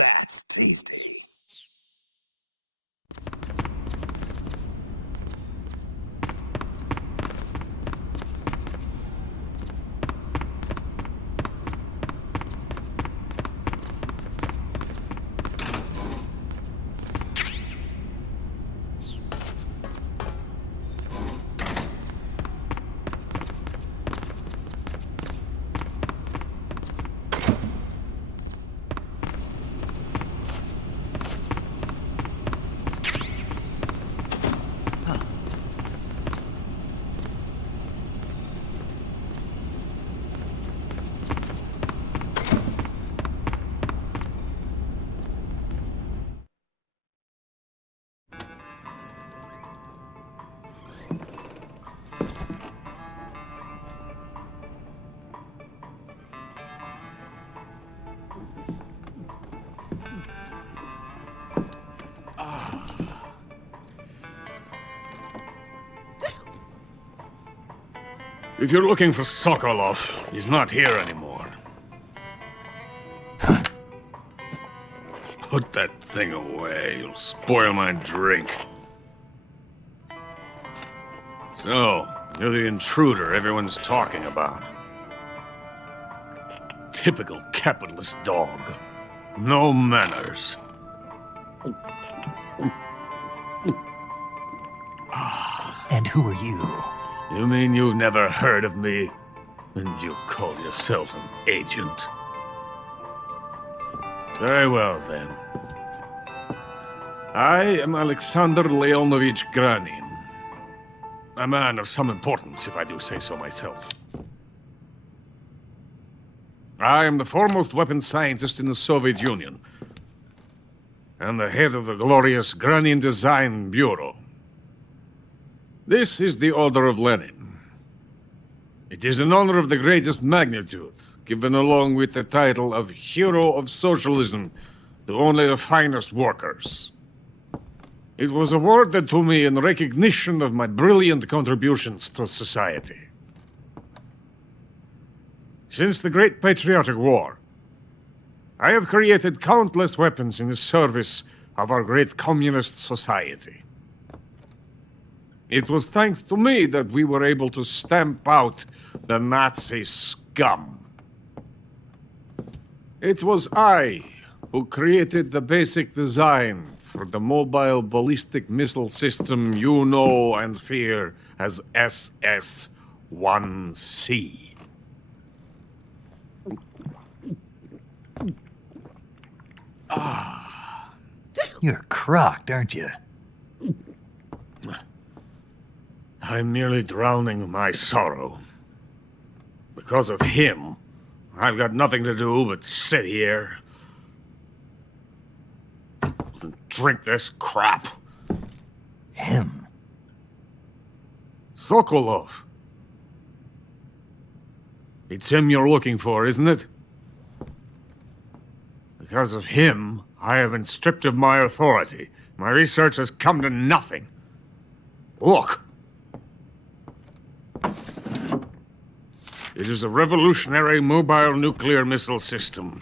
That's tasty. If you're looking for Sokolov, he's not here anymore. Put that thing away. You'll spoil my drink. So, you're the intruder everyone's talking about. Typical capitalist dog. No manners. And who are you? You mean you've never heard of me? And you call yourself an agent? Very well, then. I am Alexander Leonovich Granin. A man of some importance, if I do say so myself. I am the foremost weapons scientist in the Soviet Union, and the head of the glorious Granin Design Bureau. This is the Order of Lenin. It is an honor of the greatest magnitude, given along with the title of Hero of Socialism to only the finest workers. It was awarded to me in recognition of my brilliant contributions to society. Since the Great Patriotic War, I have created countless weapons in the service of our great communist society. It was thanks to me that we were able to stamp out the Nazi scum. It was I who created the basic design for the mobile ballistic missile system you know and fear as SS-1C. You're crocked, aren't you? I'm merely drowning my sorrow. Because of him, I've got nothing to do but sit here and drink this crap. Him? Sokolov. It's him you're looking for, isn't it? Because of him, I have been stripped of my authority. My research has come to nothing. Look. It is a revolutionary mobile nuclear missile system.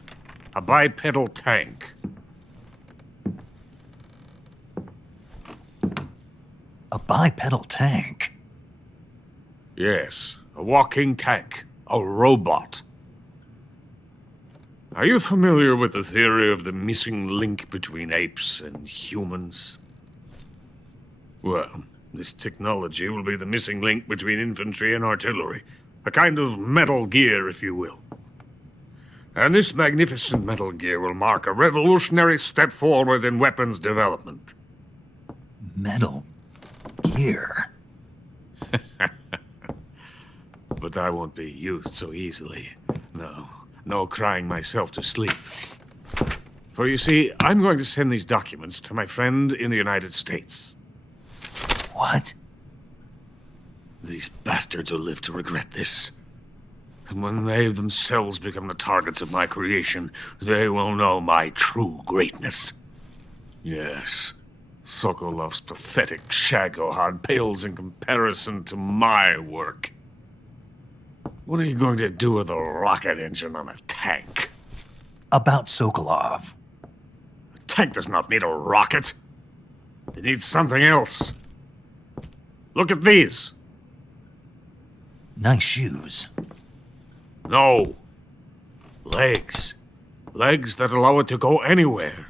A bipedal tank. A bipedal tank? Yes, a walking tank. A robot. Are you familiar with the theory of the missing link between apes and humans? Well, this technology will be the missing link between infantry and artillery. A kind of Metal Gear, if you will. And this magnificent Metal Gear will mark a revolutionary step forward in weapons development. Metal Gear? But I won't be used so easily. No crying myself to sleep. For you see, I'm going to send these documents to my friend in the United States. What? These bastards will live to regret this. And when they themselves become the targets of my creation, they will know my true greatness. Yes, Sokolov's pathetic shagohod pales in comparison to my work. What are you going to do with a rocket engine on a tank? About Sokolov. tank does not need a rocket. It needs something else. Look at these. Nice shoes. No. Legs. Legs that allow it to go anywhere.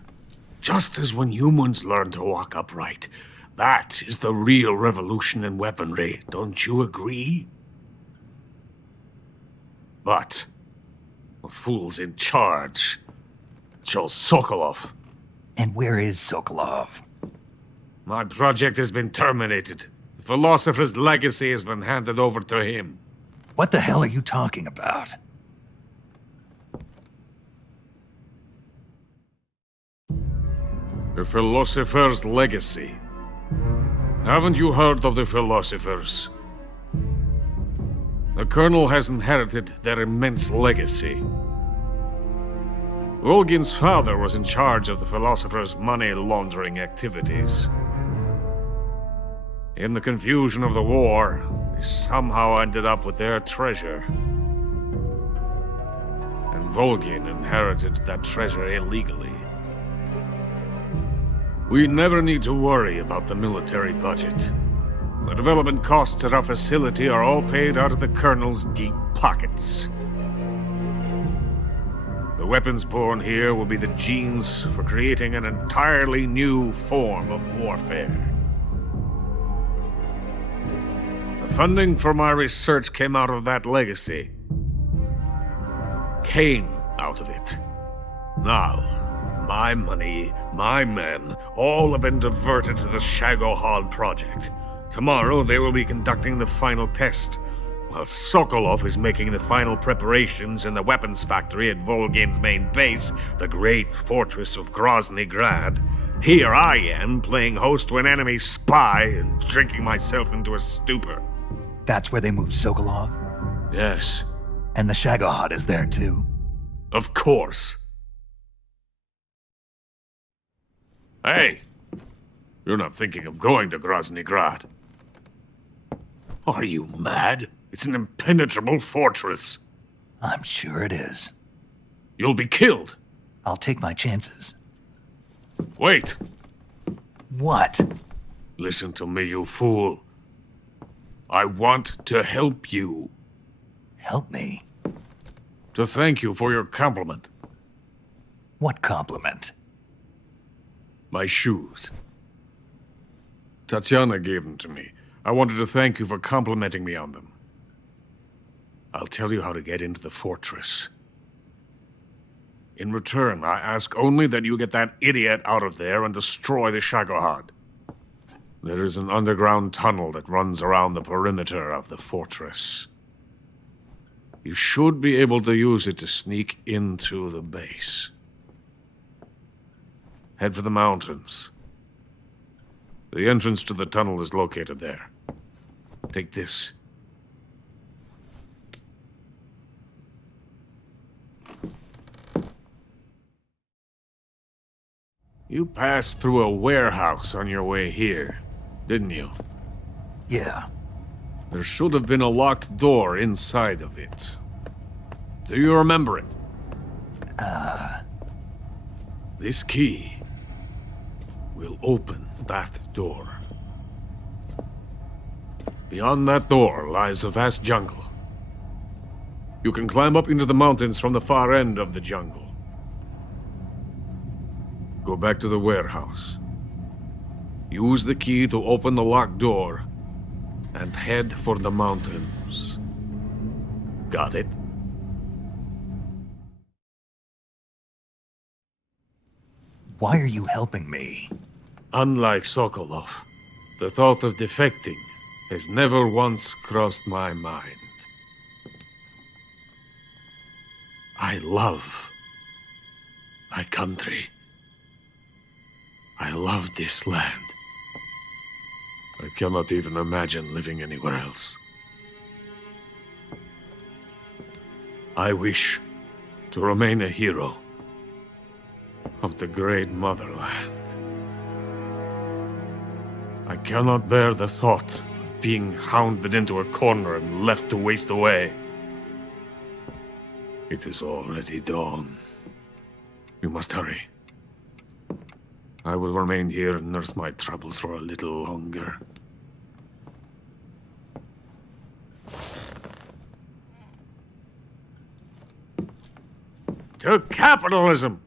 Just as when humans learn to walk upright. That is the real revolution in weaponry, don't you agree? But the fool's in charge. Chose Sokolov. And where is Sokolov? My project has been terminated. The philosopher's legacy has been handed over to him. What the hell are you talking about? The philosopher's legacy. Haven't you heard of the philosophers? The Colonel has inherited their immense legacy. Volgin's father was in charge of the philosophers' money laundering activities. In the confusion of the war, they somehow ended up with their treasure. And Volgin inherited that treasure illegally. We never need to worry about the military budget. The development costs at our facility are all paid out of the Colonel's deep pockets. The weapons born here will be the genes for creating an entirely new form of warfare. The funding for my research came out of that legacy. Came out of it. Now, my money, my men, all have been diverted to the Shagohod project. Tomorrow they will be conducting the final test, while Sokolov is making the final preparations in the weapons factory at Volgin's main base, the great fortress of Grozny Grad. Here I am, playing host to an enemy spy and drinking myself into a stupor. That's where they moved Sokolov? Yes. And the Shagohod is there too? Of course. Hey! You're not thinking of going to Grozny Grad. Are you mad? It's an impenetrable fortress. I'm sure it is. You'll be killed. I'll take my chances. Wait. What? Listen to me, you fool. I want to help you. Help me? To thank you for your compliment. What compliment? My shoes. Tatiana gave them to me. I wanted to thank you for complimenting me on them. I'll tell you how to get into the fortress. In return, I ask only that you get that idiot out of there and destroy the Shagohod. There is an underground tunnel that runs around the perimeter of the fortress. You should be able to use it to sneak into the base. Head for the mountains. The entrance to the tunnel is located there. Take this. You passed through a warehouse on your way here, didn't you? Yeah. There should have been a locked door inside of it. Do you remember it? This key will open that door. Beyond that door lies a vast jungle. You can climb up into the mountains from the far end of the jungle. Go back to the warehouse. Use the key to open the locked door and head for the mountains. Got it? Why are you helping me? Unlike Sokolov, the thought of defecting has never once crossed my mind. I love my country. I love this land. I cannot even imagine living anywhere else. I wish to remain a hero of the great motherland. I cannot bear the thought of being hounded into a corner and left to waste away. It is already dawn. We must hurry. I will remain here and nurse my troubles for a little longer. To capitalism!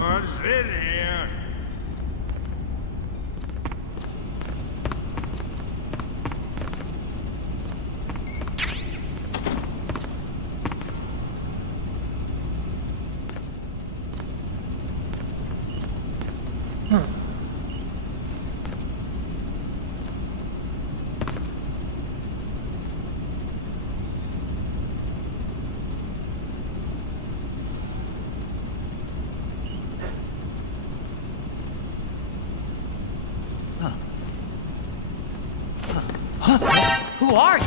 What's in here? Who are you?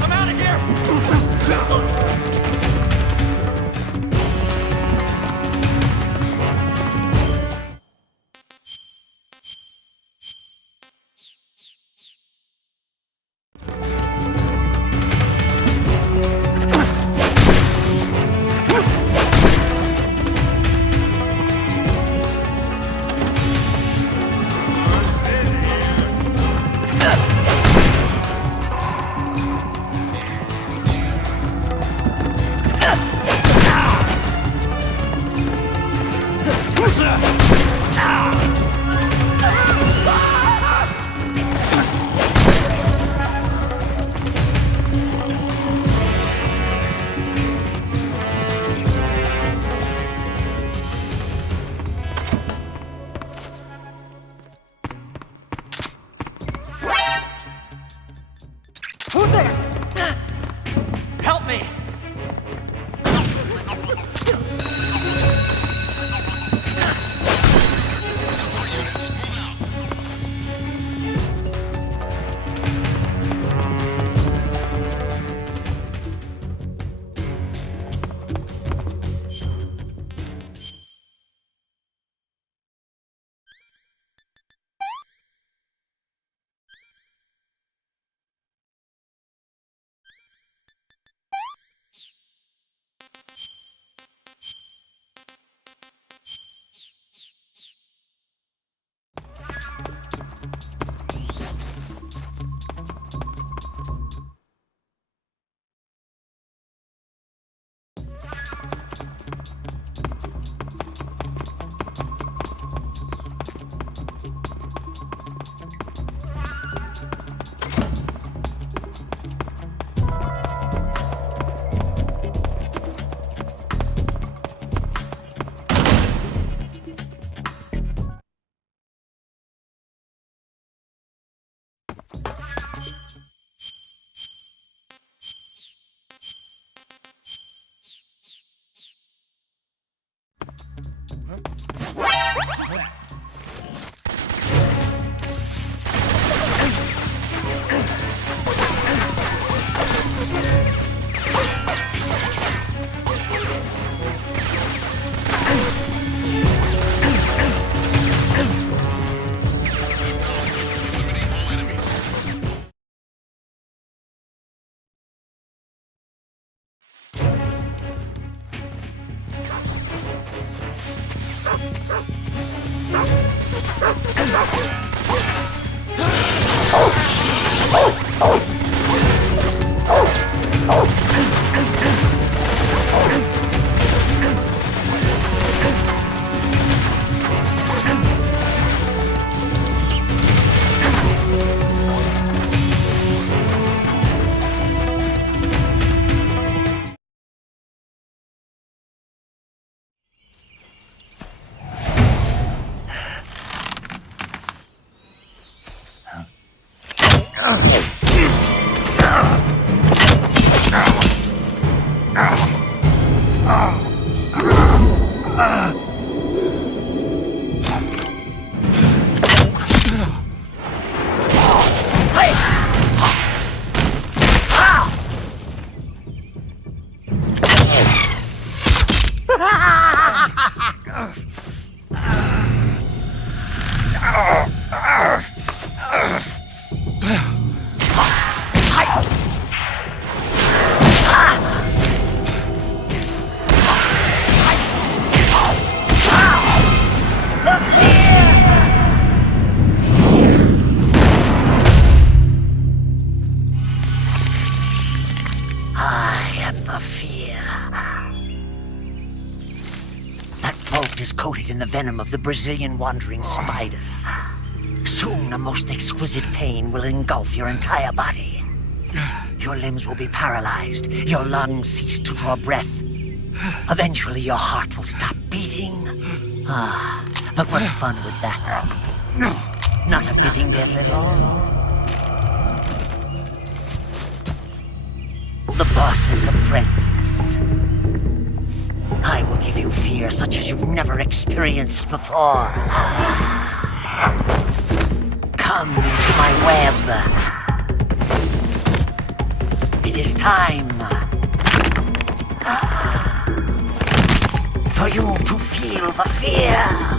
I'm out of here! Coated in the venom of the Brazilian wandering spider. Soon a most exquisite pain will engulf your entire body. Your limbs will be paralyzed, your lungs cease to draw breath. Eventually your heart will stop beating. But what fun would that be? Not a fitting death at all. The boss's apprentice. I will give you fear such as you've never experienced before. Come into my web. It is time for you to feel the fear.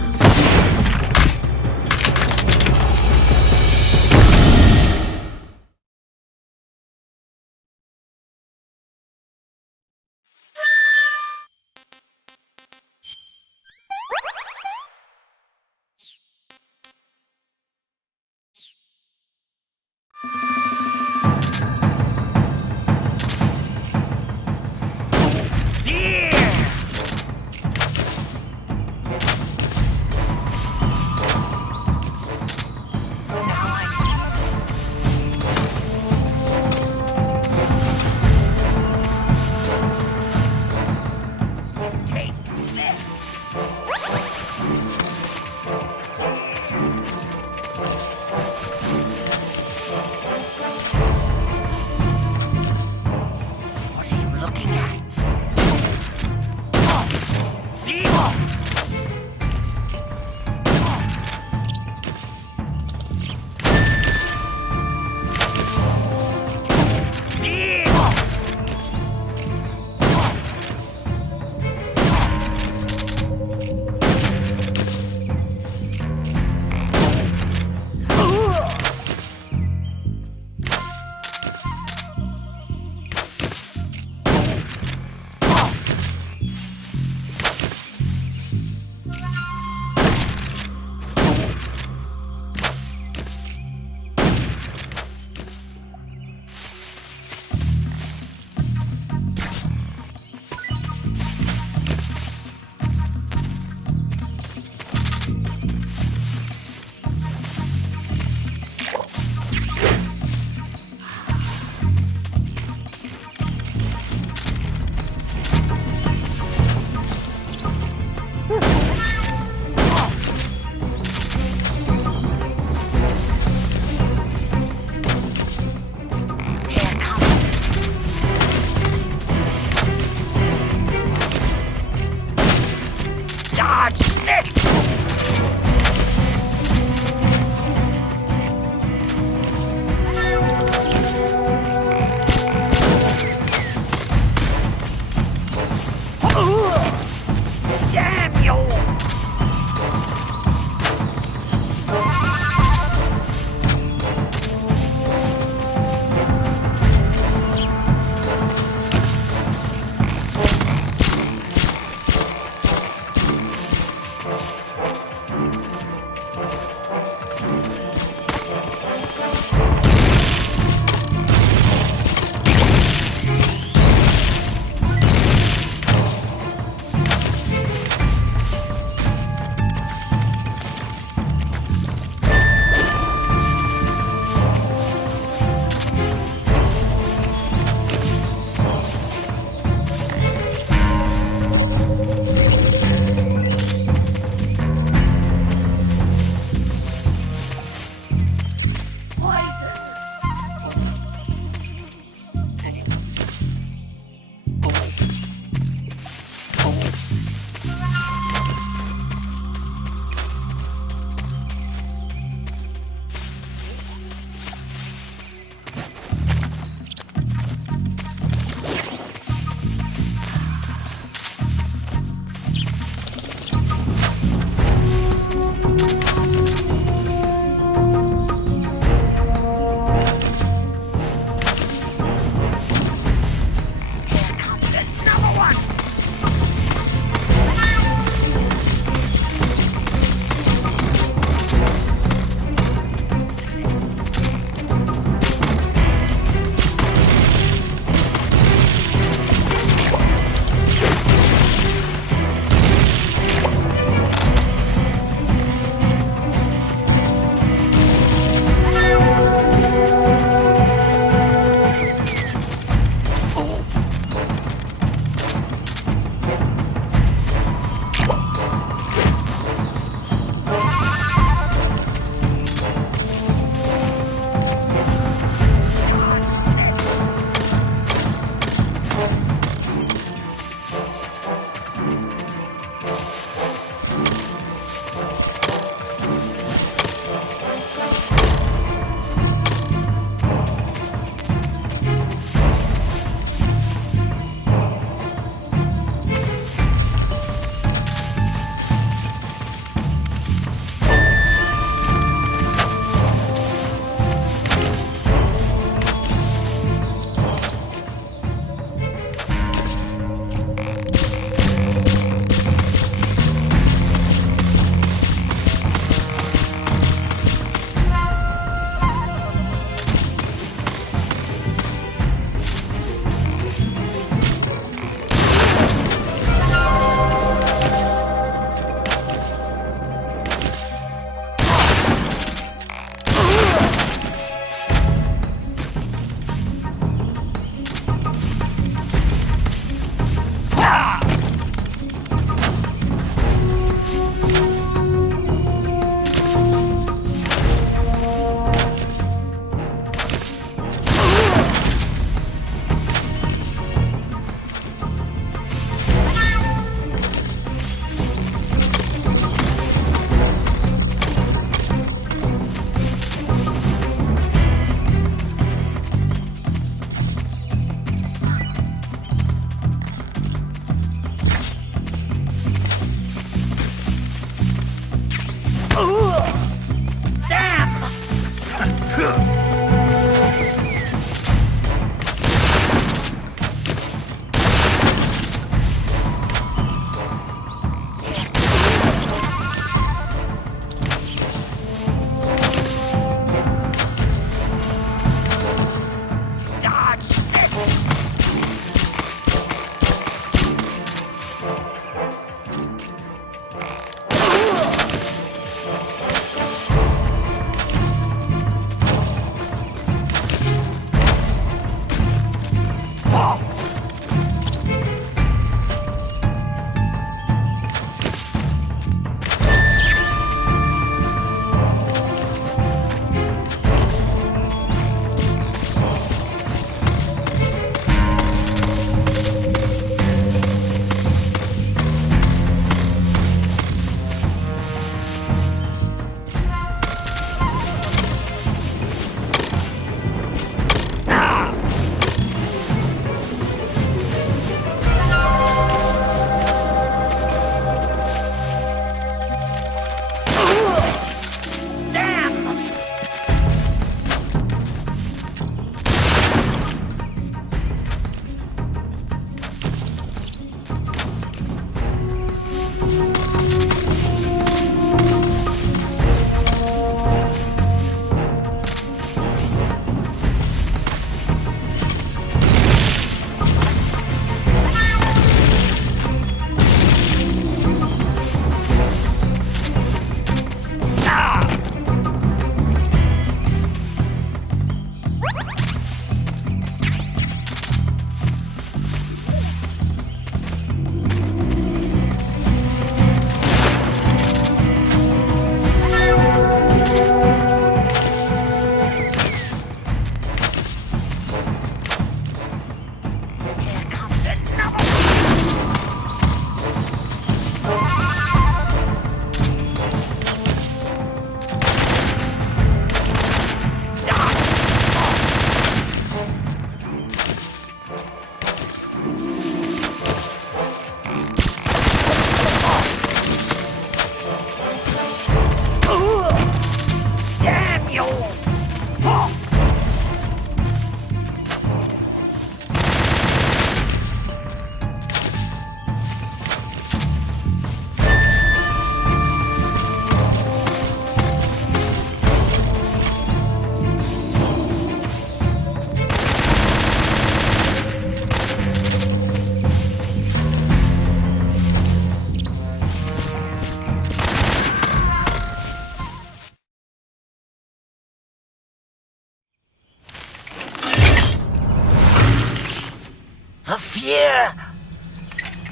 fear!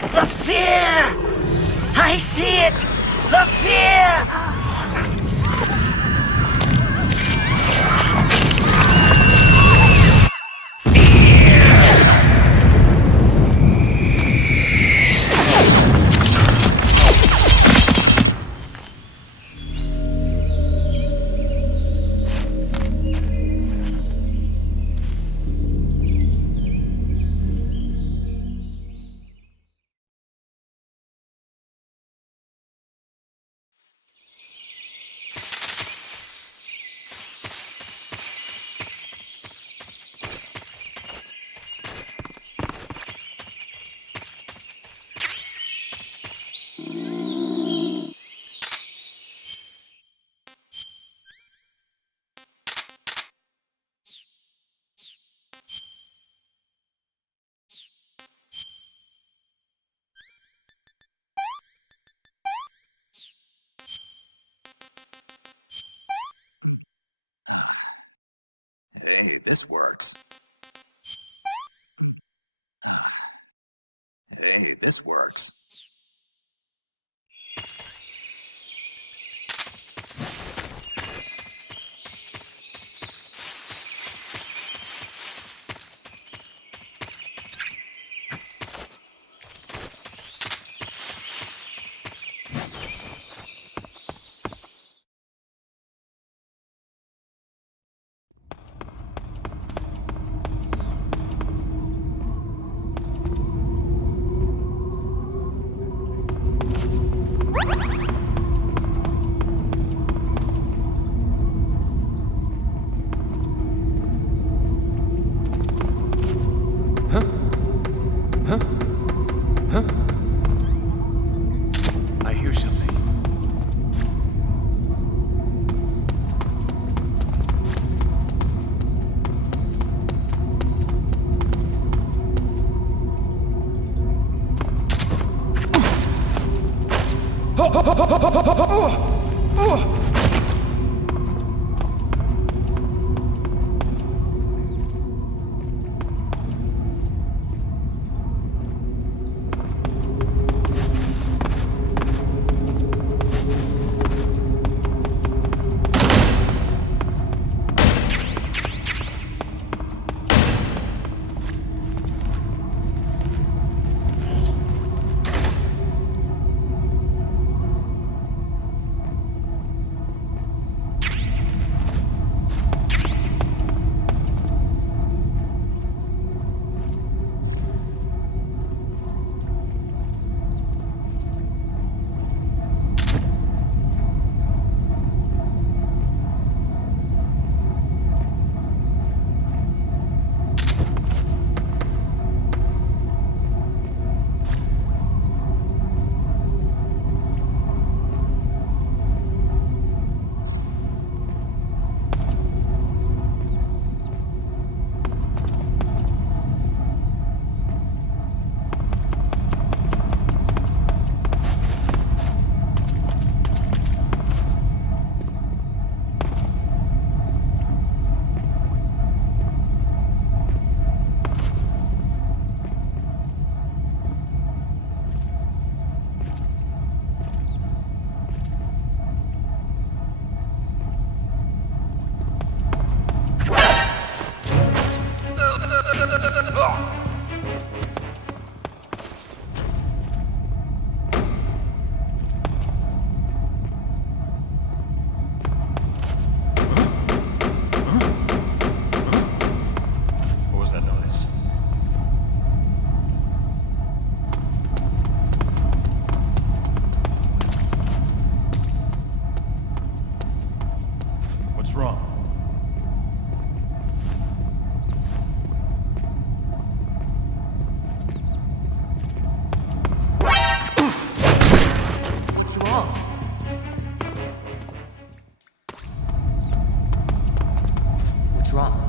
The fear! I see it! The fear! Hey, this works. Hey, this works. I hear something. What was that noise? What's wrong? What's wrong? What's wrong?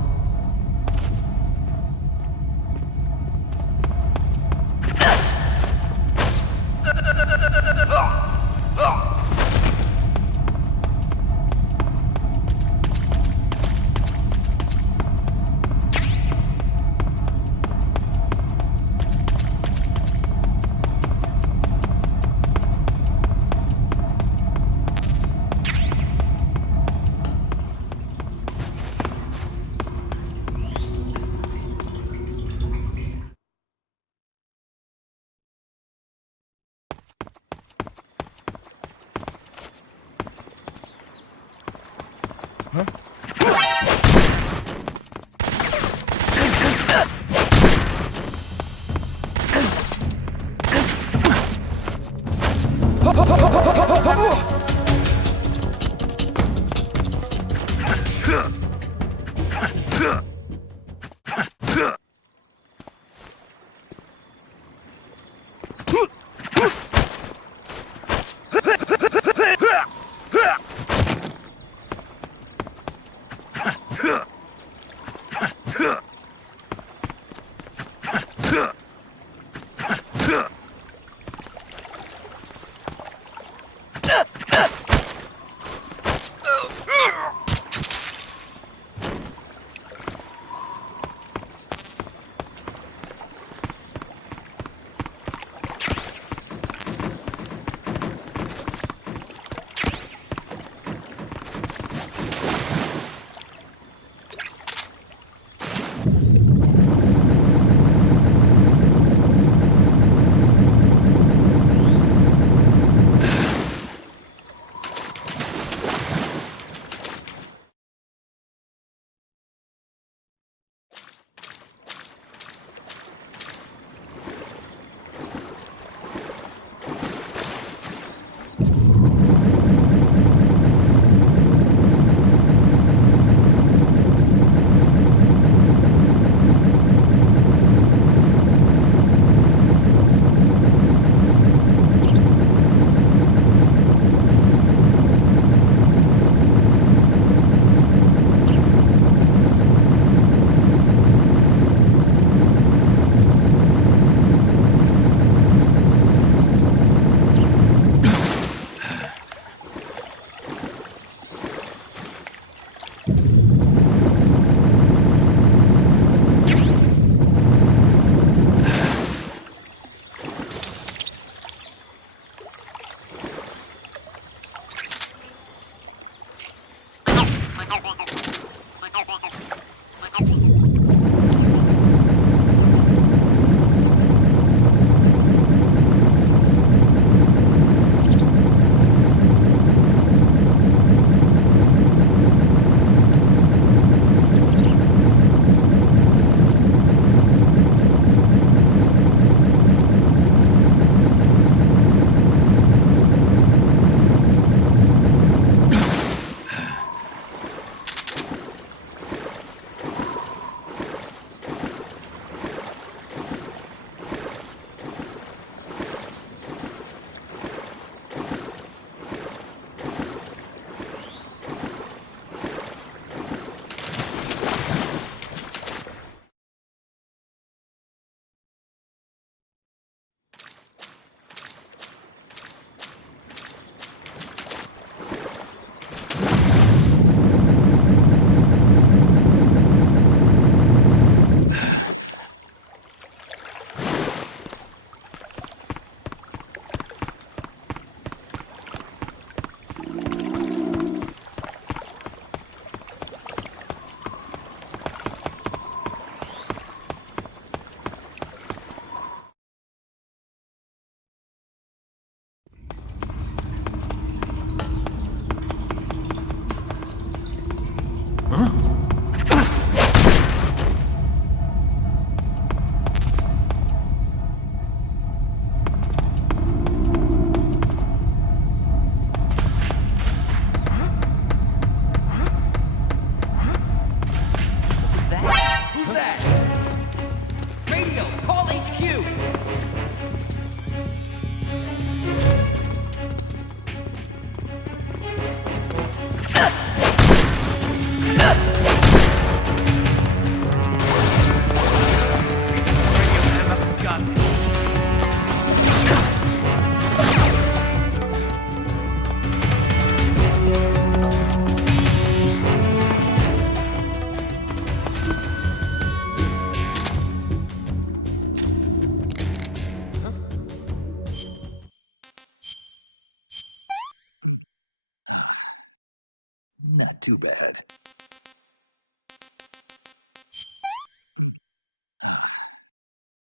Not too bad.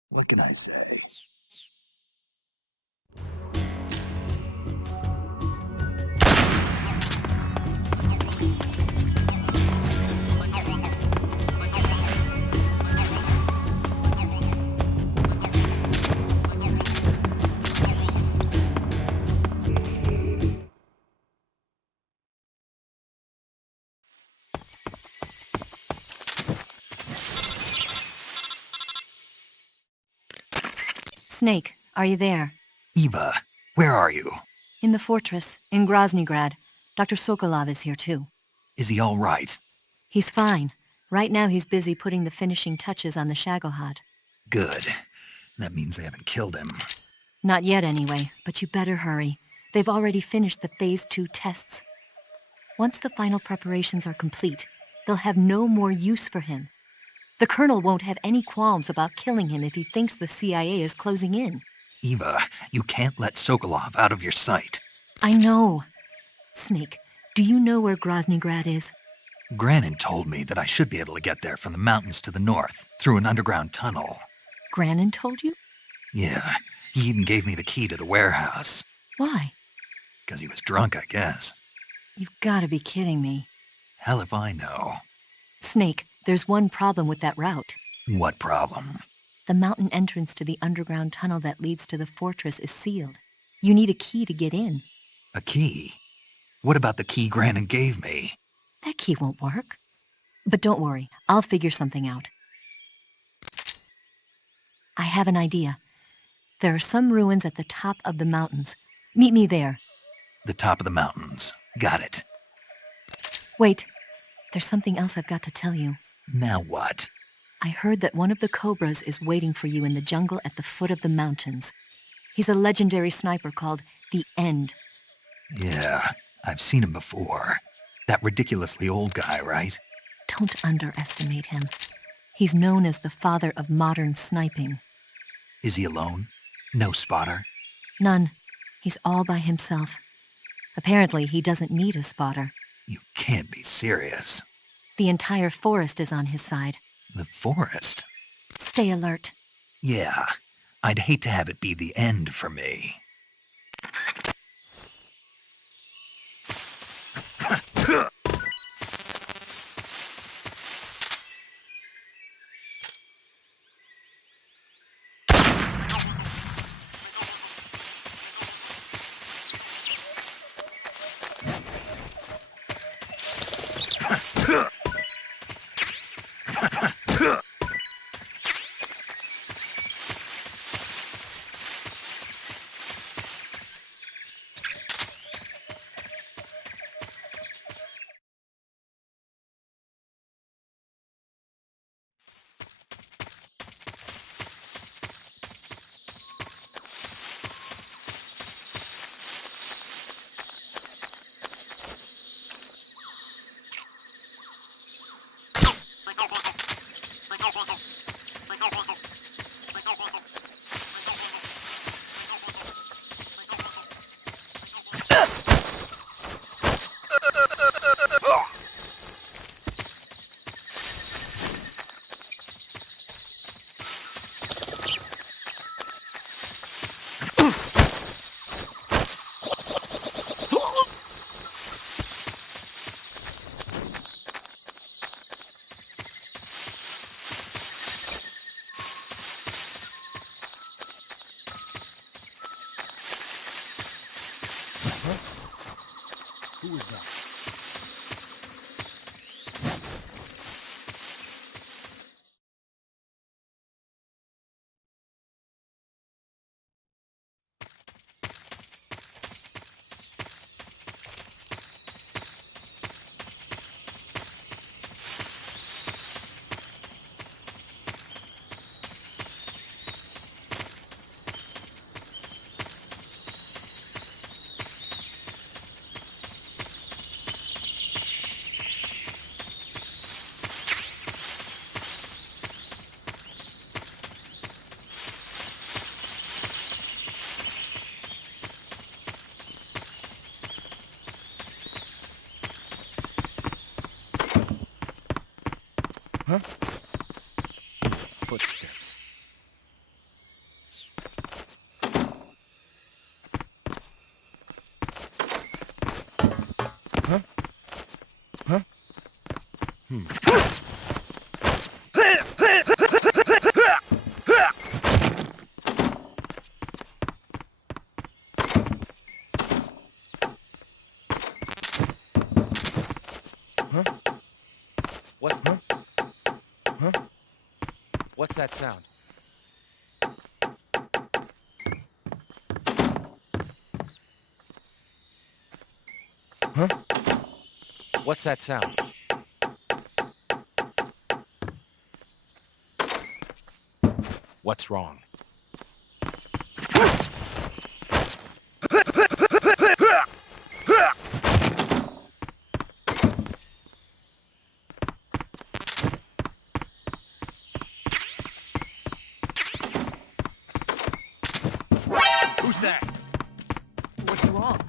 What can I say? Snake, are you there? Eva, where are you? In the fortress, in Groznygrad. Dr. Sokolov is here too. Is he all right? He's fine. Right now he's busy putting the finishing touches on the Shagohod. Good. That means they haven't killed him. Not yet anyway, but you better hurry. They've already finished the Phase 2 tests. Once the final preparations are complete, they'll have no more use for him. The Colonel won't have any qualms about killing him if he thinks the CIA is closing in. Eva, you can't let Sokolov out of your sight. I know. Snake, do you know where Groznygrad is? Granin told me that I should be able to get there from the mountains to the north, through an underground tunnel. Granin told you? Yeah, he even gave me the key to the warehouse. Why? Because he was drunk, I guess. You've got to be kidding me. Hell if I know. Snake, there's one problem with that route. What problem? The mountain entrance to the underground tunnel that leads to the fortress is sealed. You need a key to get in. A key? What about the key Granin gave me? That key won't work. But don't worry, I'll figure something out. I have an idea. There are some ruins at the top of the mountains. Meet me there. The top of the mountains. Got it. Wait, there's something else I've got to tell you. Now what? I heard that one of the Cobras is waiting for you in the jungle at the foot of the mountains. He's a legendary sniper called the End. Yeah, I've seen him before. That ridiculously old guy, right? Don't underestimate him. He's known as the father of modern sniping. Is he alone? No spotter? None. He's all by himself. Apparently, he doesn't need a spotter. You can't be serious. The entire forest is on his side. The forest? Stay alert. Yeah, I'd hate to have it be the end for me. Who is that? Huh? Footsteps. Huh? Huh? Huh? What's huh? Huh? What's that sound? Huh? What's that sound? What's wrong? Who's that? What's wrong?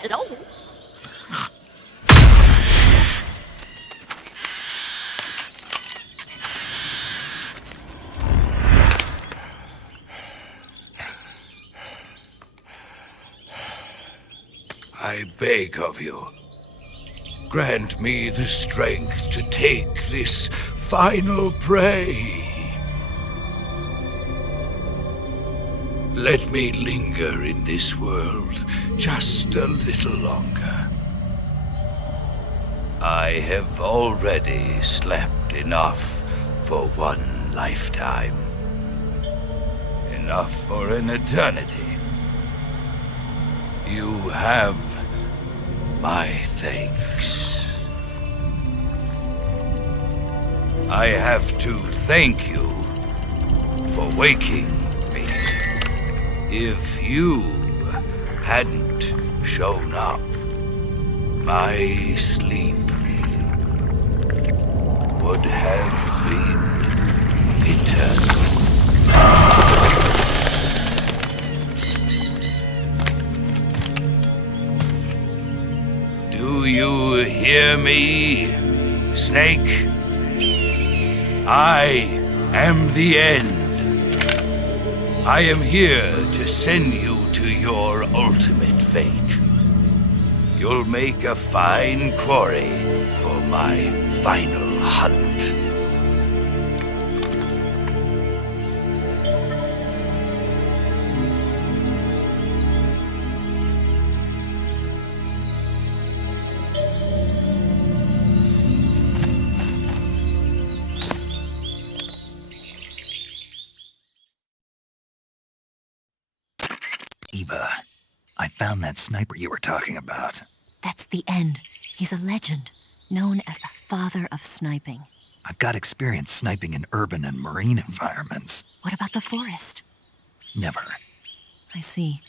Hello? I beg of you, grant me the strength to take this final prey. Let me linger in this world just a little longer. I have already slept enough for one lifetime. Enough for an eternity. You have my thanks. I have to thank you for waking me. If you hadn't shown up, my sleep would have been eternal. Do you hear me, Snake? I am the end. I am here to send you to your ultimate fate. You'll make a fine quarry for my final hunt. Eva, I found that sniper you were talking about. That's the end. He's a legend, known as the father of sniping. I've got experience sniping in urban and marine environments. What about the forest? Never. I see.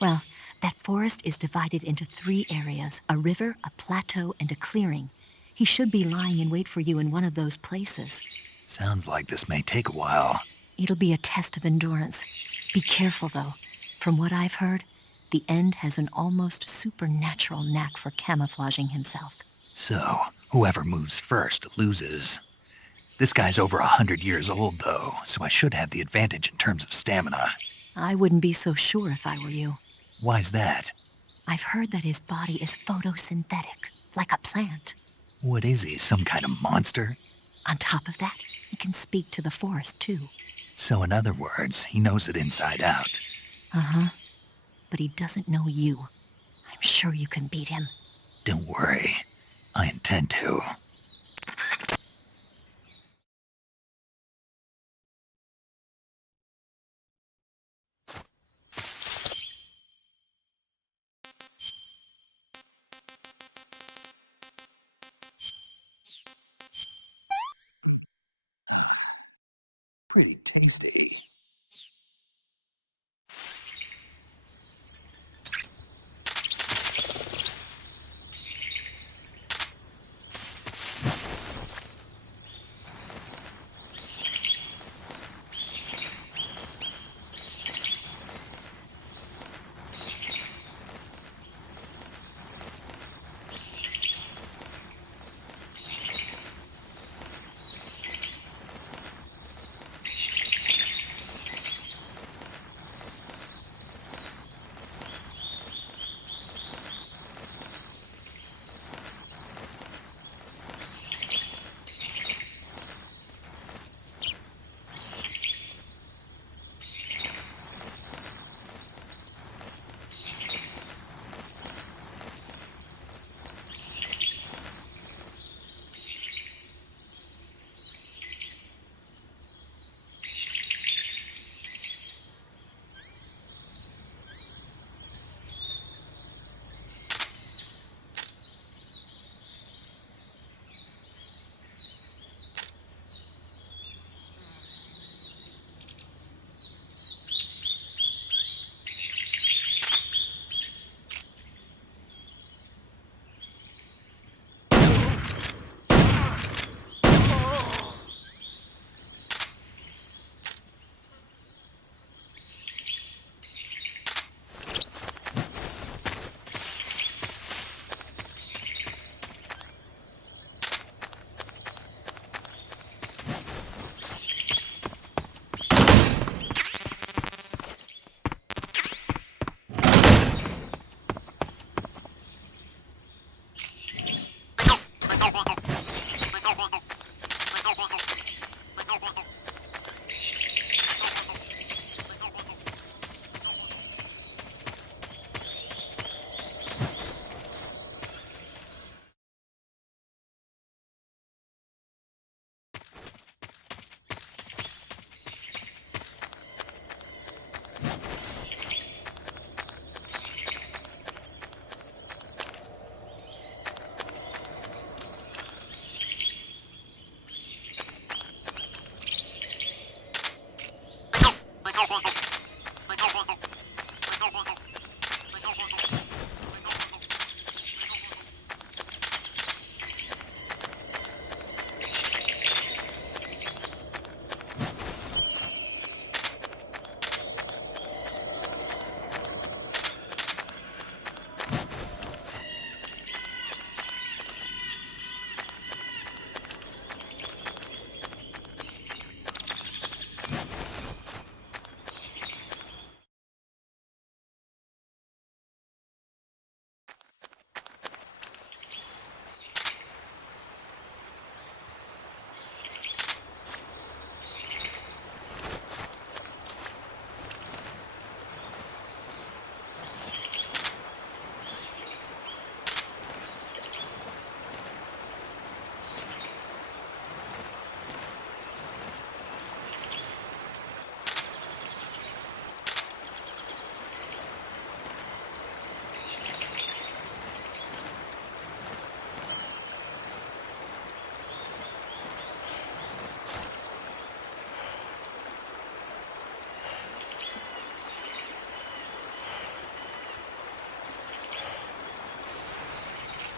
Well, that forest is divided into 3 areas, a river, a plateau, and a clearing. He should be lying in wait for you in one of those places. Sounds like this may take a while. It'll be a test of endurance. Be careful, though. From what I've heard, the End has an almost supernatural knack for camouflaging himself. So, whoever moves first loses. This guy's over 100 years old, though, so I should have the advantage in terms of stamina. I wouldn't be so sure if I were you. Why's that? I've heard that his body is photosynthetic, like a plant. What is he, some kind of monster? On top of that, he can speak to the forest, too. So in other words, he knows it inside out. Uh-huh. But he doesn't know you. I'm sure you can beat him. Don't worry. I intend to. Pretty tasty.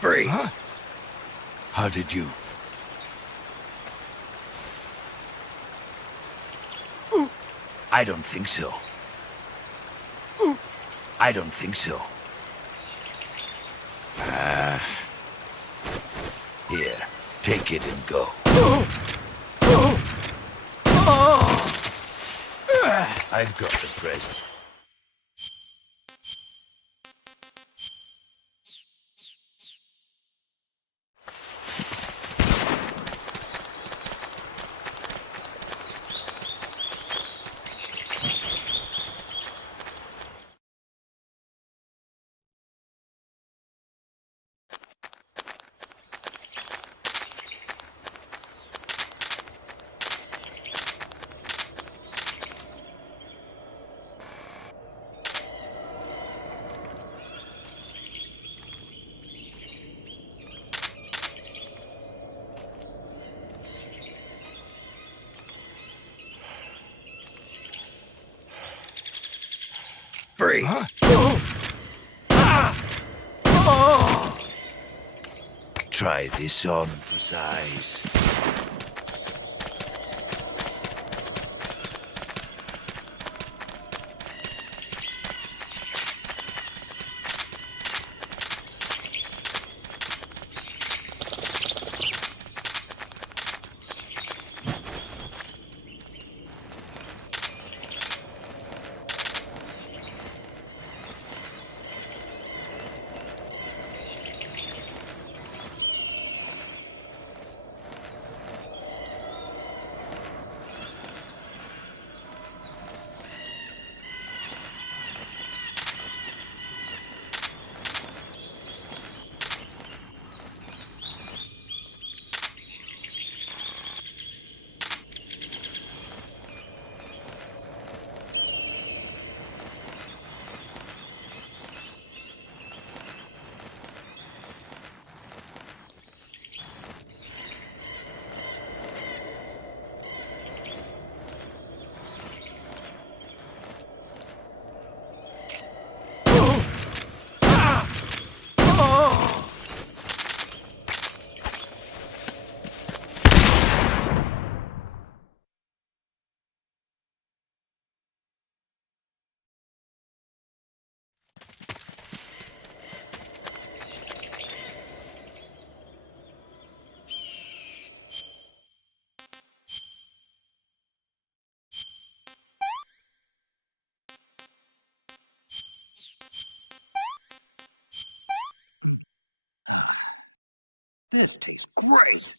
Freeze. Huh? How did you? I don't think so. I don't think so. Here, take it and go. I've got the present. Freeze! Try this on for size. This tastes great.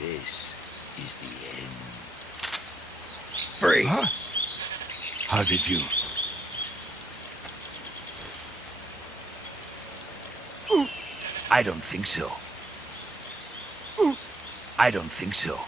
This is the end. Freeze! How did you? I don't think so. I don't think so.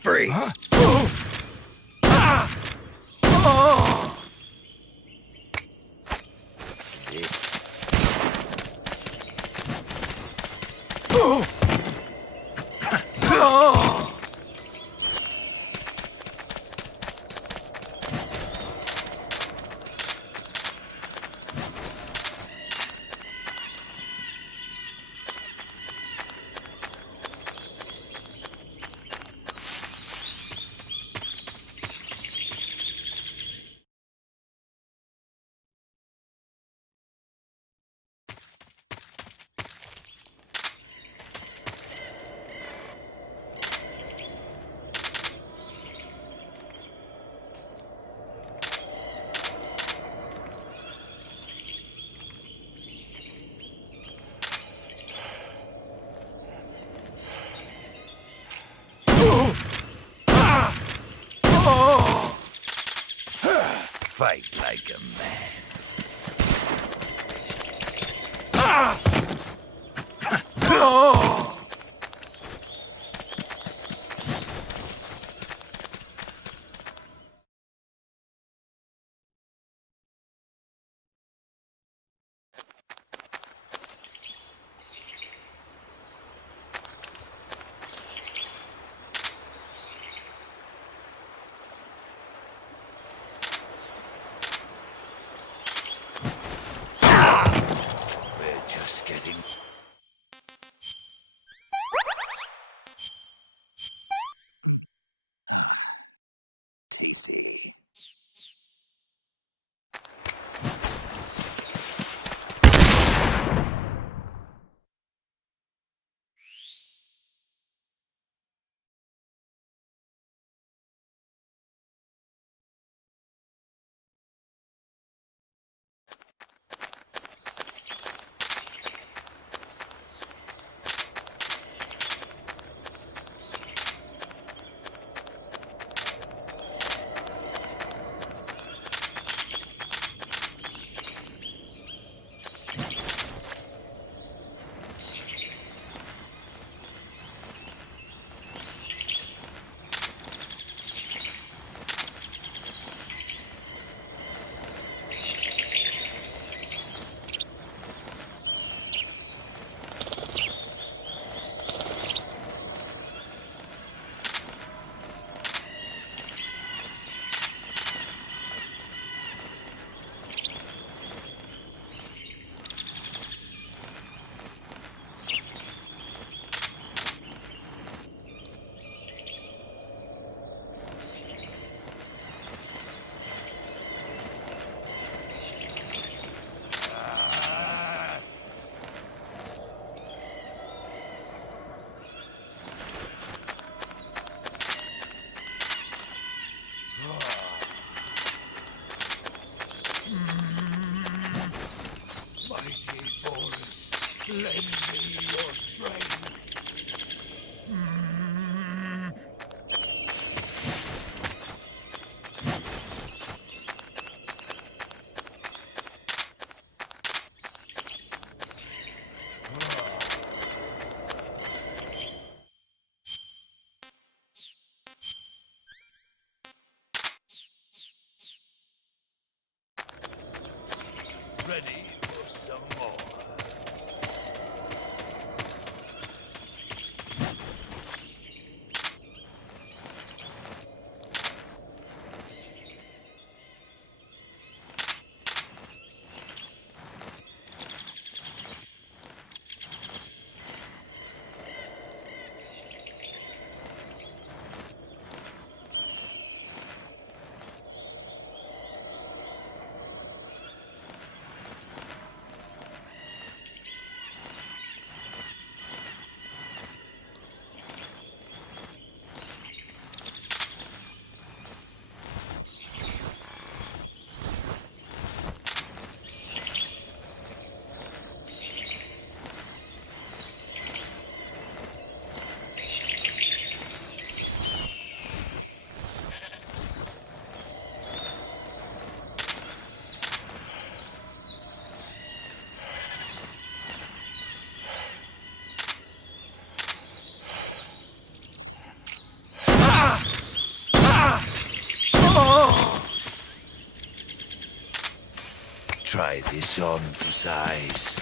Freeze! like a man. We're just getting... tasty. Mighty forest, lend me your strength. Ready for some more. Try this on for size.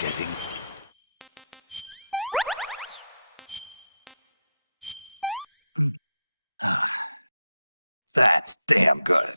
getting... That's damn good.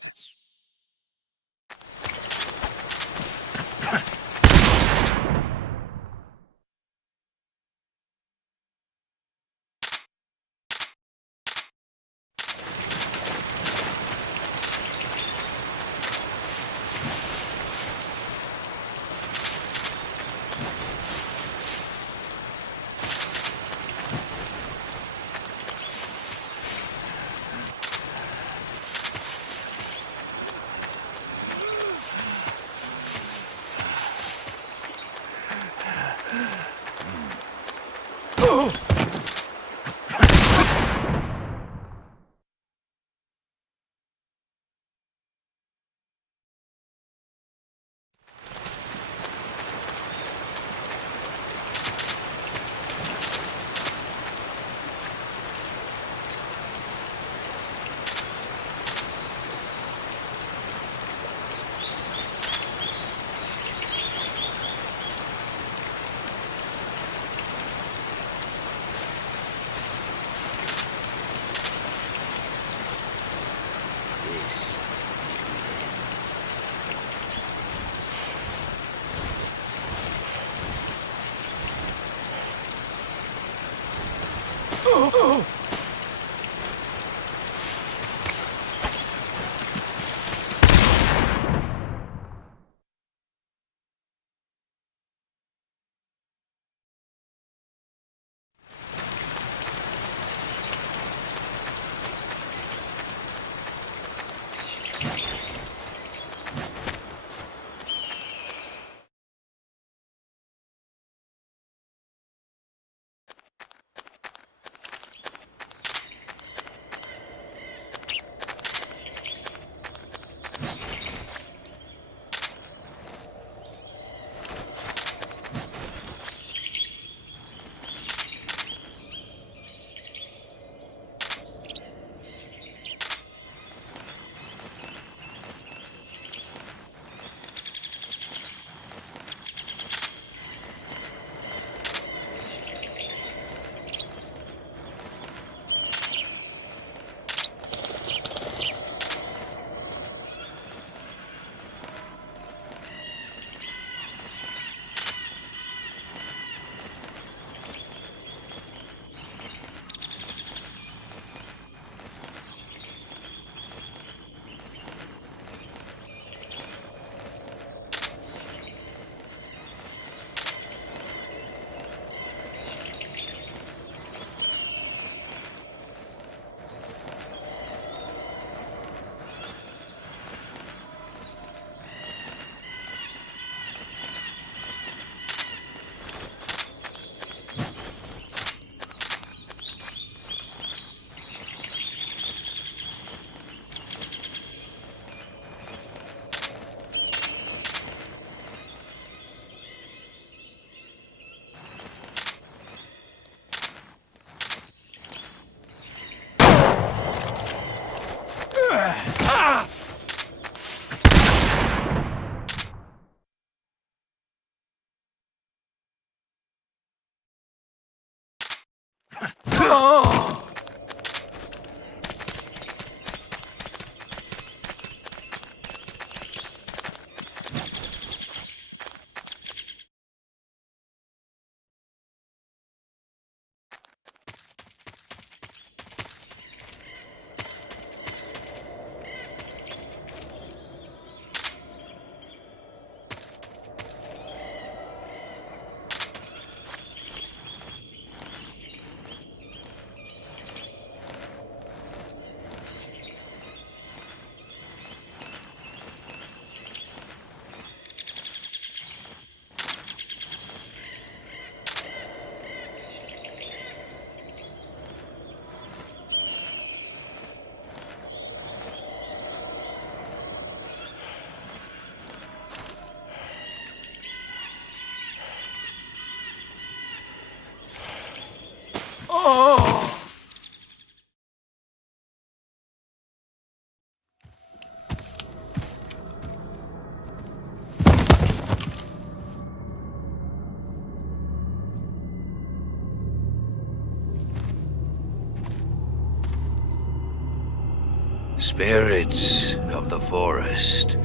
Spirits of the forest,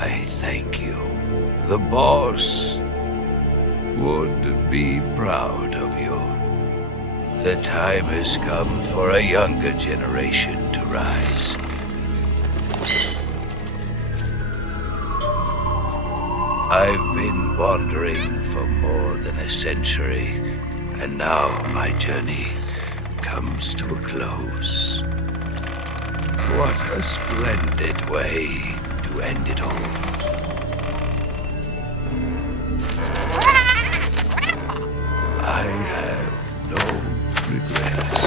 I thank you. The boss would be proud of you. The time has come for a younger generation to rise. I've been wandering for more than a century, and now my journey comes to a close. What a splendid way to end it all. I have no regrets.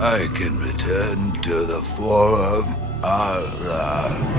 I can return to the Forum Allah.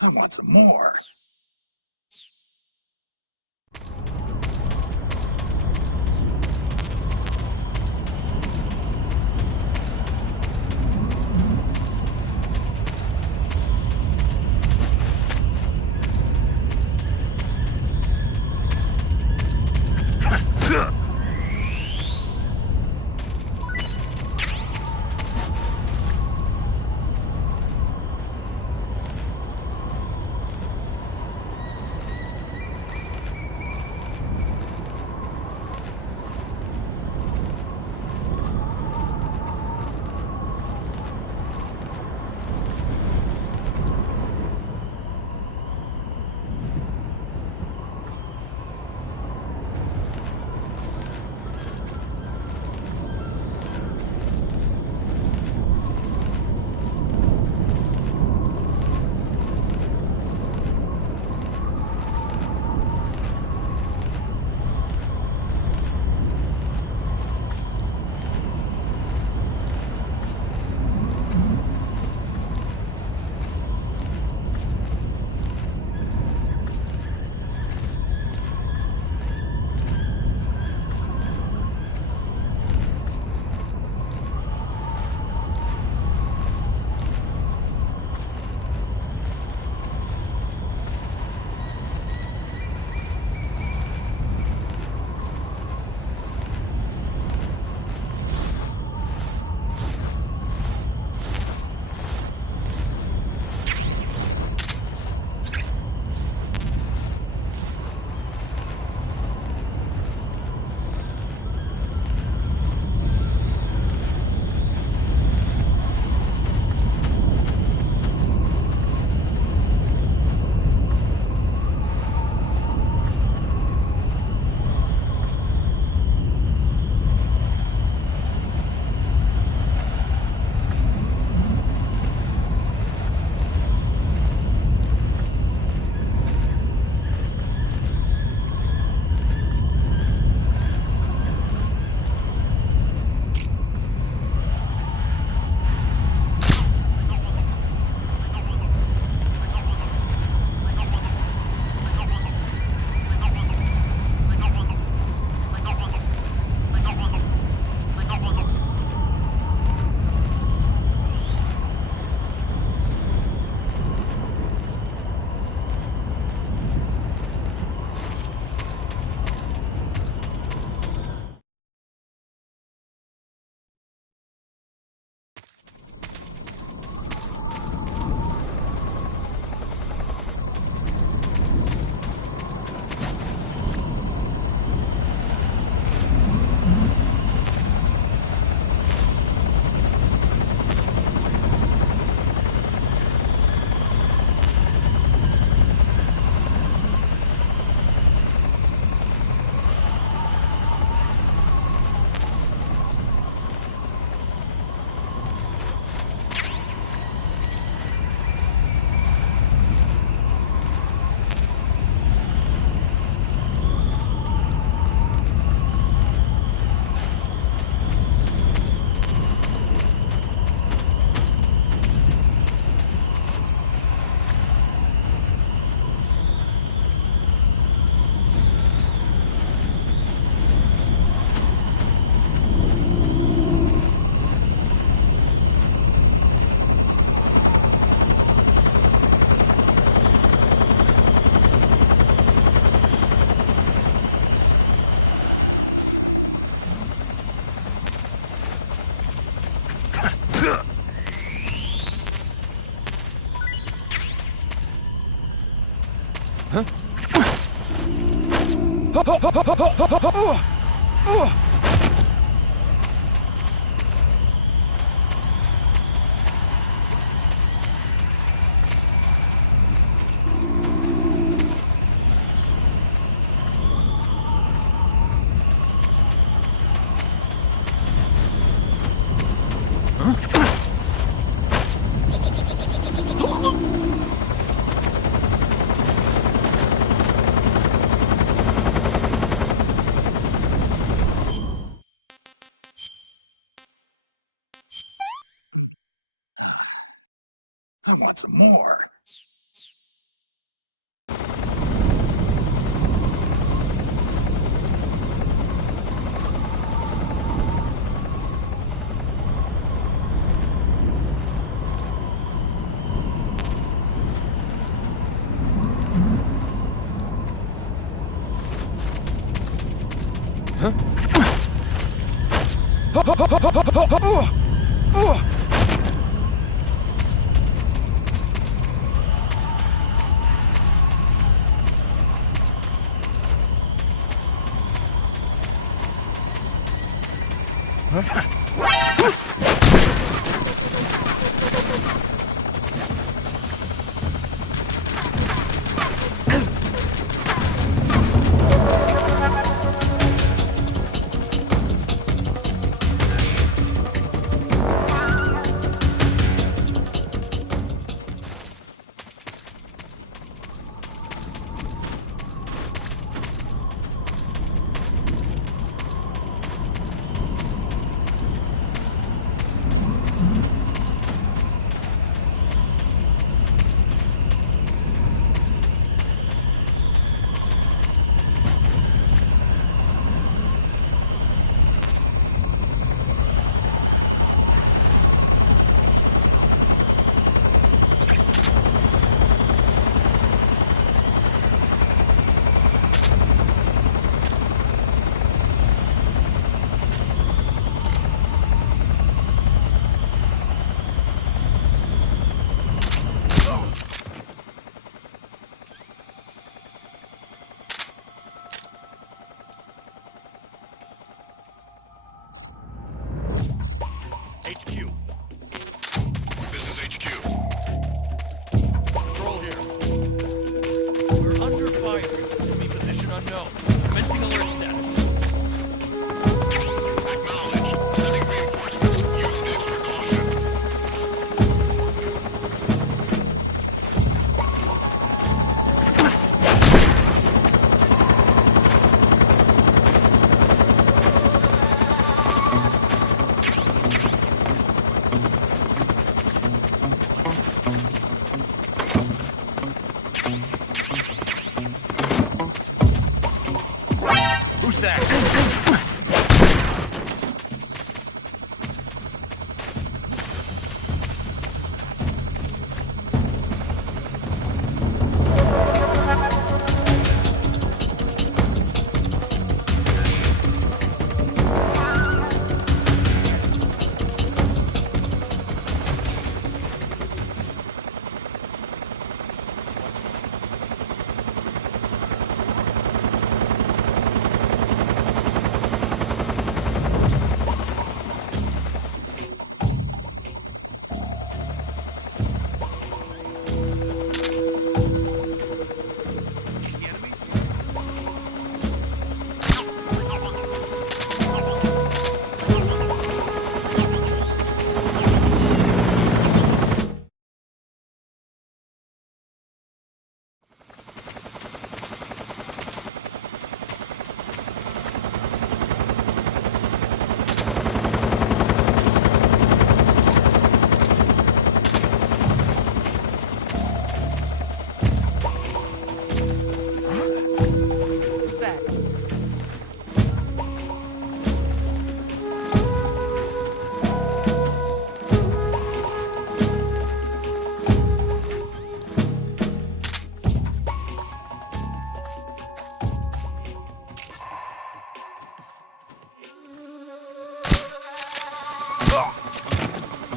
I want some more. I want some more. HQ. This is HQ. Control here. We're under fire. Enemy position unknown. Commencing alert status. Acknowledged. Sending reinforcements. Use extra caution.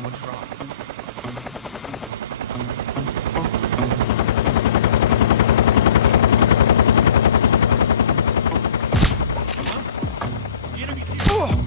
What's wrong? The enemy's here.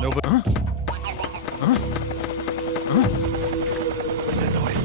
Nobody. What's that noise?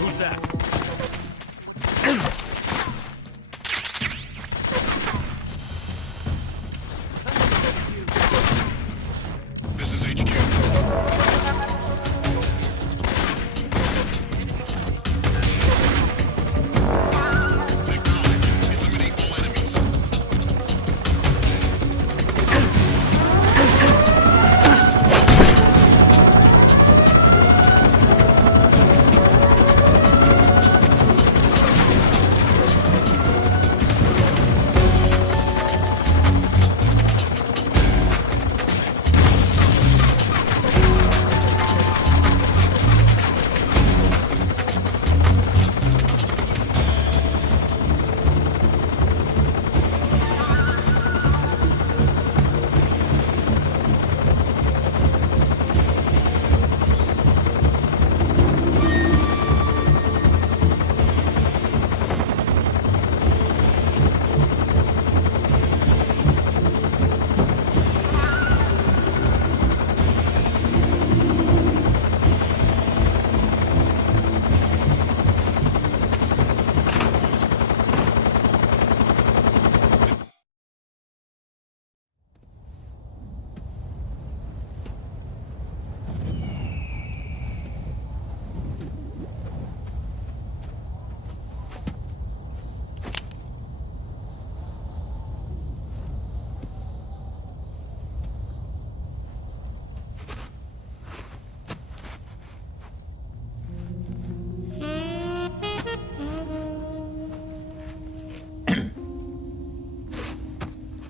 Who's that? This is HQ. Acknowledge. Eliminate all enemies.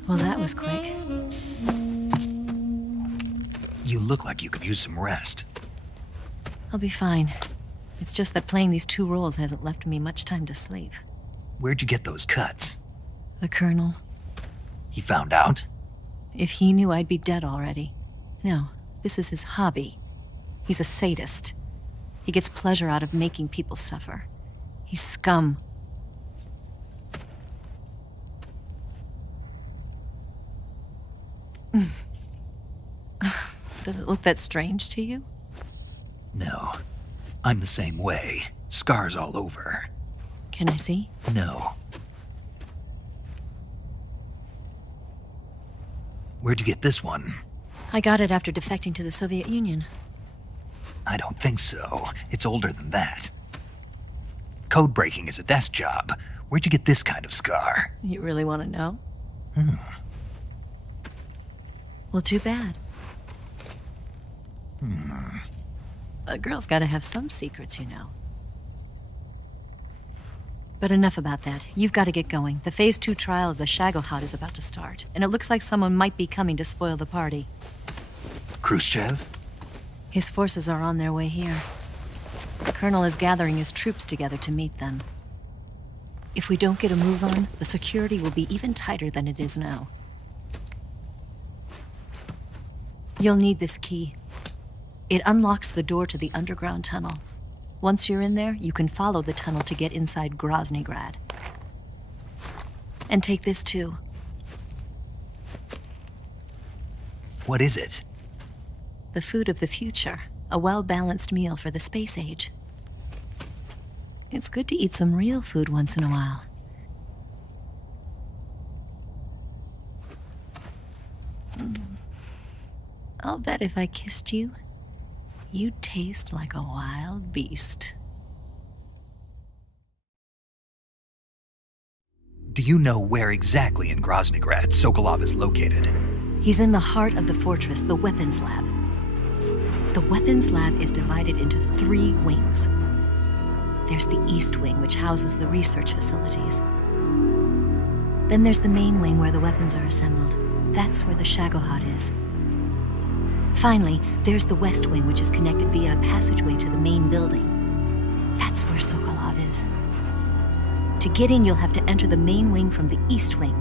Well, that was quick. You look like you could use some rest. I'll be fine. It's just that playing these two roles hasn't left me much time to sleep. Where'd you get those cuts? The Colonel, He found out? if he knew, I'd be dead already. No, this is his hobby. He's a sadist. He gets pleasure out of making people suffer. He's scum. Does it look that strange to you? No. I'm the same way. Scars all over. Can I see? No. Where'd you get this one? I got it after defecting to the Soviet Union. I don't think so. It's older than that. Code breaking is a desk job. Where'd you get this kind of scar? You really want to know? Well, too bad. A girl's gotta have some secrets, you know. But enough about that. You've got to get going. The Phase 2 trial of the Shagohod is about to start, and it looks like someone might be coming to spoil the party. Khrushchev? His forces are on their way here. The Colonel is gathering his troops together to meet them. If we don't get a move on, the security will be even tighter than it is now. You'll need this key. It unlocks the door to the underground tunnel. Once you're in there, you can follow the tunnel to get inside Groznygrad. And take this too. What is it? The food of the future. A well-balanced meal for the space age. It's good to eat some real food once in a while. I'll bet if I kissed you, you'd taste like a wild beast. Do you know where exactly in Groznygrad Sokolov is located? He's in the heart of the fortress, the weapons lab. The weapons lab is divided into 3 wings. There's the East Wing, which houses the research facilities. Then there's the main wing where the weapons are assembled. That's where the Shagohod is. Finally, there's the West Wing, which is connected via a passageway to the main building. That's where Sokolov is. To get in, you'll have to enter the main wing from the East Wing.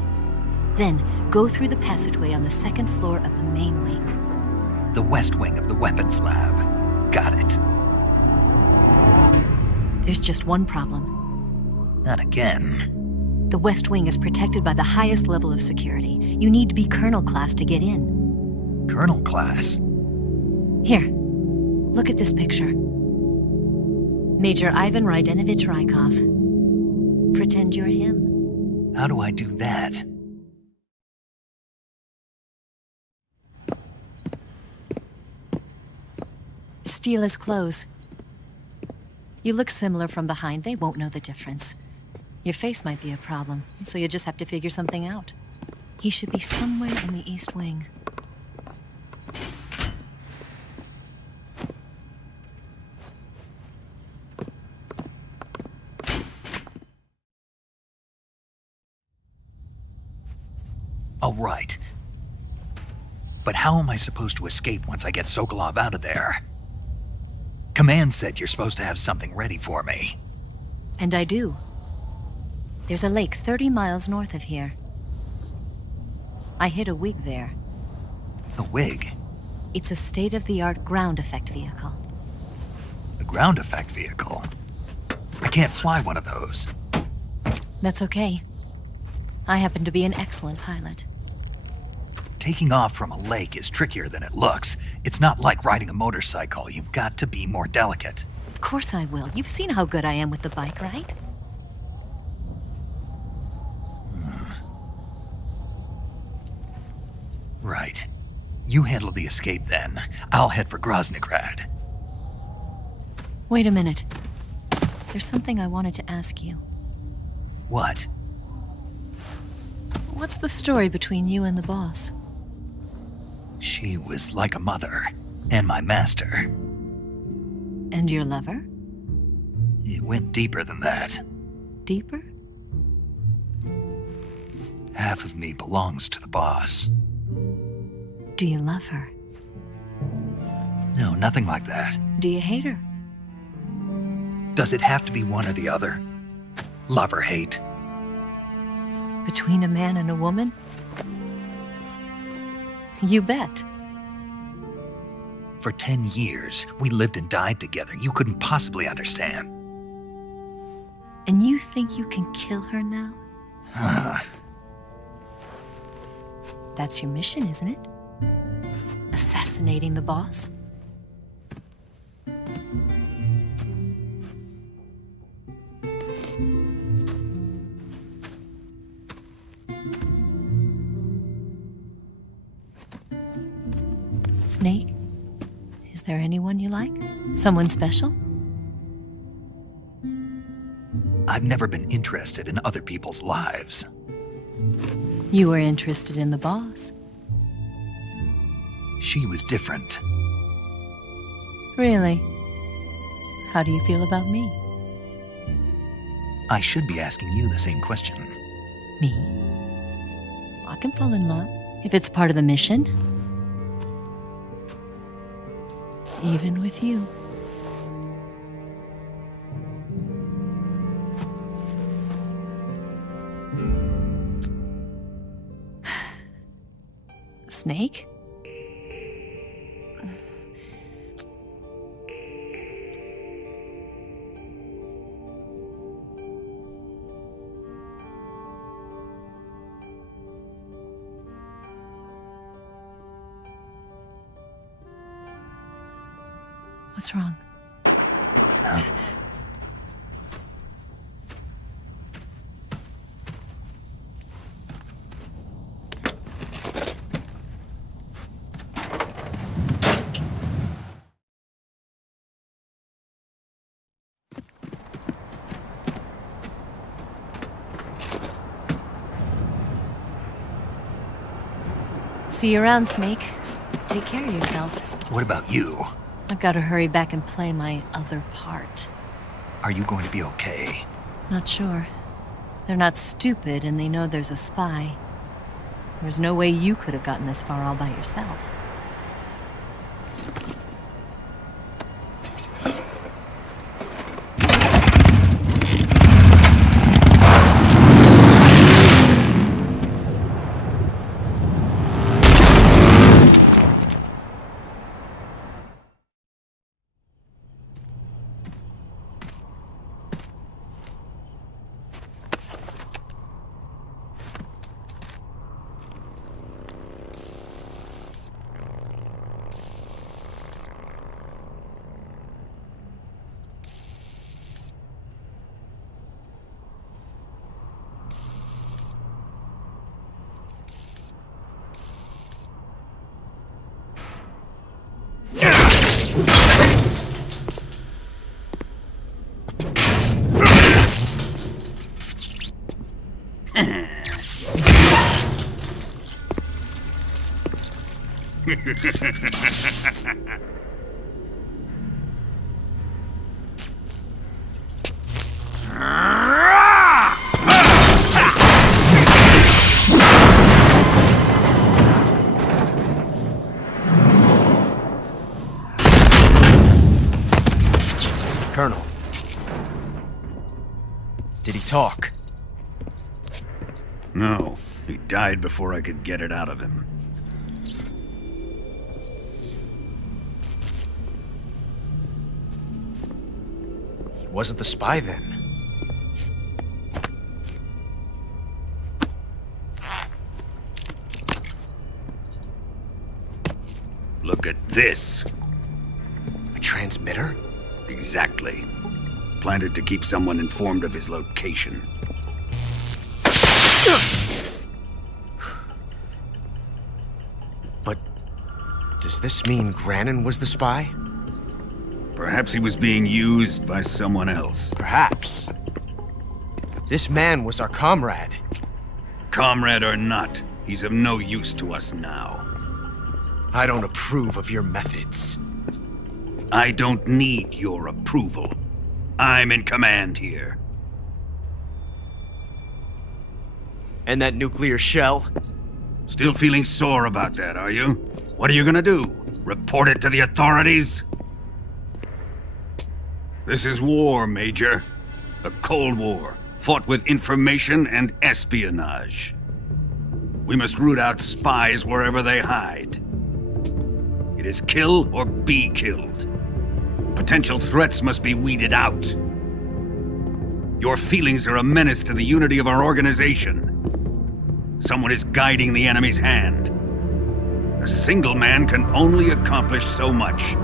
Then, go through the passageway on the 2nd floor of the main wing. The West Wing of the weapons lab. Got it. There's just one problem. Not again. The West Wing is protected by the highest level of security. You need to be Colonel class to get in. Colonel class? Here, look at this picture. Major Ivan Rydenovich Rykov. Pretend you're him. How do I do that? Steal his clothes. You look similar from behind. They won't know the difference. Your face might be a problem, so you just have to figure something out. He should be somewhere in the East Wing. All right. But how am I supposed to escape once I get Sokolov out of there? Command said you're supposed to have something ready for me. And I do. There's a lake 30 miles north of here. I hid a wig there. A wig? It's a state-of-the-art ground effect vehicle. A ground effect vehicle? I can't fly one of those. That's okay. I happen to be an excellent pilot. Taking off from a lake is trickier than it looks. It's not like riding a motorcycle. You've got to be more delicate. Of course I will. You've seen how good I am with the bike, right? Right. You handle the escape then. I'll head for Groznygrad. Wait a minute. There's something I wanted to ask you. What? What's the story between you and the boss? She was like a mother, and my master. And your lover? It went deeper than that. Deeper? Half of me belongs to the boss. Do you love her? No, nothing like that. Do you hate her? Does it have to be one or the other? Love or hate? Between a man and a woman? You bet. For 10 years, we lived and died together. You couldn't possibly understand. And you think you can kill her now? That's your mission, isn't it? Assassinating the boss? Snake? Is there anyone you like? Someone special? I've never been interested in other people's lives. You were interested in the boss. She was different. Really? How do you feel about me? I should be asking you the same question. Me? I can fall in love if it's part of the mission. Even with you. Snake? What's wrong? See you around, Snake. Take care of yourself. What about you? I've got to hurry back and play my other part. Are you going to be okay? Not sure. They're not stupid, and they know there's a spy. There's no way you could have gotten this far all by yourself. Colonel. Did he talk? No, he died before I could get it out of him. He wasn't the spy then. Look at this. A transmitter? Exactly. Planted to keep someone informed of his location. But does this mean Grannon was the spy? Perhaps he was being used by someone else. Perhaps. This man was our comrade. Comrade or not, he's of no use to us now. I don't approve of your methods. I don't need your approval. I'm in command here. And that nuclear shell? Still feeling sore about that, are you? What are you gonna do? Report it to the authorities? This is war, Major. A Cold War, fought with information and espionage. We must root out spies wherever they hide. It is kill or be killed. Potential threats must be weeded out. Your feelings are a menace to the unity of our organization. Someone is guiding the enemy's hand. A single man can only accomplish so much.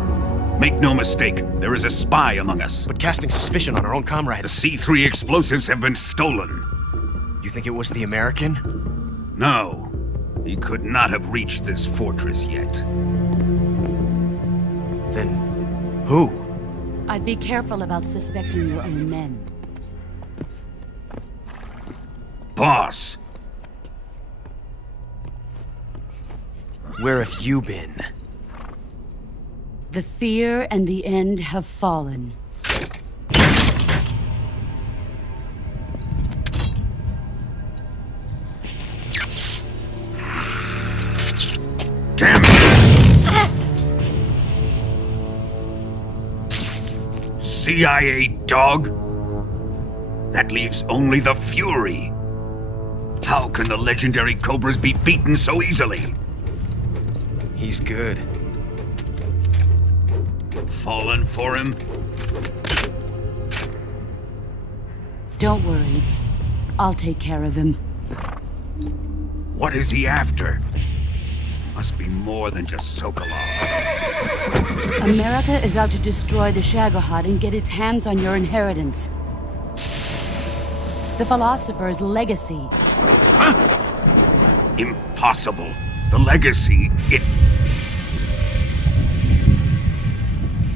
Make no mistake, there is a spy among us. But casting suspicion on our own The comrades. C3 explosives have been stolen. You think it was the American? No, he could not have reached this fortress yet. Then who? I'd be careful about suspecting your own men. Boss, Where have you been? The fear and the end have fallen. Damn it! CIA dog? That leaves only the Fury. How can the legendary Cobras be beaten so easily? He's good. Fallen for him? Don't worry. I'll take care of him. What is he after? Must be more than just Sokolov. America is out to destroy the Shagohod and get its hands on your inheritance. The philosopher's legacy. Huh? Impossible. The legacy,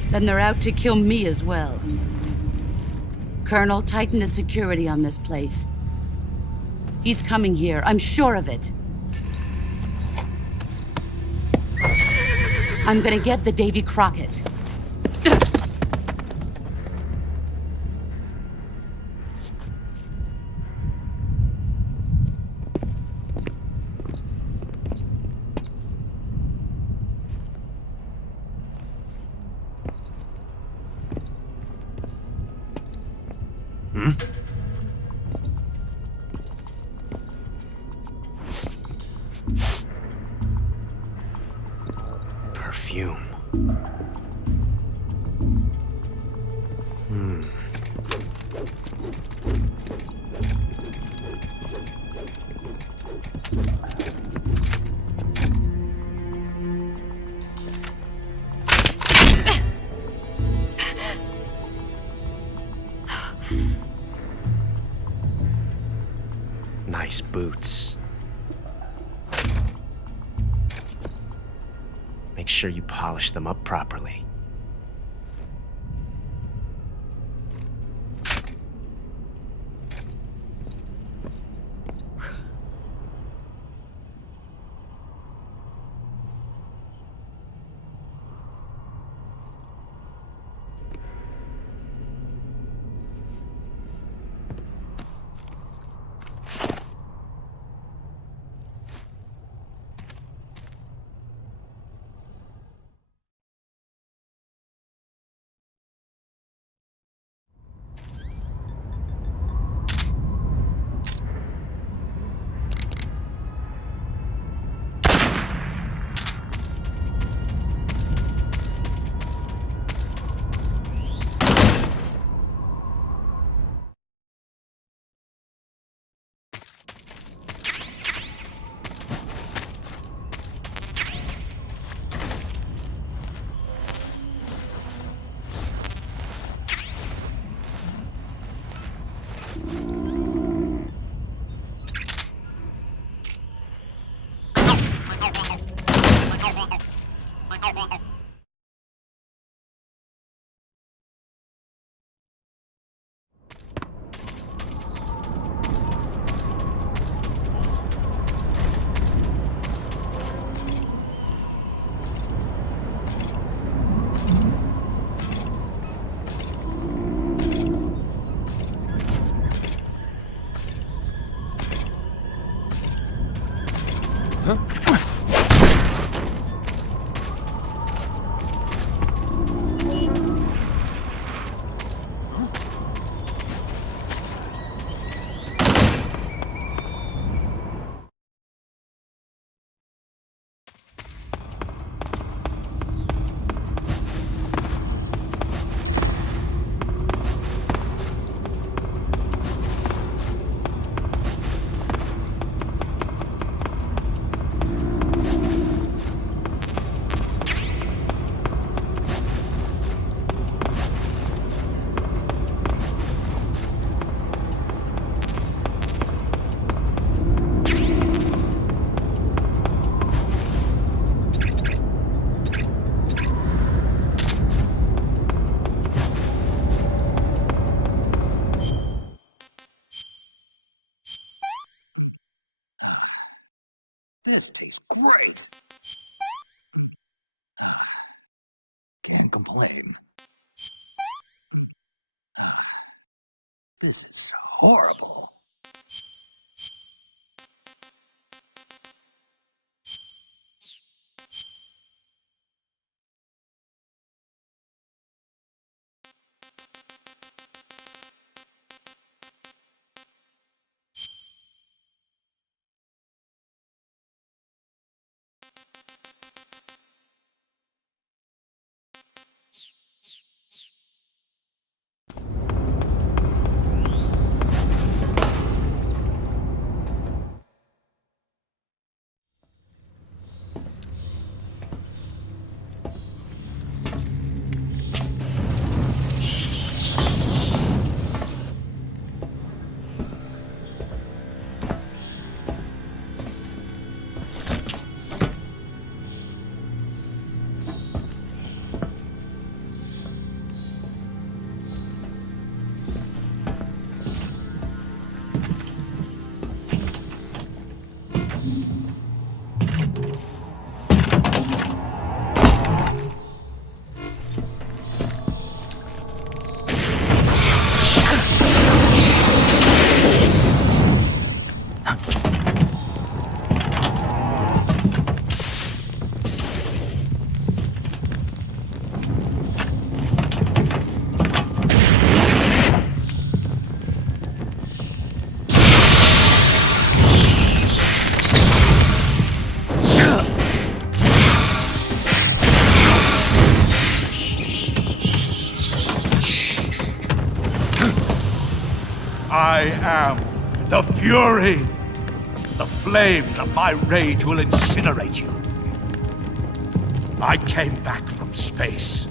Then they're out to kill me as well. Colonel, tighten the security on this place. He's coming here, I'm sure of it. I'm gonna get the Davy Crockett. Perfume. Nice boots. Make sure you polish them up properly. This tastes great. Can't complain. This is horrible. I am the Fury. The flames of my rage will incinerate you. I came back from space.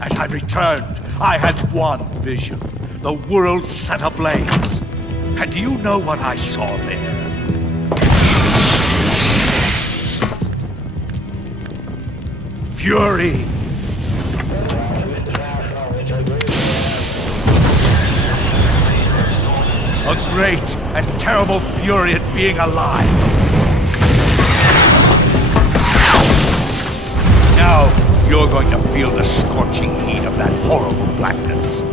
As I returned, I had one vision. The world set ablaze. And do you know what I saw there? Fury. A great and terrible fury at being alive. Now, you're going to feel the scorching heat of that horrible blackness.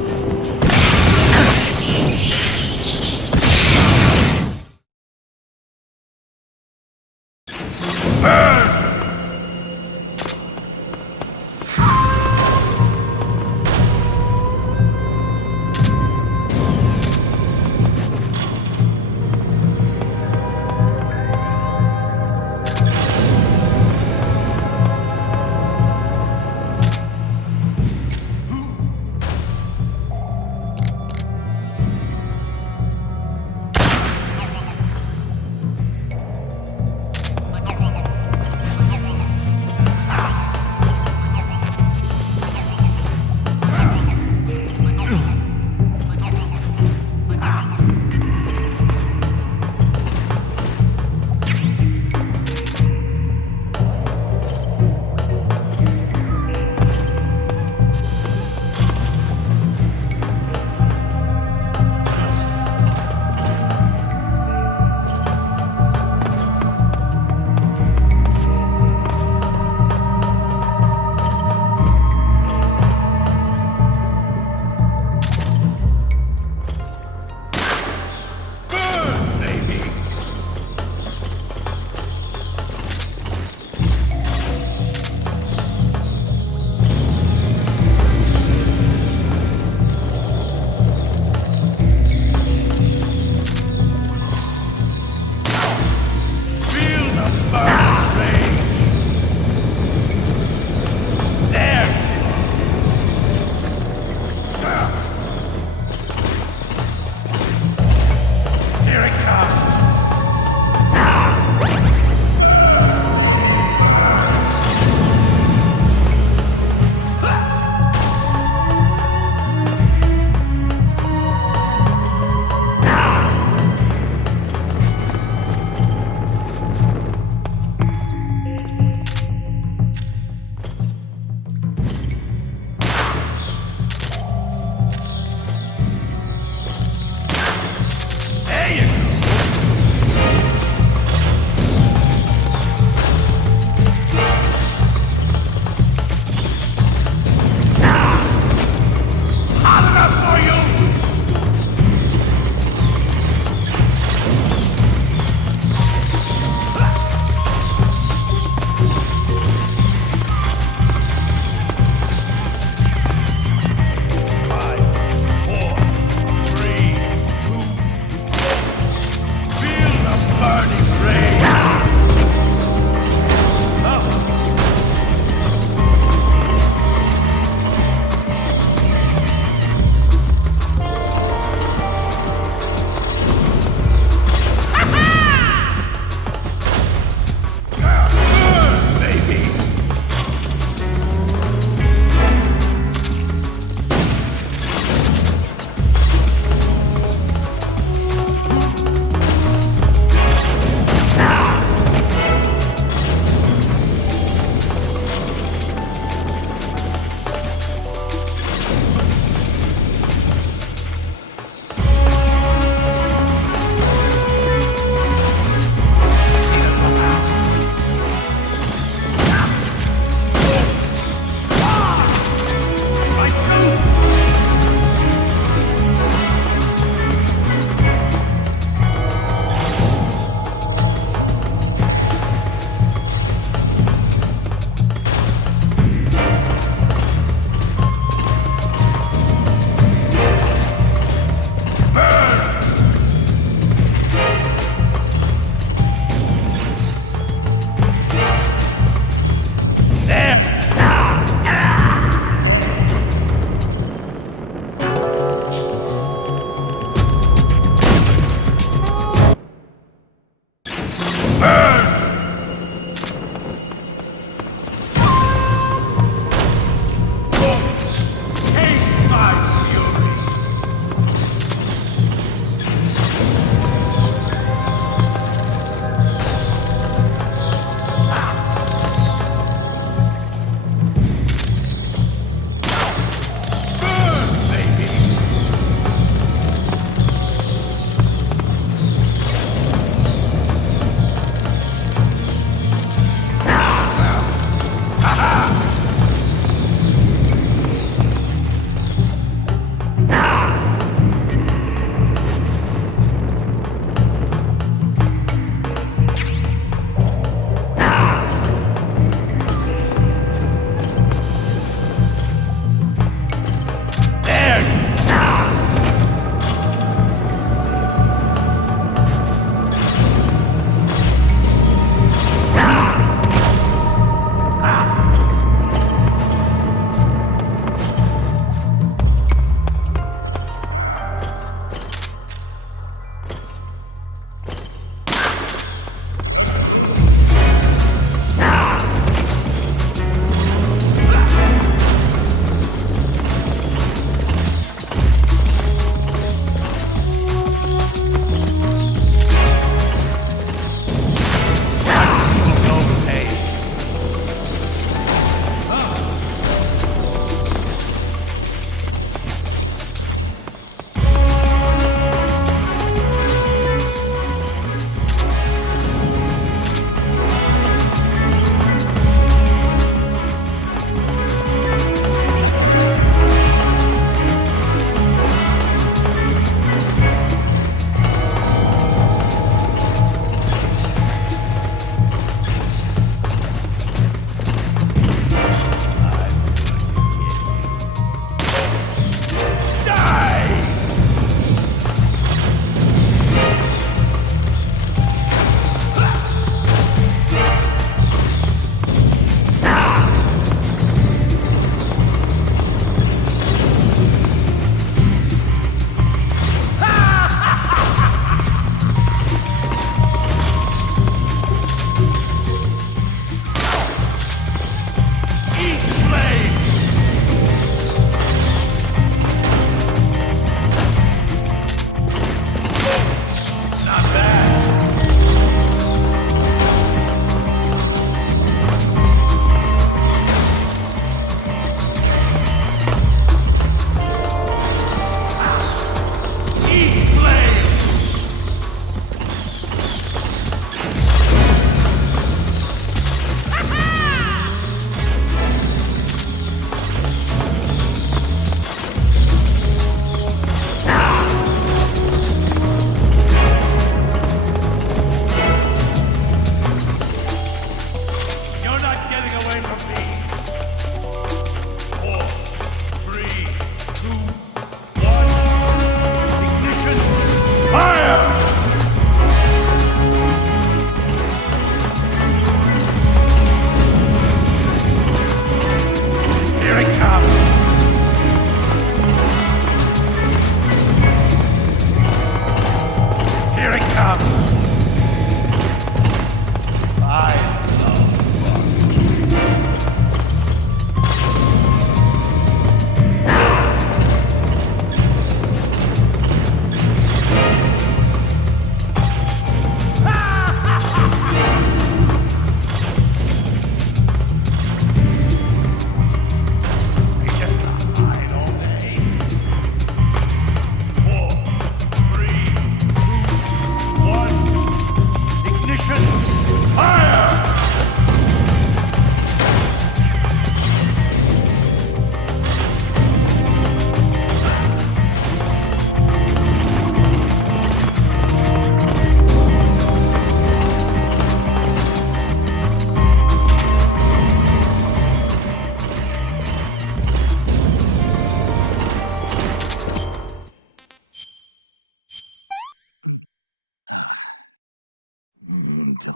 My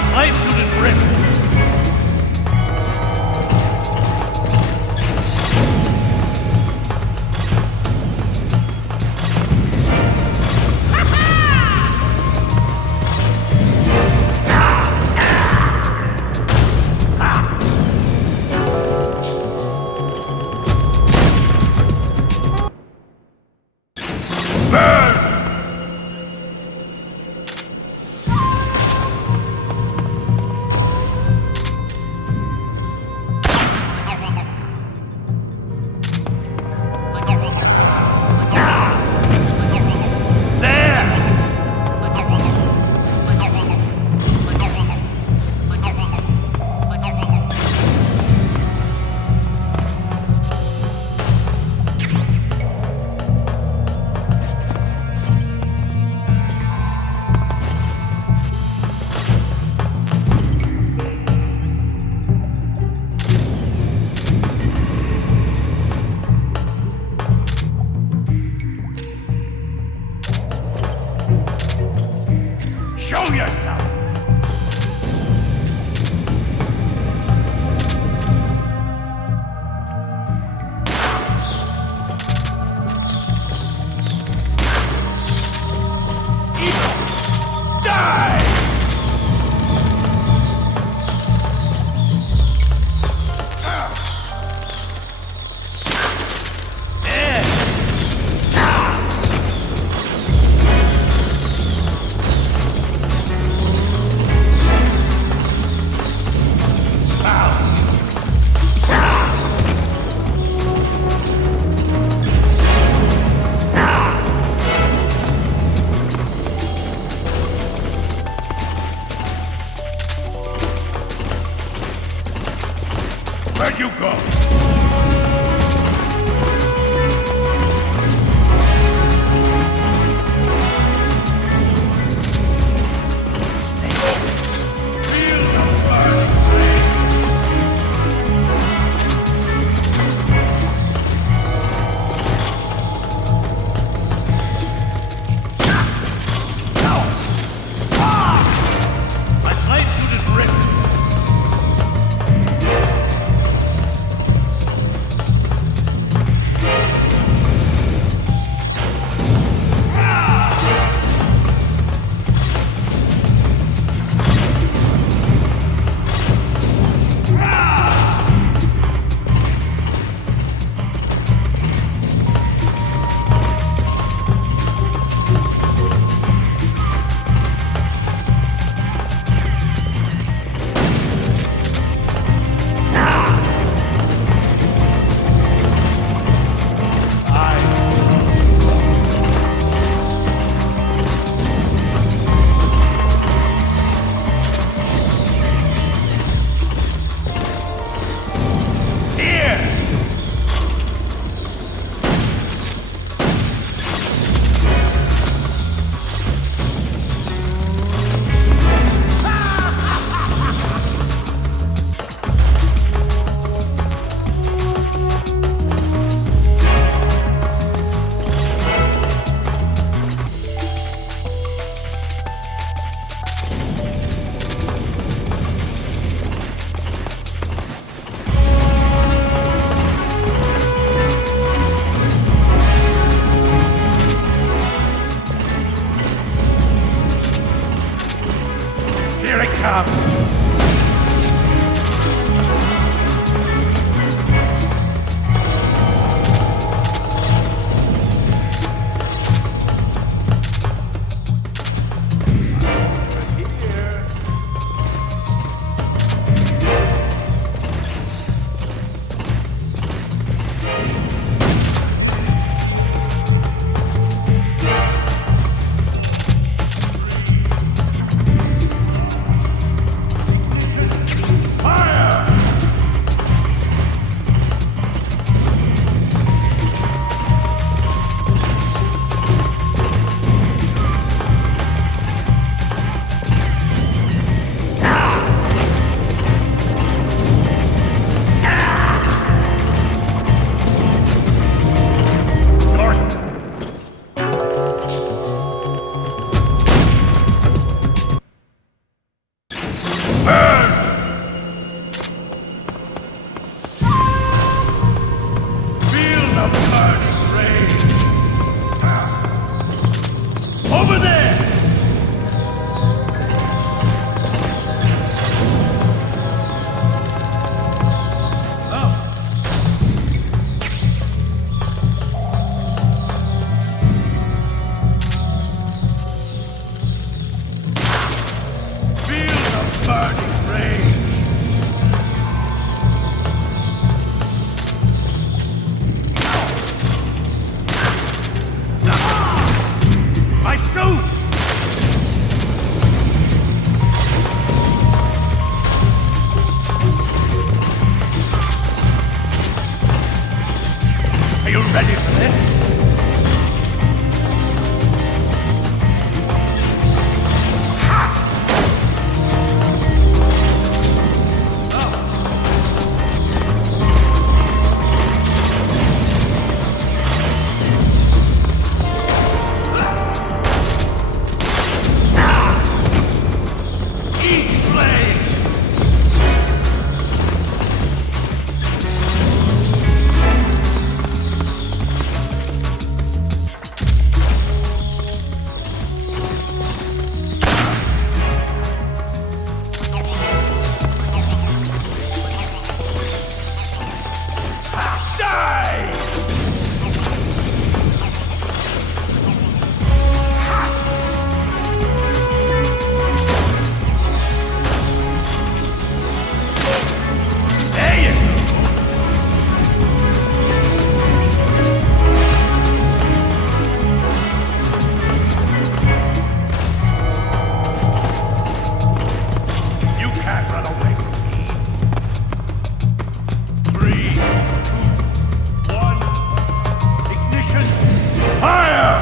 flight suit is ripped! Show yourself! Where'd you go? My flight suit is ripped! Here it comes! Feel the burning rage! Over there! Feel the burning rage! My suit! Are you ready for this? Eat flame! Die! There you go! You can't run away from me. 3, 2, 1. Ignition! Fire!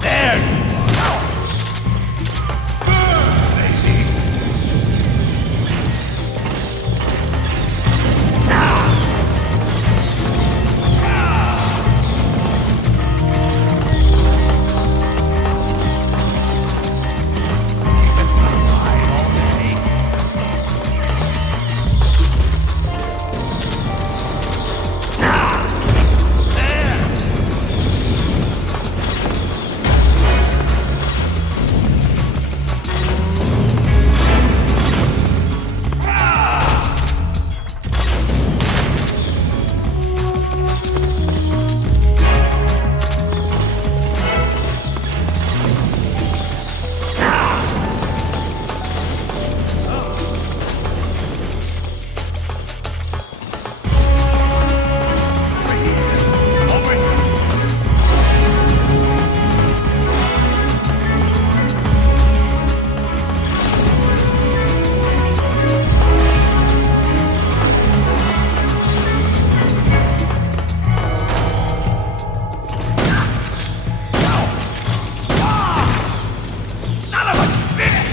There you are! Burn, baby! Over here! Son of a bitch!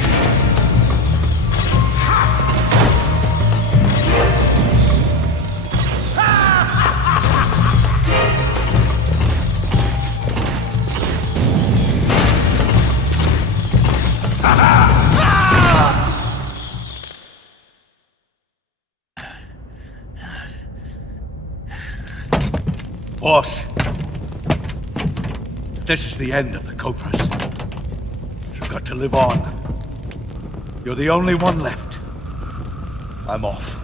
Boss, this is the end of the Cobras. You've got to live on. You're the only one left. I'm off.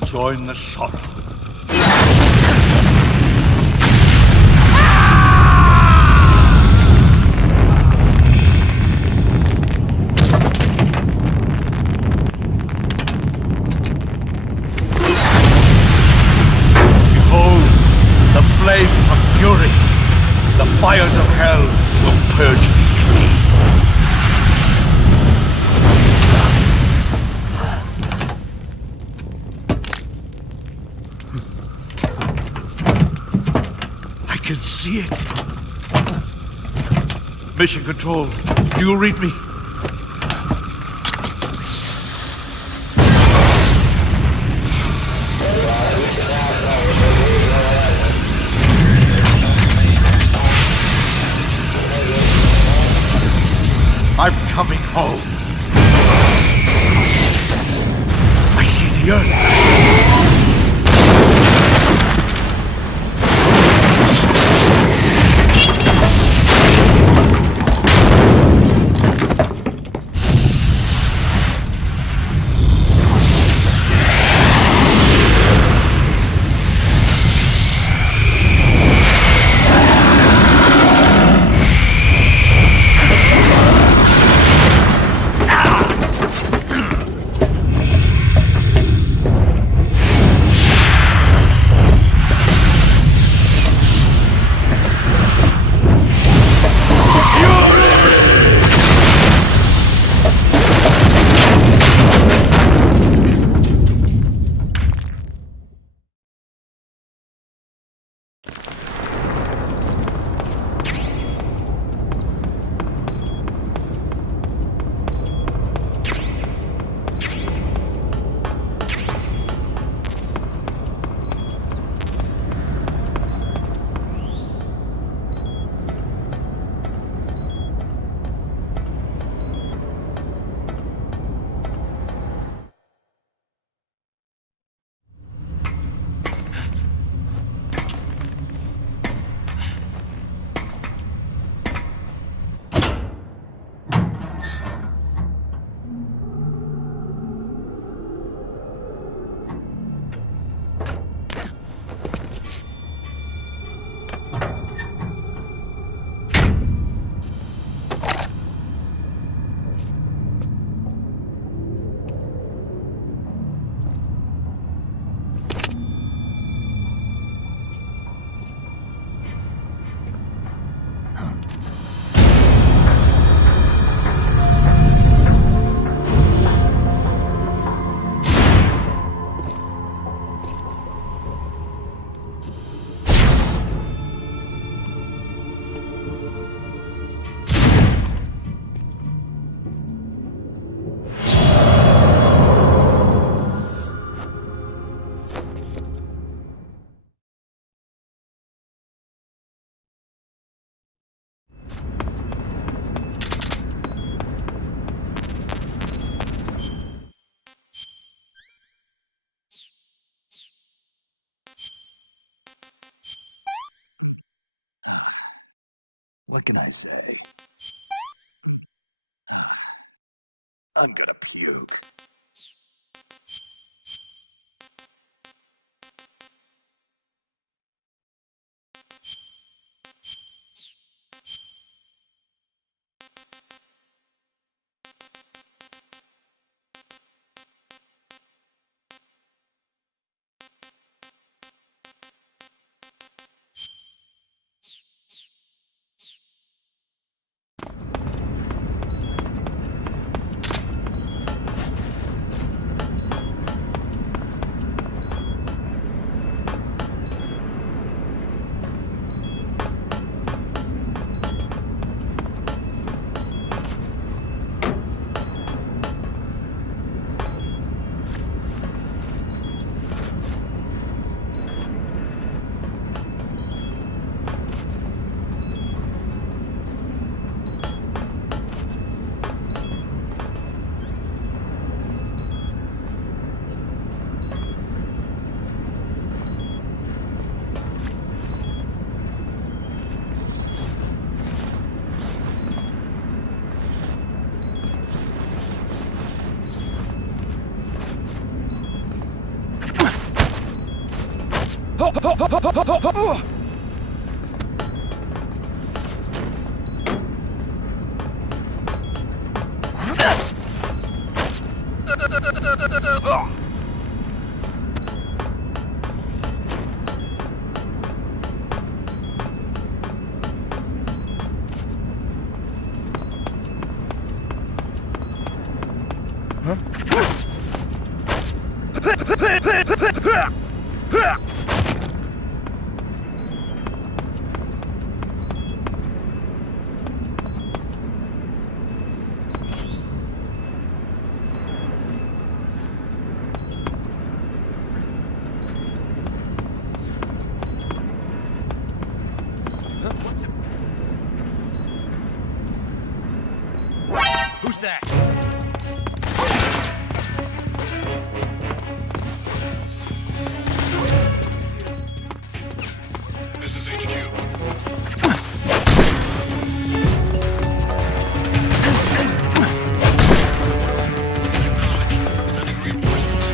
To join the sun. Behold, the flames of fury. The fires of hell will purge me clean. I can see it. Mission Control, do you read me? I'm coming home. I see the Earth. What can I say? I'm gonna puke. that? This is HQ. Sending reinforcements.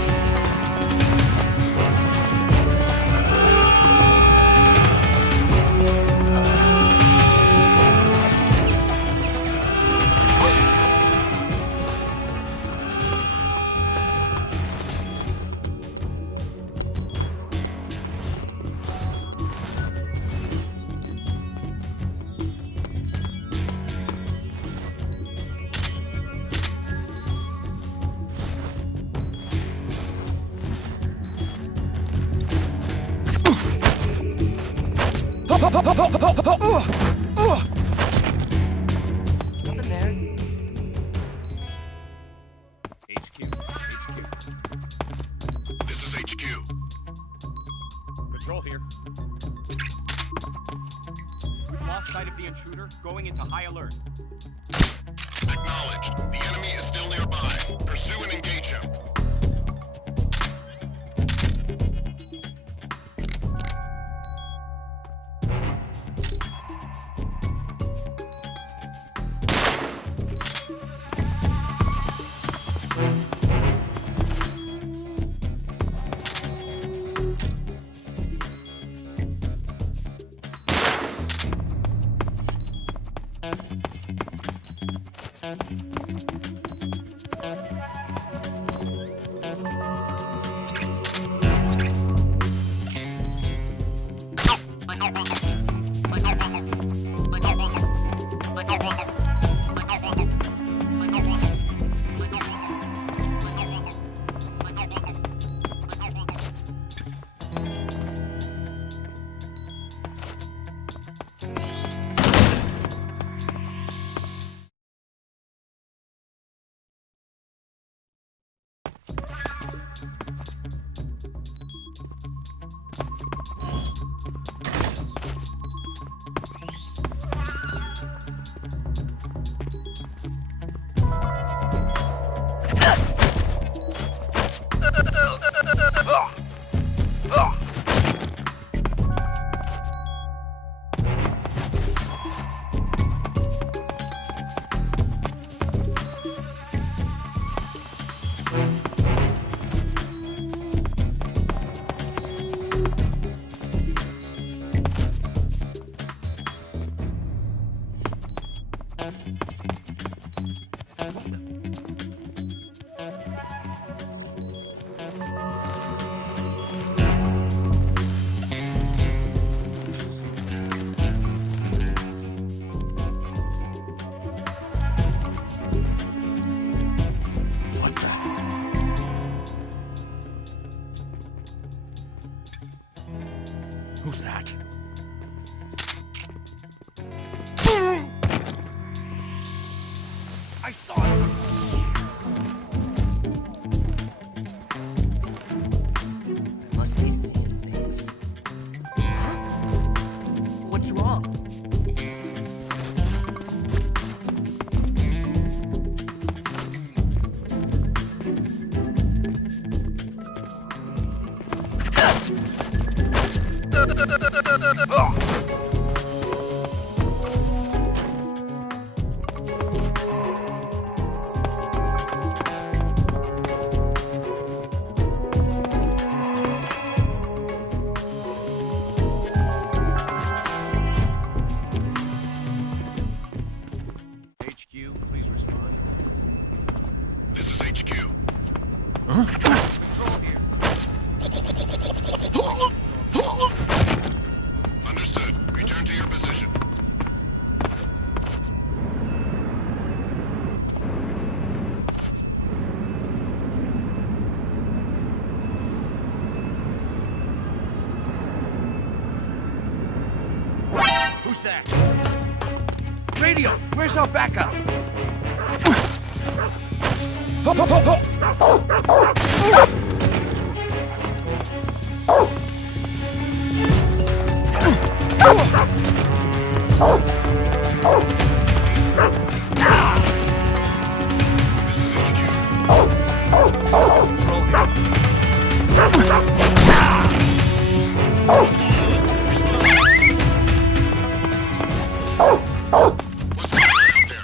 Nothing there. HQ. This is HQ. Patrol here. We've lost sight of the intruder, going into high alert. Acknowledged. The enemy is still nearby. Pursue and engage him. Who's that? I saw it! I must be seeing things. What's wrong? HQ, please respond. This is HQ. Patrol here. Understood. Return to your position. Who's that? Radio! Where's our backup? What's going on out there?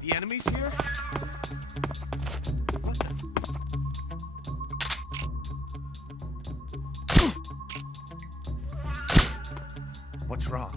The enemies here? What's wrong?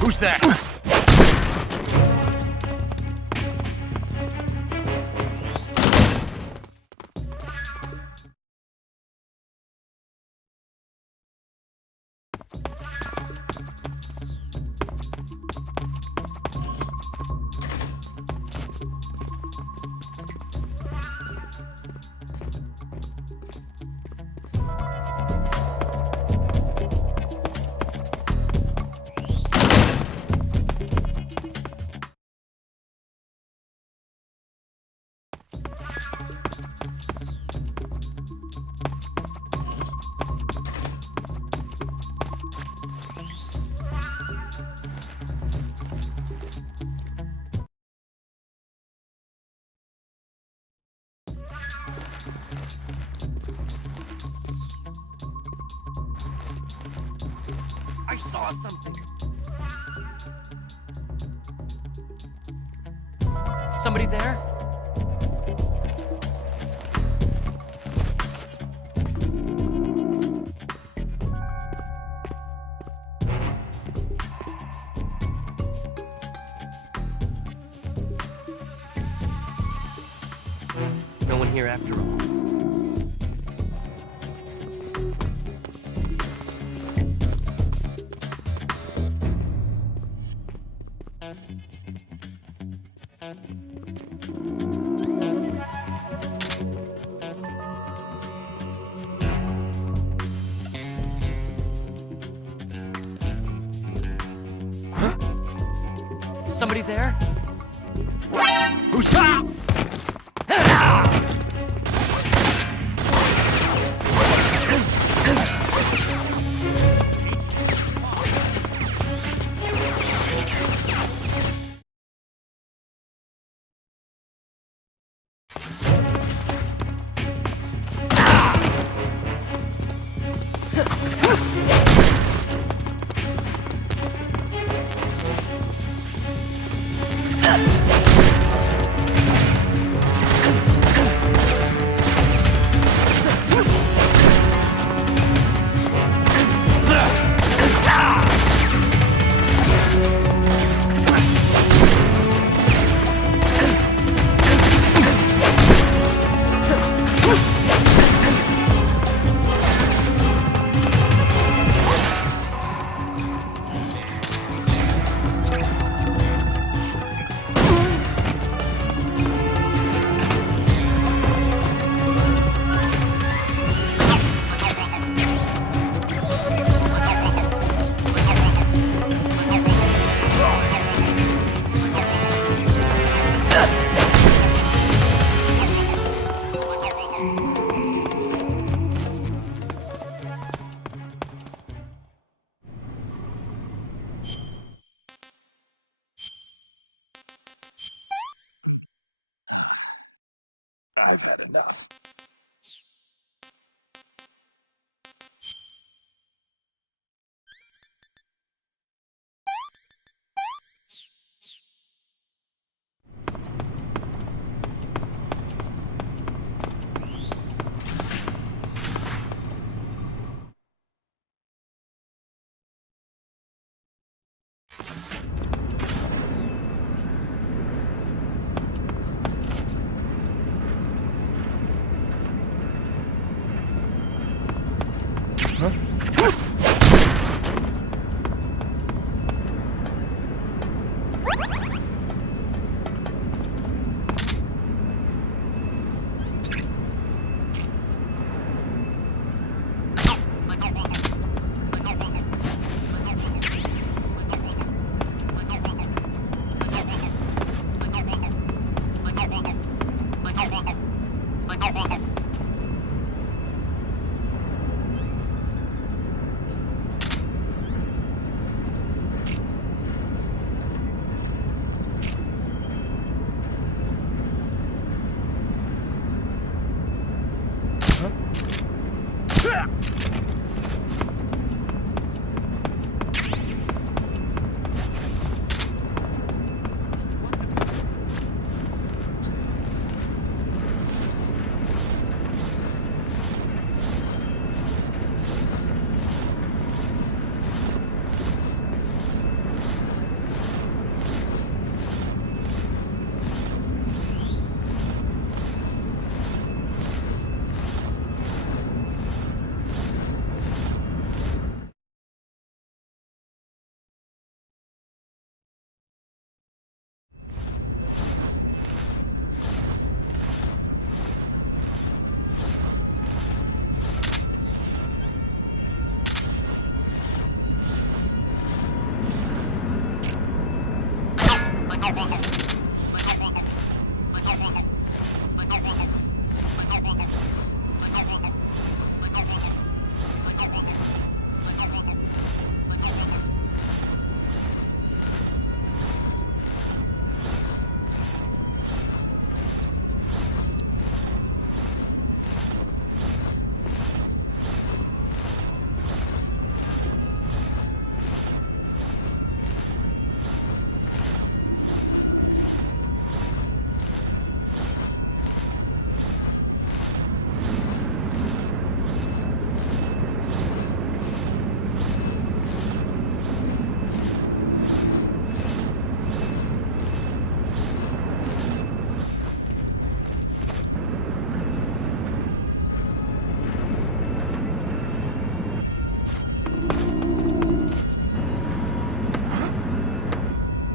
Who's that? I saw something. Somebody there? No one here after all. Somebody there? Who's that? I've had enough.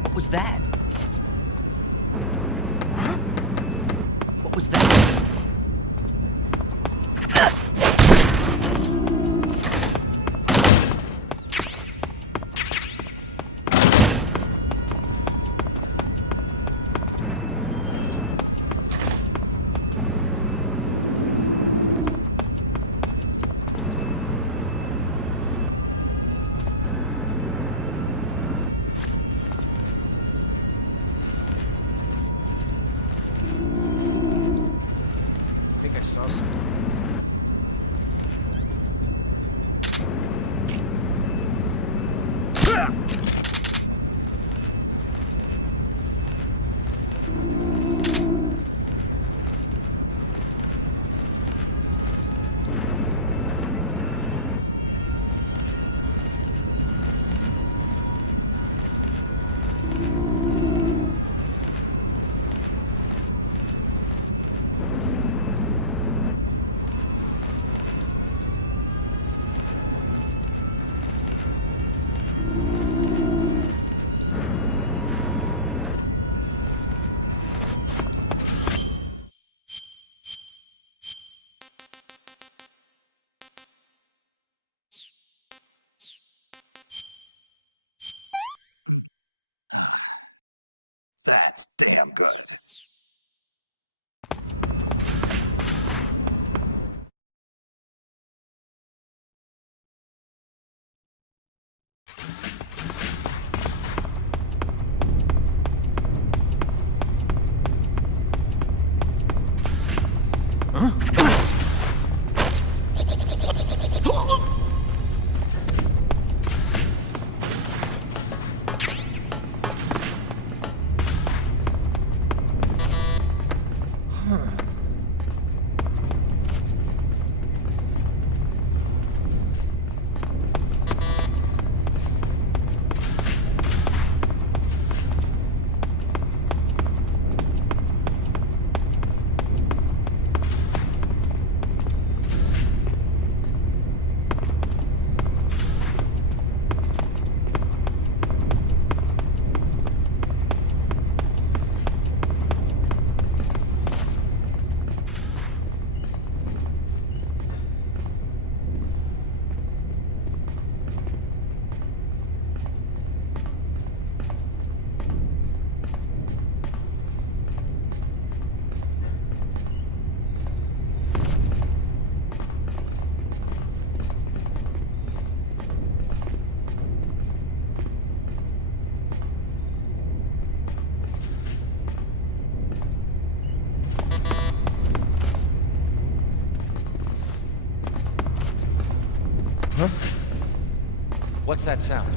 What was that? What was that? I think I saw something. That's damn good. What's that sound?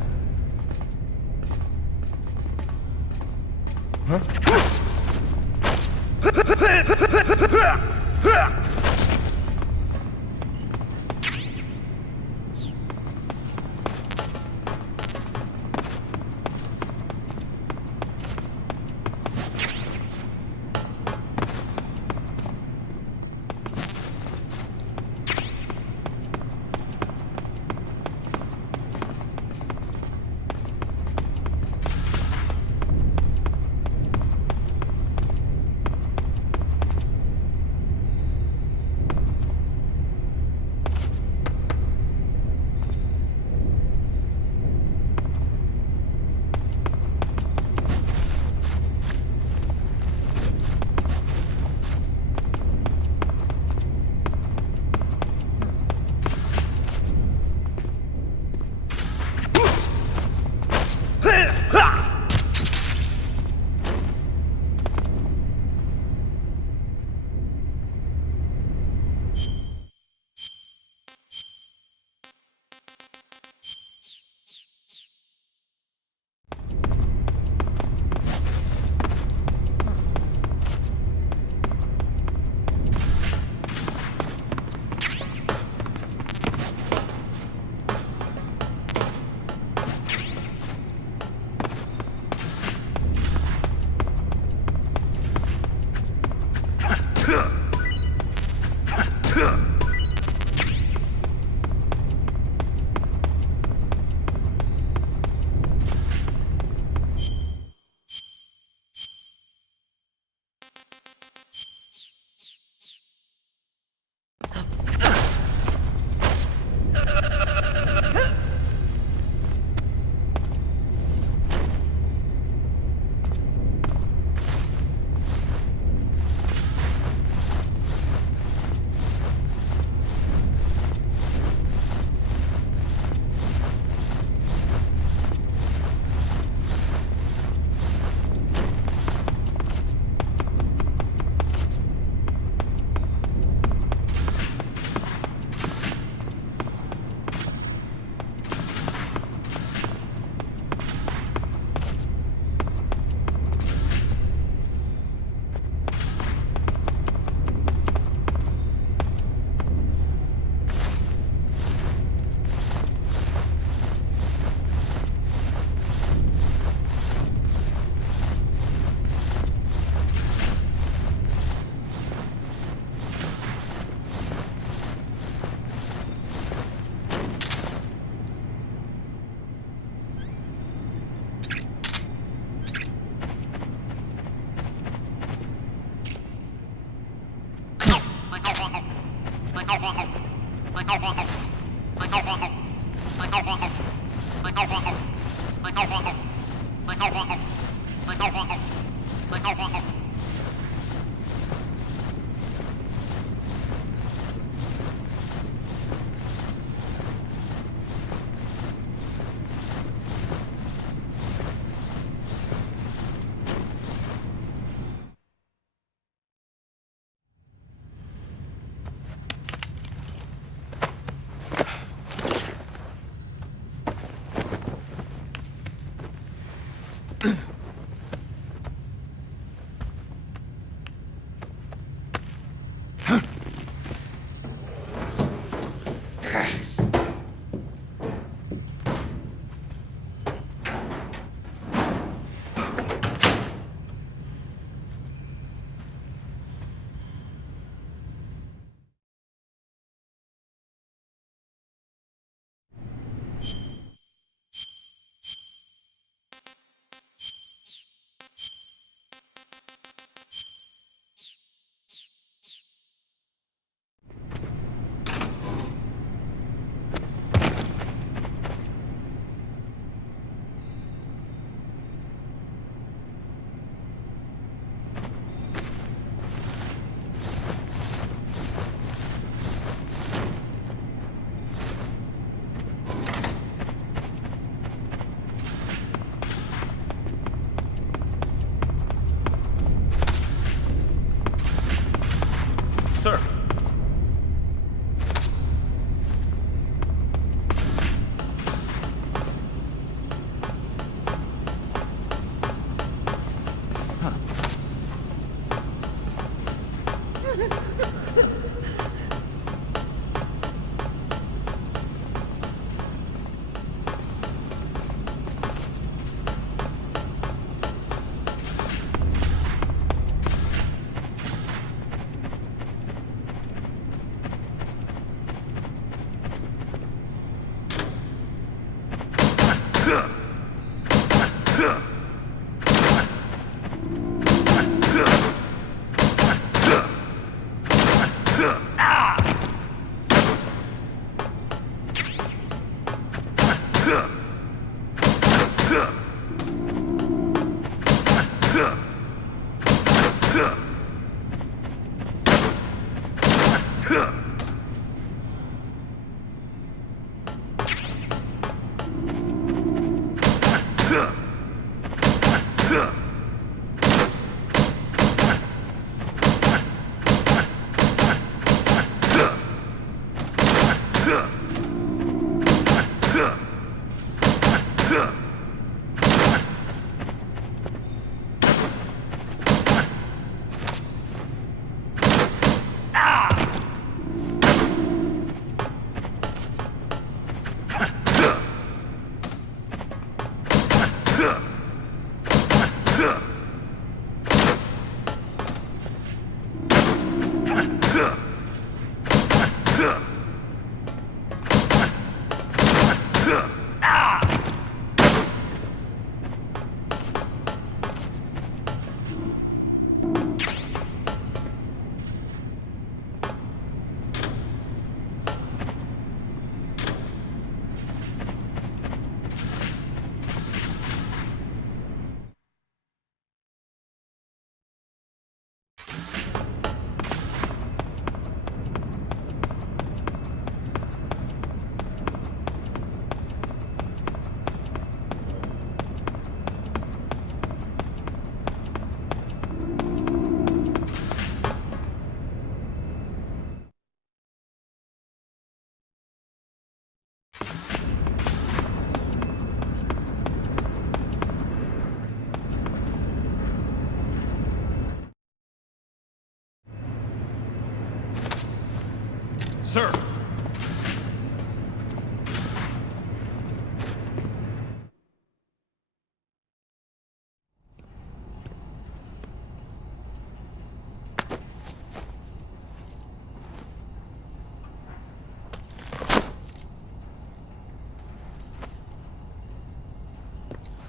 Sir!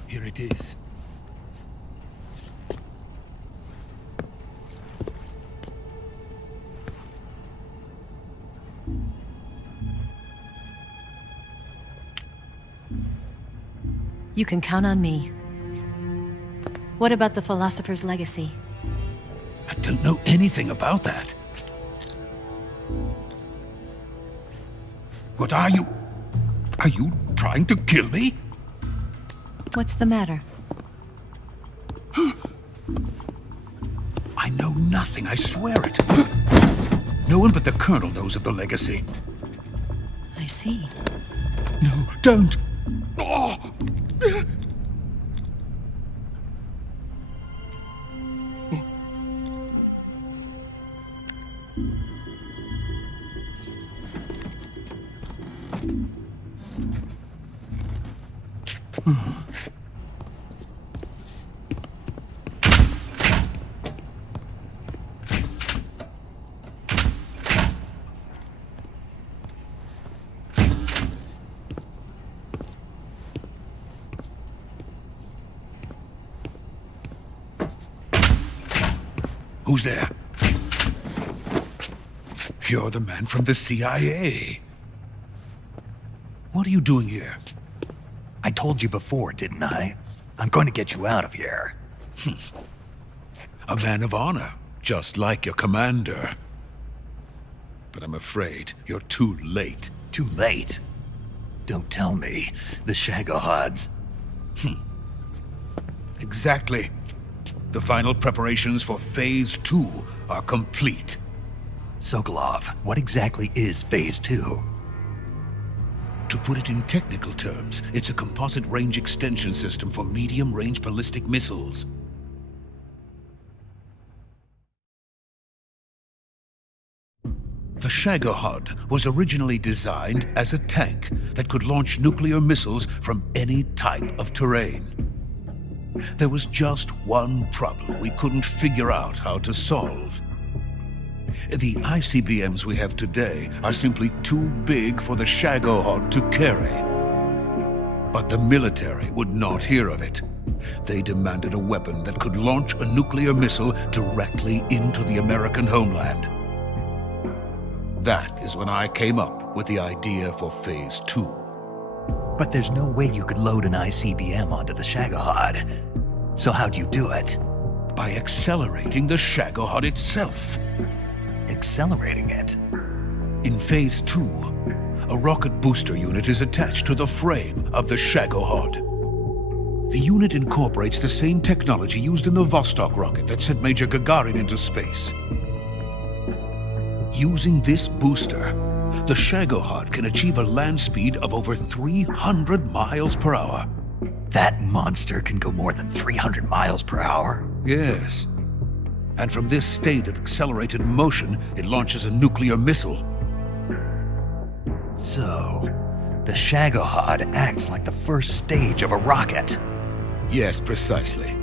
Here it is. You can count on me. What about the philosopher's legacy? I don't know anything about that. What are you? Are you trying to kill me? What's the matter? I know nothing, I swear it. No one but the Colonel knows of the legacy. I see. No, don't! Oh! Who's there? You're the man from the CIA. What are you doing here? I told you before, didn't I? I'm going to get you out of here. A man of honor, just like your commander. But I'm afraid you're too late. Too late? Don't tell me. The Shagohods. Exactly. The final preparations for Phase 2 are complete. Sokolov, what exactly is Phase 2? To put it in technical terms, it's a composite range extension system for medium-range ballistic missiles. The Shagohod was originally designed as a tank that could launch nuclear missiles from any type of terrain. There was just one problem we couldn't figure out how to solve. The ICBMs we have today are simply too big for the Shagohod to carry. But the military would not hear of it. They demanded a weapon that could launch a nuclear missile directly into the American homeland. That is when I came up with the idea for Phase 2. But there's no way you could load an ICBM onto the Shagohod. So how'd you do it? By accelerating the Shagohod itself. Accelerating it? In Phase 2, a rocket booster unit is attached to the frame of the Shagohod. The unit incorporates the same technology used in the Vostok rocket that sent Major Gagarin into space. Using this booster, the Shagohod can achieve a land speed of over 300 miles per hour. That monster can go more than 300 miles per hour? Yes. And from this state of accelerated motion, it launches a nuclear missile. So, the Shagohod acts like the first stage of a rocket. Yes, precisely.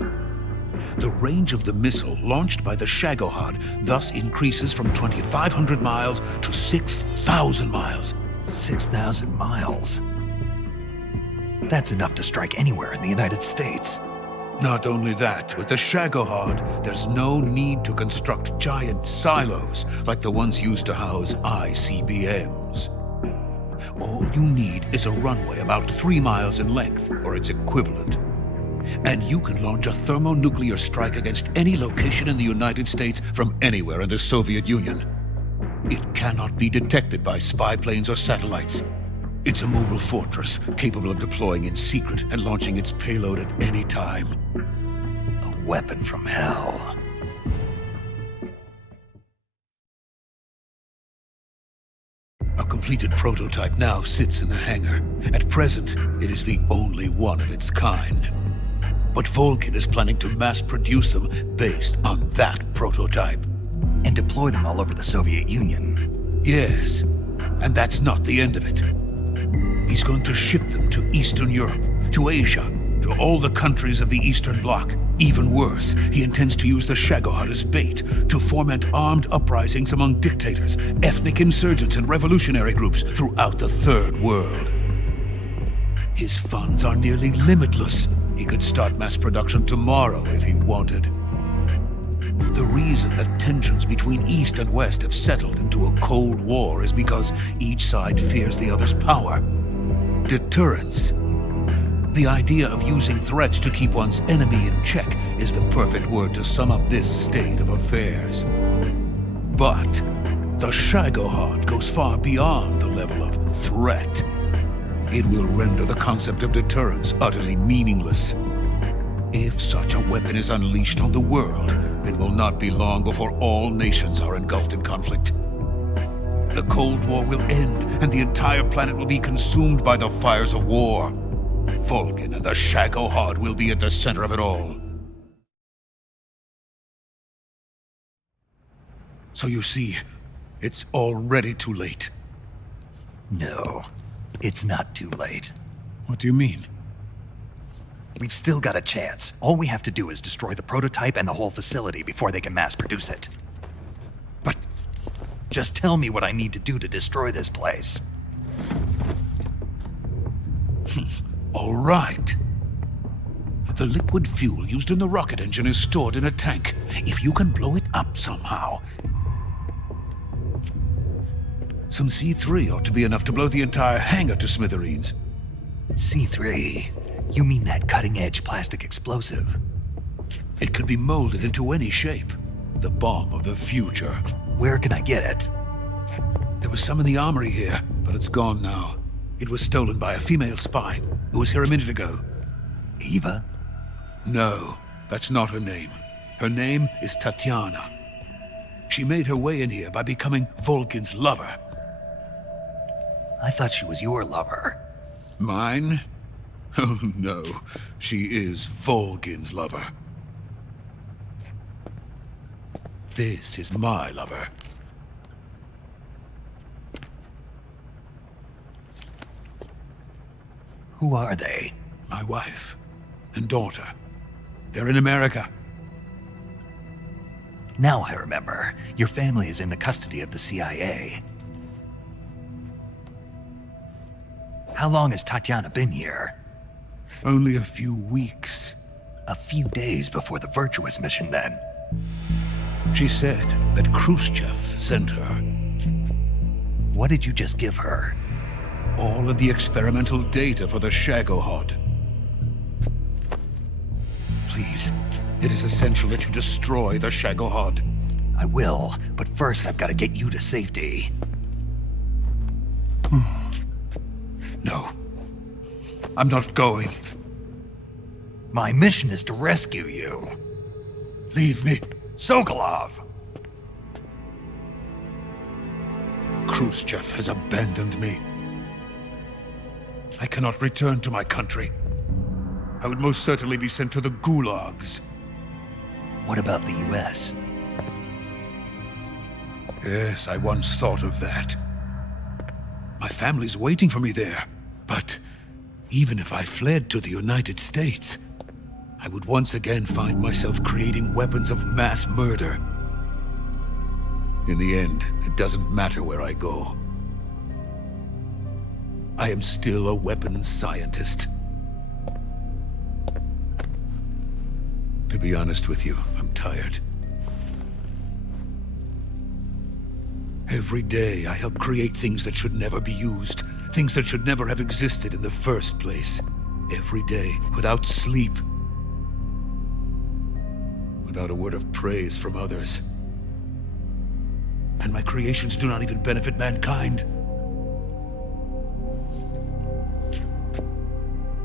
The range of the missile launched by the Shagohod thus increases from 2,500 miles to 6,000 miles. 6,000 miles? That's enough to strike anywhere in the United States. Not only that, with the Shagohod, there's no need to construct giant silos like the ones used to house ICBMs. All you need is a runway about 3 miles in length, or its equivalent. And you can launch a thermonuclear strike against any location in the United States from anywhere in the Soviet Union. It cannot be detected by spy planes or satellites. It's a mobile fortress, capable of deploying in secret and launching its payload at any time. A weapon from hell. A completed prototype now sits in the hangar. At present, it is the only one of its kind. But Volgin is planning to mass-produce them based on that prototype. And deploy them all over the Soviet Union. Yes, and that's not the end of it. He's going to ship them to Eastern Europe, to Asia, to all the countries of the Eastern Bloc. Even worse, he intends to use the Shagohod as bait to foment armed uprisings among dictators, ethnic insurgents, and revolutionary groups throughout the Third World. His funds are nearly limitless. He could start mass production tomorrow if he wanted. The reason that tensions between East and West have settled into a Cold War is because each side fears the other's power. Deterrence. The idea of using threats to keep one's enemy in check is the perfect word to sum up this state of affairs. But the Shagohod goes far beyond the level of threat. It will render the concept of deterrence utterly meaningless. If such a weapon is unleashed on the world, it will not be long before all nations are engulfed in conflict. The Cold War will end, and the entire planet will be consumed by the fires of war. Volgin and the Shagohod will be at the center of it all. So you see, it's already too late. No, it's not too late. What do you mean? We've still got a chance. All we have to do is destroy the prototype and the whole facility before they can mass produce it. But just tell me what I need to do to destroy this place. All right. The liquid fuel used in the rocket engine is stored in a tank. If you can blow it up somehow, some C3 ought to be enough to blow the entire hangar to smithereens. C3? You mean that cutting-edge plastic explosive? It could be molded into any shape. The bomb of the future. Where can I get it? There was some in the armory here, but it's gone now. It was stolen by a female spy who was here a minute ago. Eva? No, that's not her name. Her name is Tatiana. She made her way in here by becoming Volgin's lover. I thought she was your lover. Mine? Oh no, she is Volgin's lover. This is my lover. Who are they? My wife and daughter. They're in America. Now I remember. Your family is in the custody of the CIA. How long has Tatiana been here? Only a few weeks. A few days before the Virtuous mission, then. She said that Khrushchev sent her. What did you just give her? All of the experimental data for the Shagohod. Please, it is essential that you destroy the Shagohod. I will, but first I've got to get you to safety. No. I'm not going. My mission is to rescue you. Leave me. Sokolov! Khrushchev has abandoned me. I cannot return to my country. I would most certainly be sent to the gulags. What about the US? Yes, I once thought of that. My family's waiting for me there. But even if I fled to the United States, I would once again find myself creating weapons of mass murder. In the end, it doesn't matter where I go. I am still a weapons scientist. To be honest with you, I'm tired. Every day, I help create things that should never be used, things that should never have existed in the first place. Every day, without sleep, without a word of praise from others. And my creations do not even benefit mankind.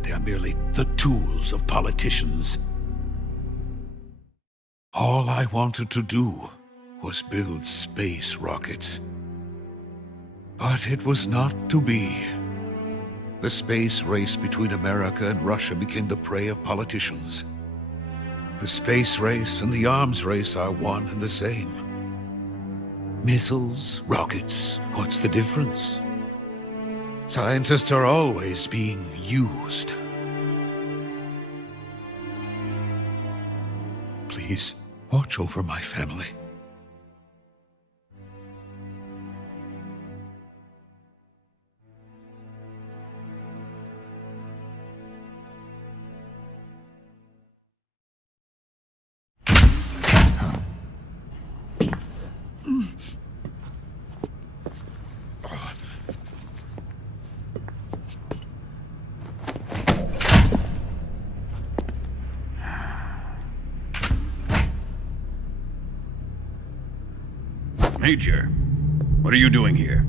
They are merely the tools of politicians. All I wanted to do was build space rockets. But it was not to be. The space race between America and Russia became the prey of politicians. The space race and the arms race are one and the same. Missiles, rockets, what's the difference? Scientists are always being used. Please, watch over my family. Major, what are you doing here?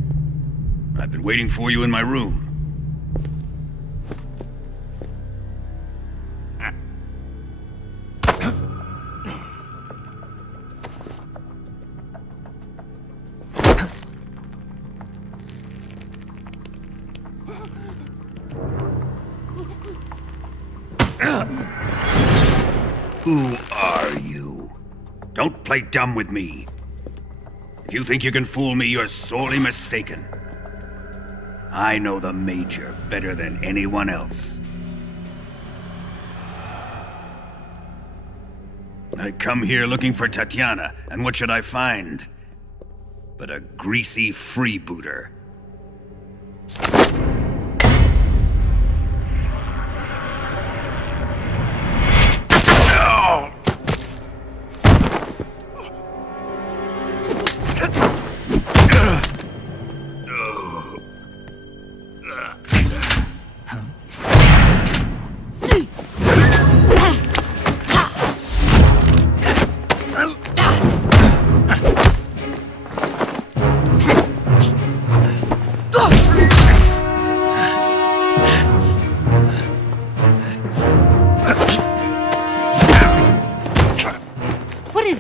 I've been waiting for you in my room. Who are you? Don't play dumb with me. If you think you can fool me, you're sorely mistaken. I know the Major better than anyone else. I come here looking for Tatiana, and what should I find? But a greasy freebooter.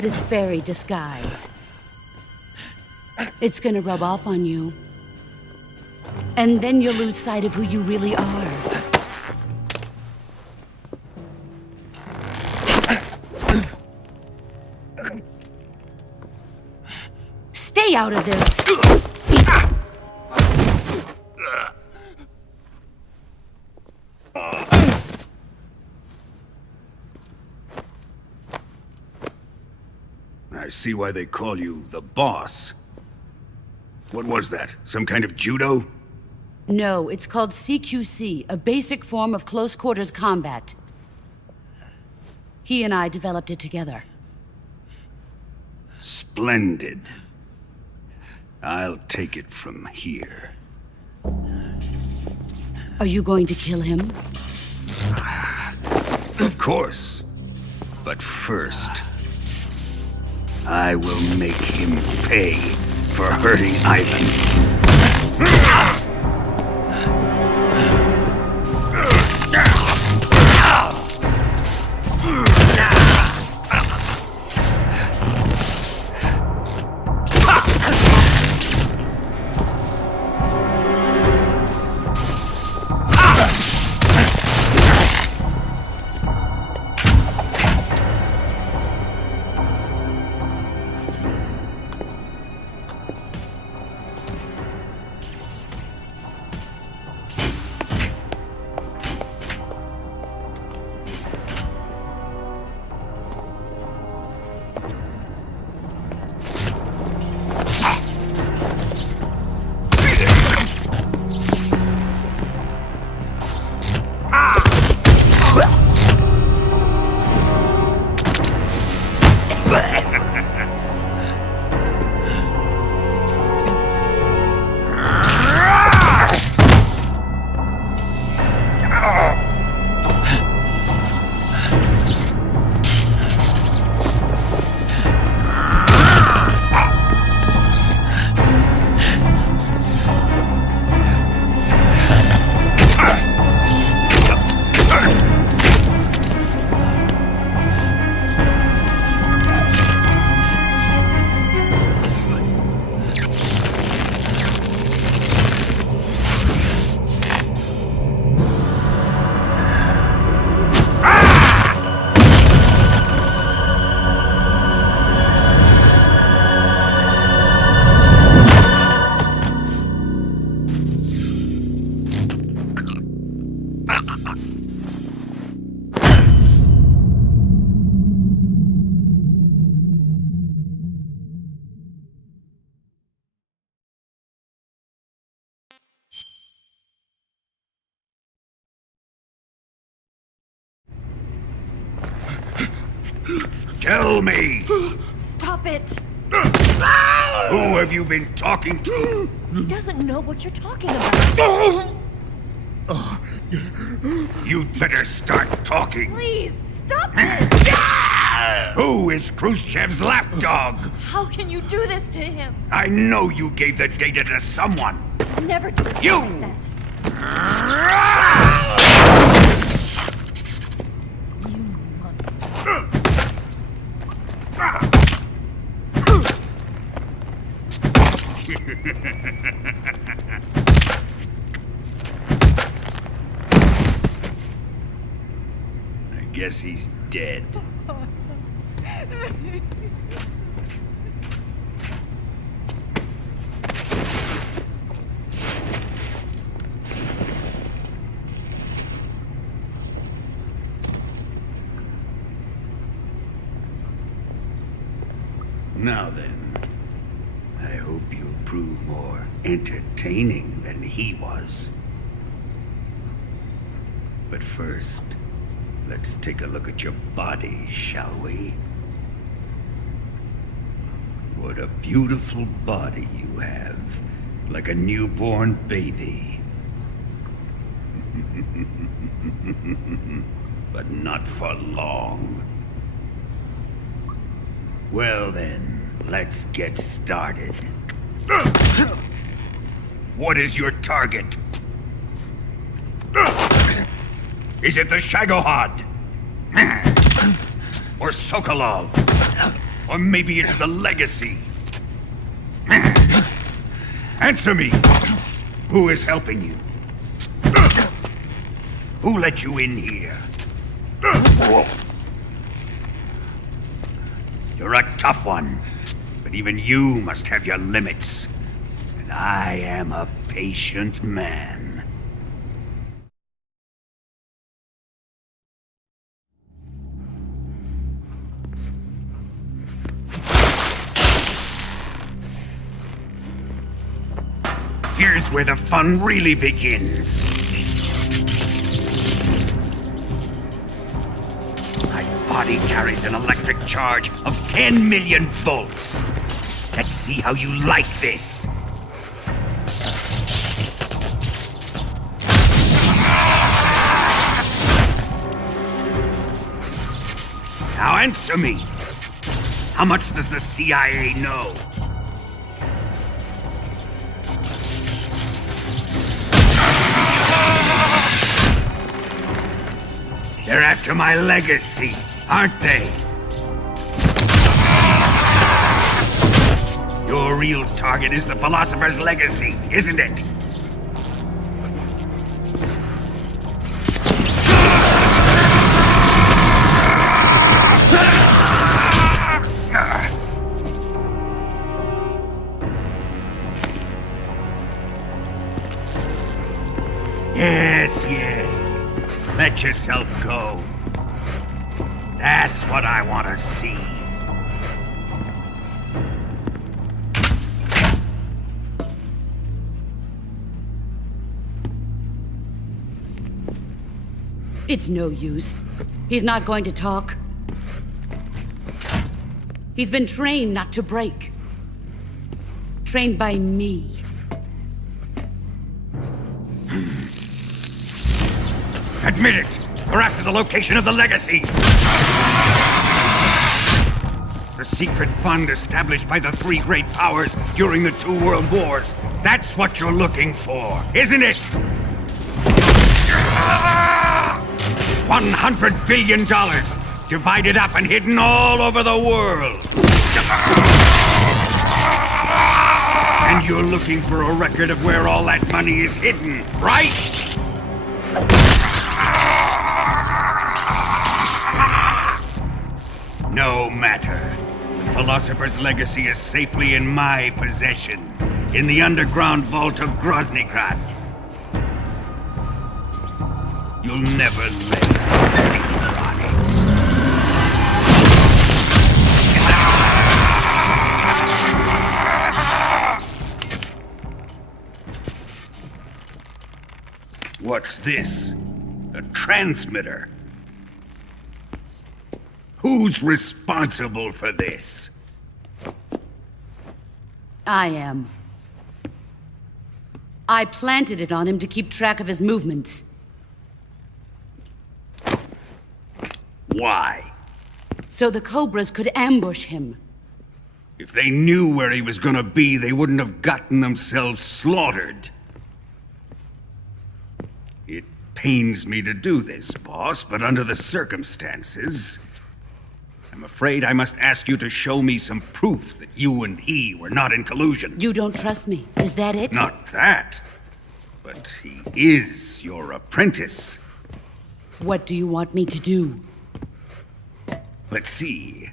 This fairy disguise. It's gonna rub off on you. And then you'll lose sight of who you really are. Stay out of this! I see why they call you the boss. What was that? Some kind of judo? No, it's called CQC, a basic form of close quarters combat. He and I developed it together. Splendid. I'll take it from here. Are you going to kill him? Of course. But first, I will make him pay for hurting Ivan. Tell me! Stop it! Who have you been talking to? He doesn't know what you're talking about. You'd better start talking. Please, stop this! Who is Khrushchev's lapdog? How can you do this to him? I know you gave the data to someone. Never do it You! like that. You monster. I guess he's dead. Now then, I hope you'll prove more entertaining than he was. But first, let's take a look at your body, shall we? What a beautiful body you have, like a newborn baby. But not for long. Well then, let's get started. What is your target? Is it the Shagohod? Or Sokolov? Or maybe it's the Legacy? Answer me! Who is helping you? Who let you in here? You're a tough one, but even you must have your limits. And I am a patient man. Here's where the fun really begins. My body carries an electric charge of 10 million volts. Let's see how you like this. Now answer me. How much does the CIA know? They're after my legacy, aren't they? Your real target is the Philosopher's Legacy, isn't it? Yes, yes. Let yourself go. That's what I want to see. It's no use. He's not going to talk. He's been trained not to break. Trained by me. Admit it! We're after the location of the Legacy! The secret fund established by the three great powers during the 2 world wars. That's what you're looking for, isn't it? $100 billion, divided up and hidden all over the world. And you're looking for a record of where all that money is hidden, right? No matter. The Philosopher's Legacy is safely in my possession, in the underground vault of Groznygrad. You'll never lay a finger on it. What's this? A transmitter? Who's responsible for this? I am. I planted it on him to keep track of his movements. Why? So the Cobras could ambush him. If they knew where he was gonna be, they wouldn't have gotten themselves slaughtered. It pains me to do this, boss, but under the circumstances, I'm afraid I must ask you to show me some proof that you and he were not in collusion. You don't trust me, is that it? Not that, but he is your apprentice. What do you want me to do? Let's see.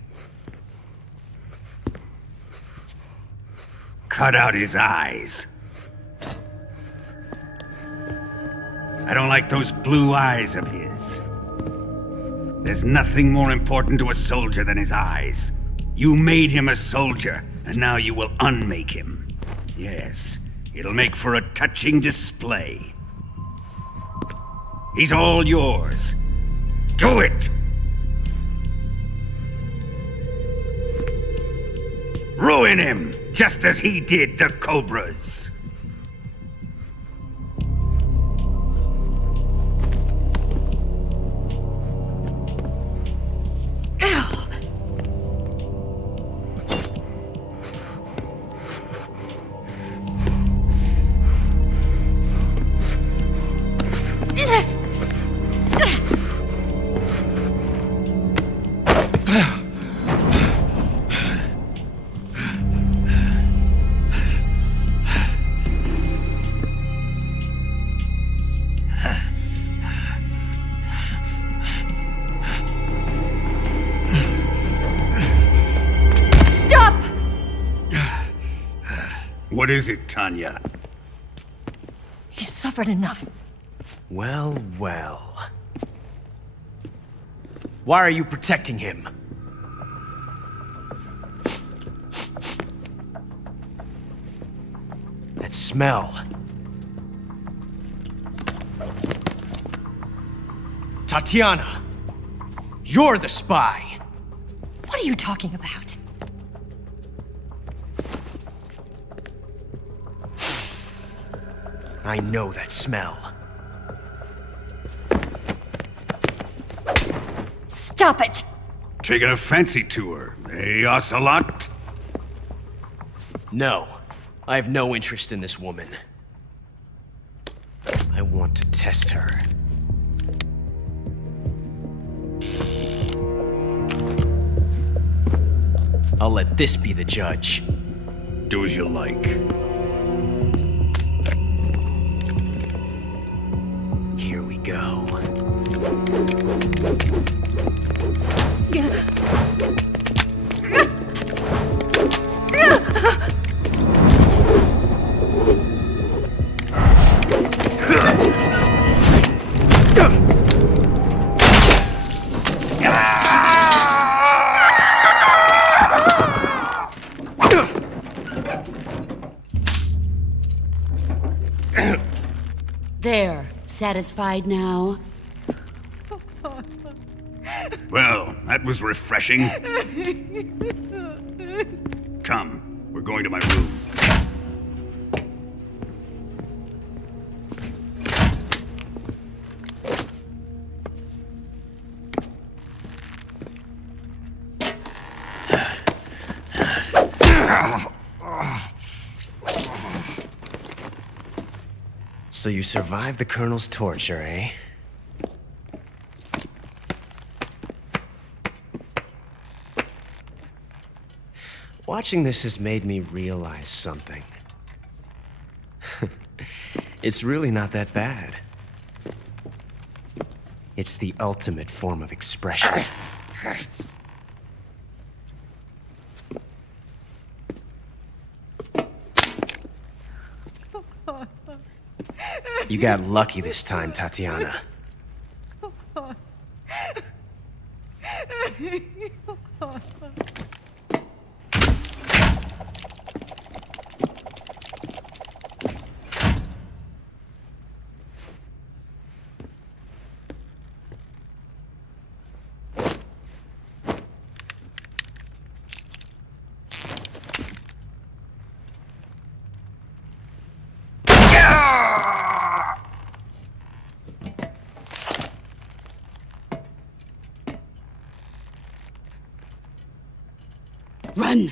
Cut out his eyes. I don't like those blue eyes of his. There's nothing more important to a soldier than his eyes. You made him a soldier, and now you will unmake him. Yes, it'll make for a touching display. He's all yours. Do it! Ruin him, just as he did the Cobras. What is it, Tanya? He's suffered enough. Well, well. Why are you protecting him? That smell. Tatiana! You're the spy! What are you talking about? I know that smell. Stop it! Taking a fancy to her, eh, Ocelot? No, I have no interest in this woman. I want to test her. I'll let this be the judge. Do as you like. Here we go. There. Satisfied now? Well, that was refreshing. Come, we're going to my room. So you survived the Colonel's torture, eh? Watching this has made me realize something. It's really not that bad. It's the ultimate form of expression. You got lucky this time, Tatiana. Run!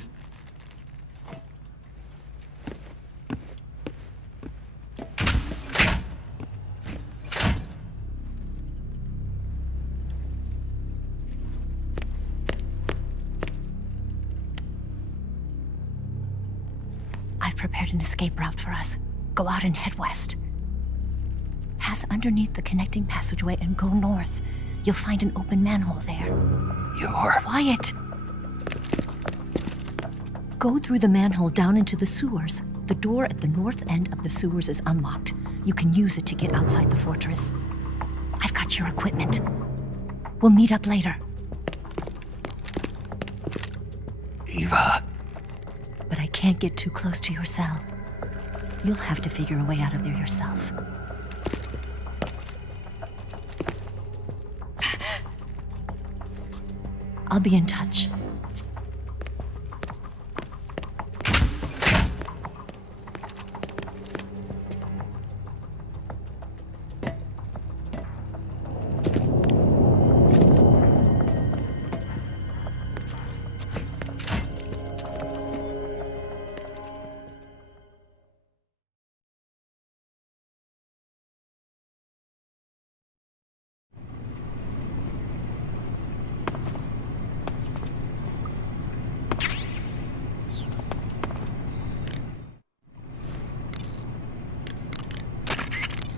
I've prepared an escape route for us. Go out and head west. Pass underneath the connecting passageway and go north. You'll find an open manhole there. You're... Quiet! Go through the manhole down into the sewers. The door at the north end of the sewers is unlocked. You can use it to get outside the fortress. I've got your equipment. We'll meet up later. Eva. But I can't get too close to your cell. You'll have to figure a way out of there yourself. I'll be in touch.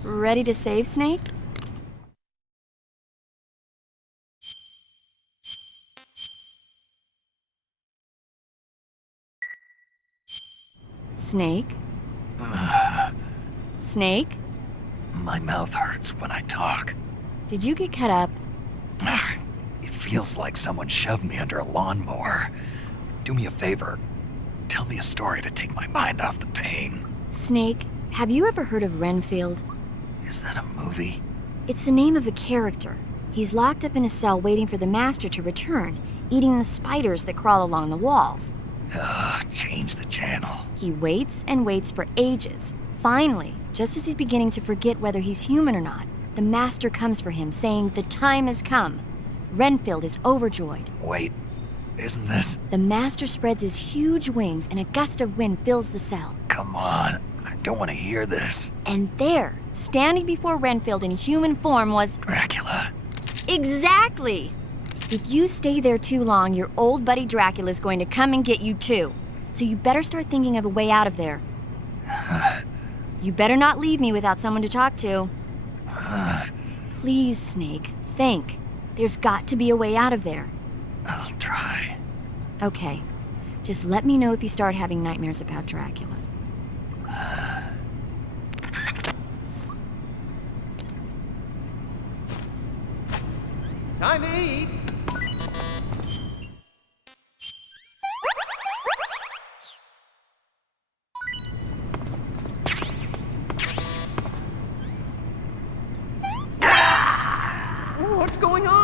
Ready to save, Snake? Snake? Snake? My mouth hurts when I talk. Did you get cut up? It feels like someone shoved me under a lawnmower. Do me a favor. Tell me a story to take my mind off the pain. Snake, have you ever heard of Renfield? Is that a movie? It's the name of a character. He's locked up in a cell waiting for the master to return, eating the spiders that crawl along the walls. Change the channel. He waits and waits for ages. Finally, just as he's beginning to forget whether he's human or not, the master comes for him, saying the time has come. Renfield is overjoyed. Wait, isn't this... The master spreads his huge wings and a gust of wind fills the cell. Come on, I don't want to hear this. And there, standing before Renfield in human form was... Dracula. Exactly! If you stay there too long, your old buddy Dracula's going to come and get you too. So you better start thinking of a way out of there. You better not leave me without someone to talk to. Please, Snake, think. There's got to be a way out of there. I'll try. Okay. Just let me know if you start having nightmares about Dracula. Time to eat! What's going on?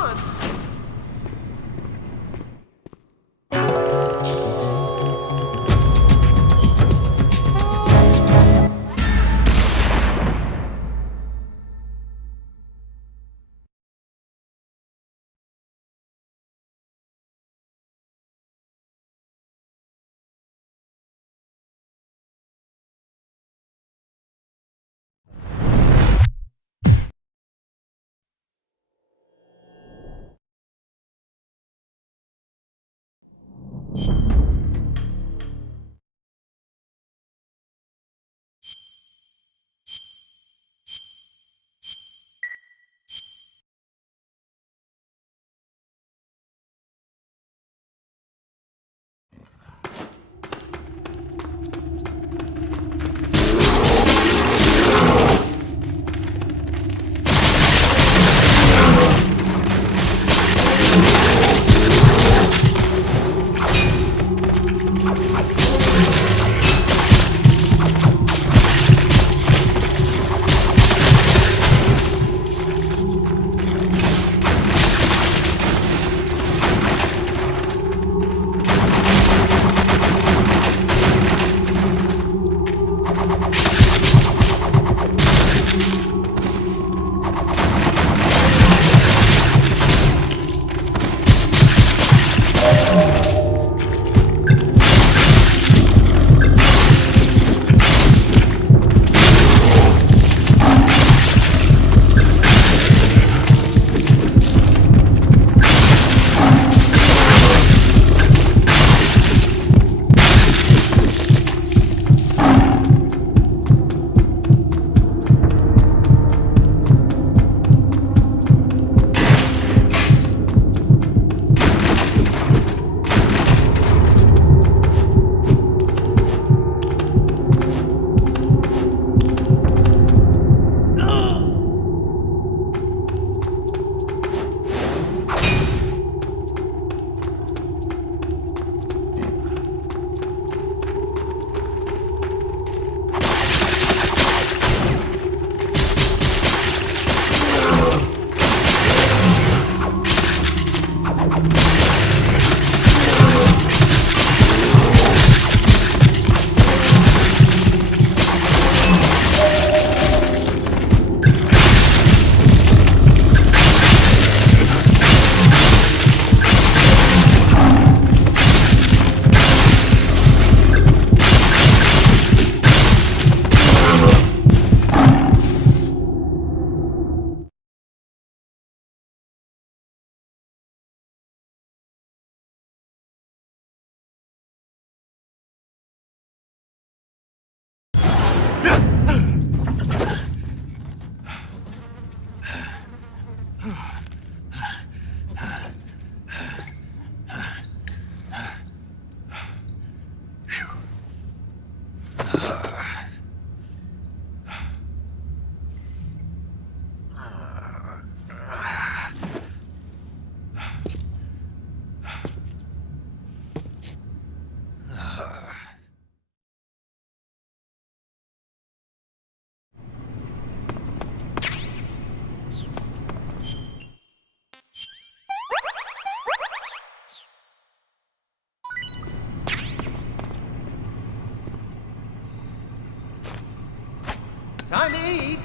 Time to eat.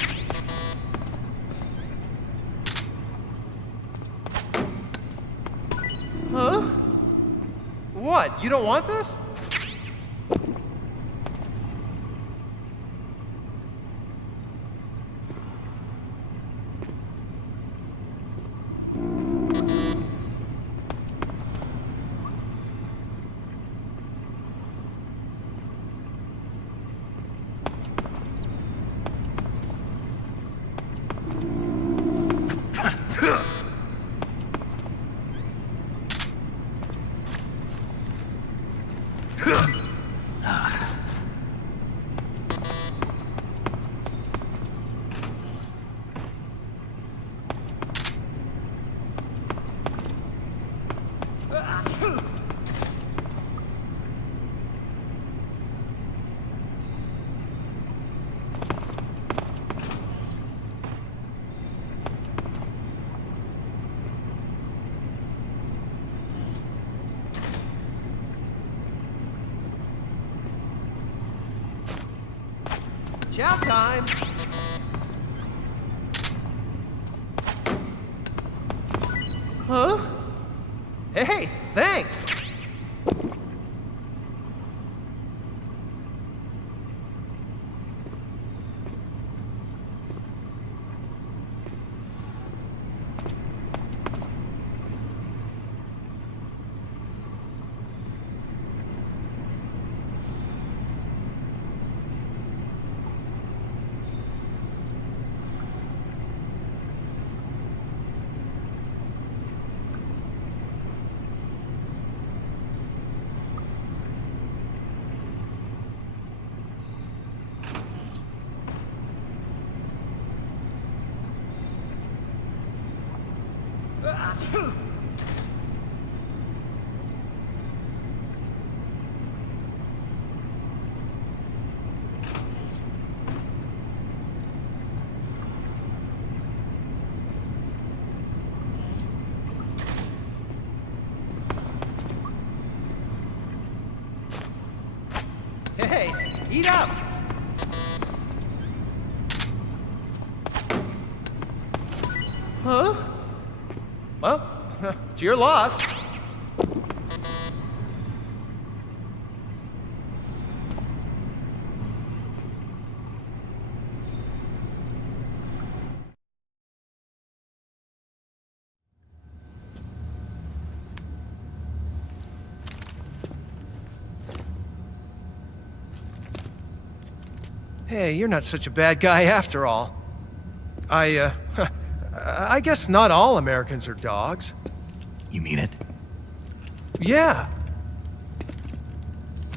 Huh? What? You don't want this? Chow time! Huh? Hey, thanks! Hey, eat up! Huh? Well, it's your loss. Hey, you're not such a bad guy after all. I guess not all Americans are dogs. You mean it? Yeah.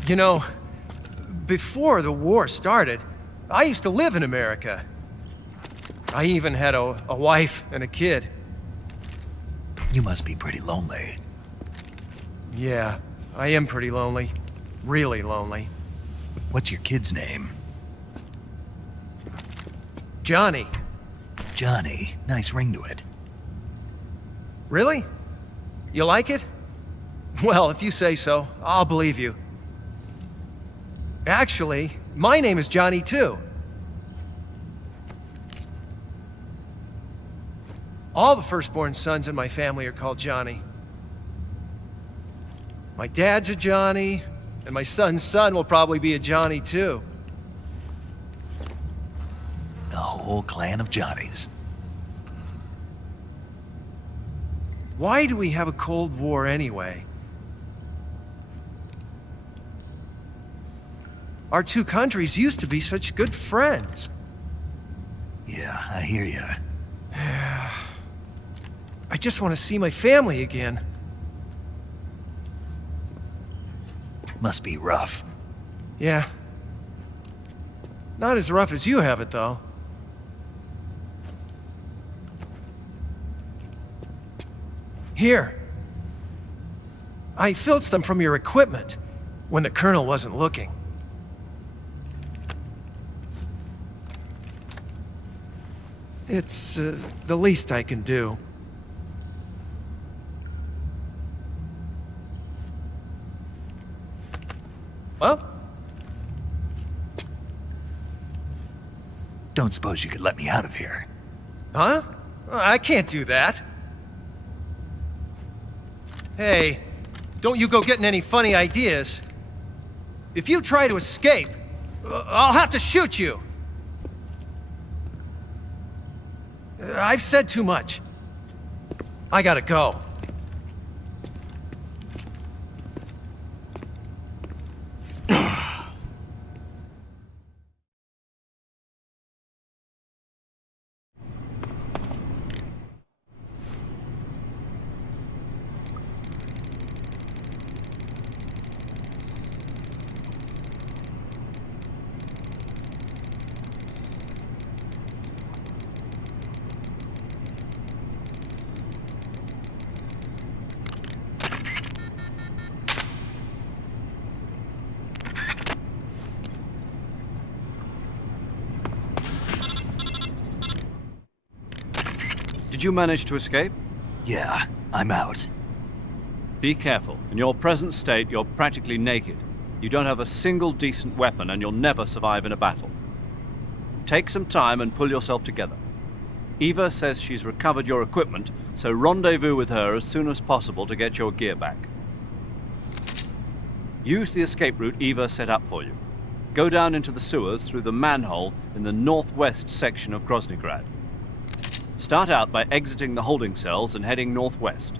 You know, before the war started, I used to live in America. I even had a wife and a kid. You must be pretty lonely. Yeah, I am pretty lonely. Really lonely. What's your kid's name? Johnny. Johnny. Nice ring to it. Really? You like it? Well, if you say so, I'll believe you. Actually, my name is Johnny too. All the firstborn sons in my family are called Johnny. My dad's a Johnny, and my son's son will probably be a Johnny too. A whole clan of Johnnies. Why do we have a Cold War anyway? Our two countries used to be such good friends. Yeah, I hear ya. I just want to see my family again. Must be rough. Yeah. Not as rough as you have it, though. Here. I filched them from your equipment when the Colonel wasn't looking. It's the least I can do. Well, Don't suppose you could let me out of here? Huh? I can't do that. Hey, don't you go getting any funny ideas. If you try to escape, I'll have to shoot you. I've said too much. I gotta go. Did you manage to escape? Yeah, I'm out. Be careful. In your present state, you're practically naked. You don't have a single decent weapon, and you'll never survive in a battle. Take some time and pull yourself together. Eva says she's recovered your equipment, so rendezvous with her as soon as possible to get your gear back. Use the escape route Eva set up for you. Go down into the sewers through the manhole in the northwest section of Groznygrad. Start out by exiting the holding cells and heading northwest.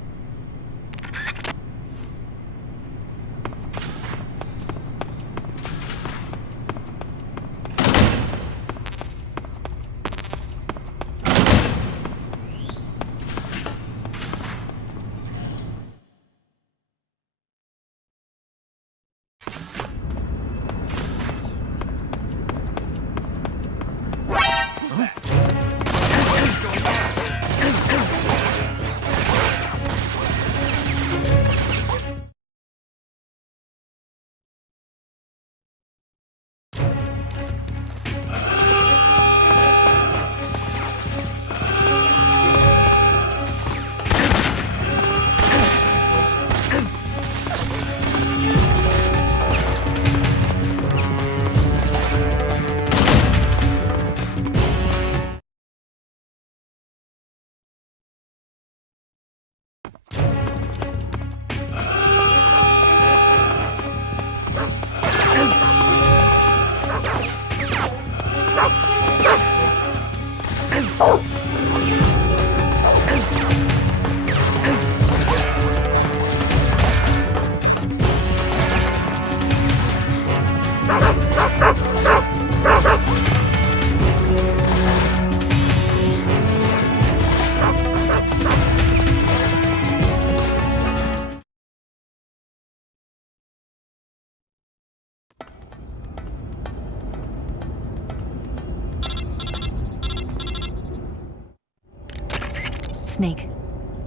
Snake,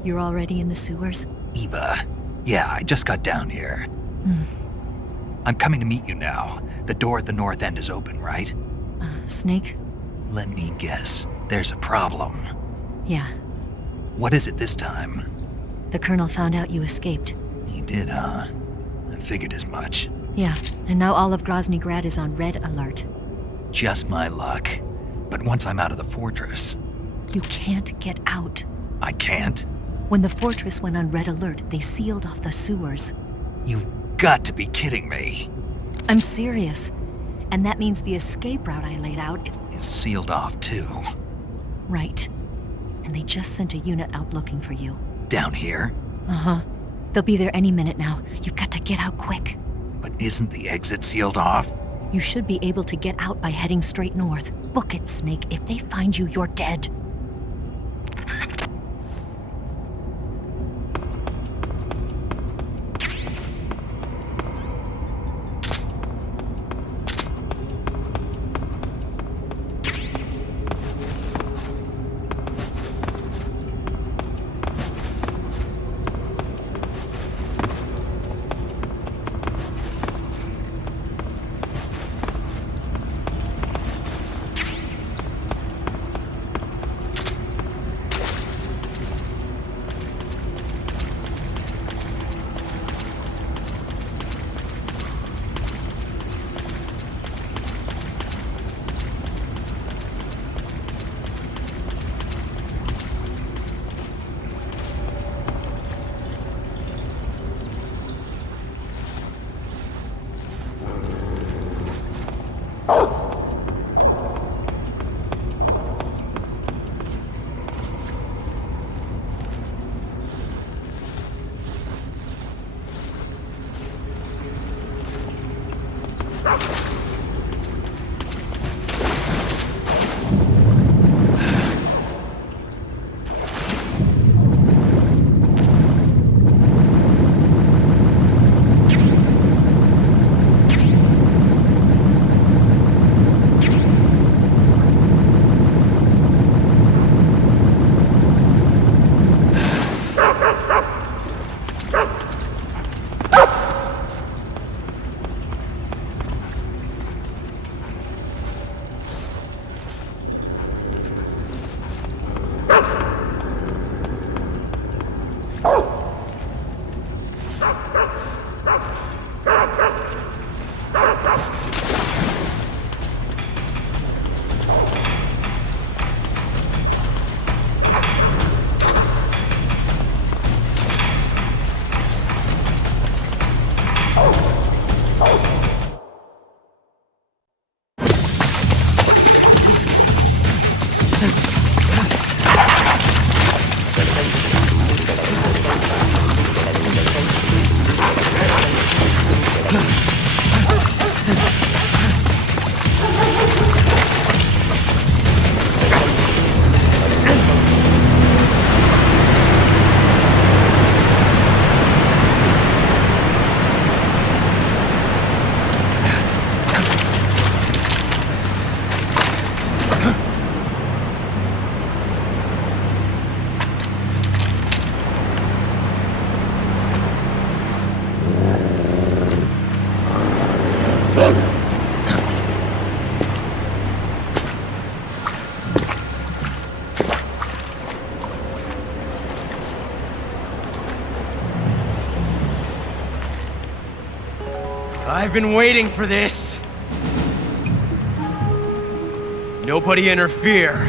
you're already in the sewers? Eva. Yeah, I just got down here. I'm coming to meet you now. The door at the north end is open, right? Snake? Let me guess. There's a problem. Yeah. What is it this time? The Colonel found out you escaped. He did, huh? I figured as much. Yeah, and now all of Groznygrad is on red alert. Just my luck. But once I'm out of the fortress... You can't get out. I can't? When the fortress went on red alert, they sealed off the sewers. You've got to be kidding me. I'm serious. And that means the escape route I laid out is sealed off, too. Right. And they just sent a unit out looking for you. Down here? Uh-huh. They'll be there any minute now. You've got to get out quick. But isn't the exit sealed off? You should be able to get out by heading straight north. Book it, Snake. If they find you, you're dead. I've been waiting for this. Nobody interfere.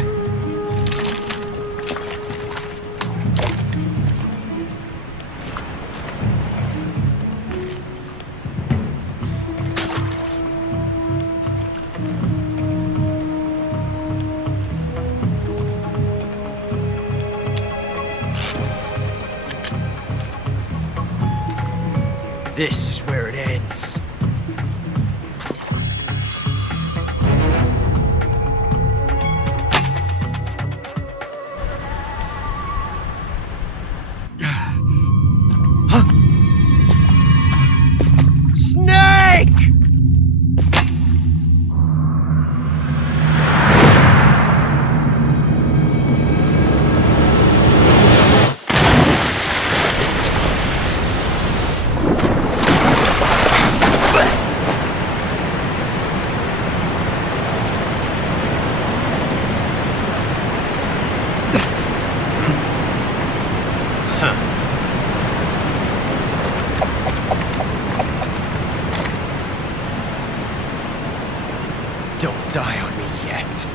This is where it ends. Snake! Don't die on me yet.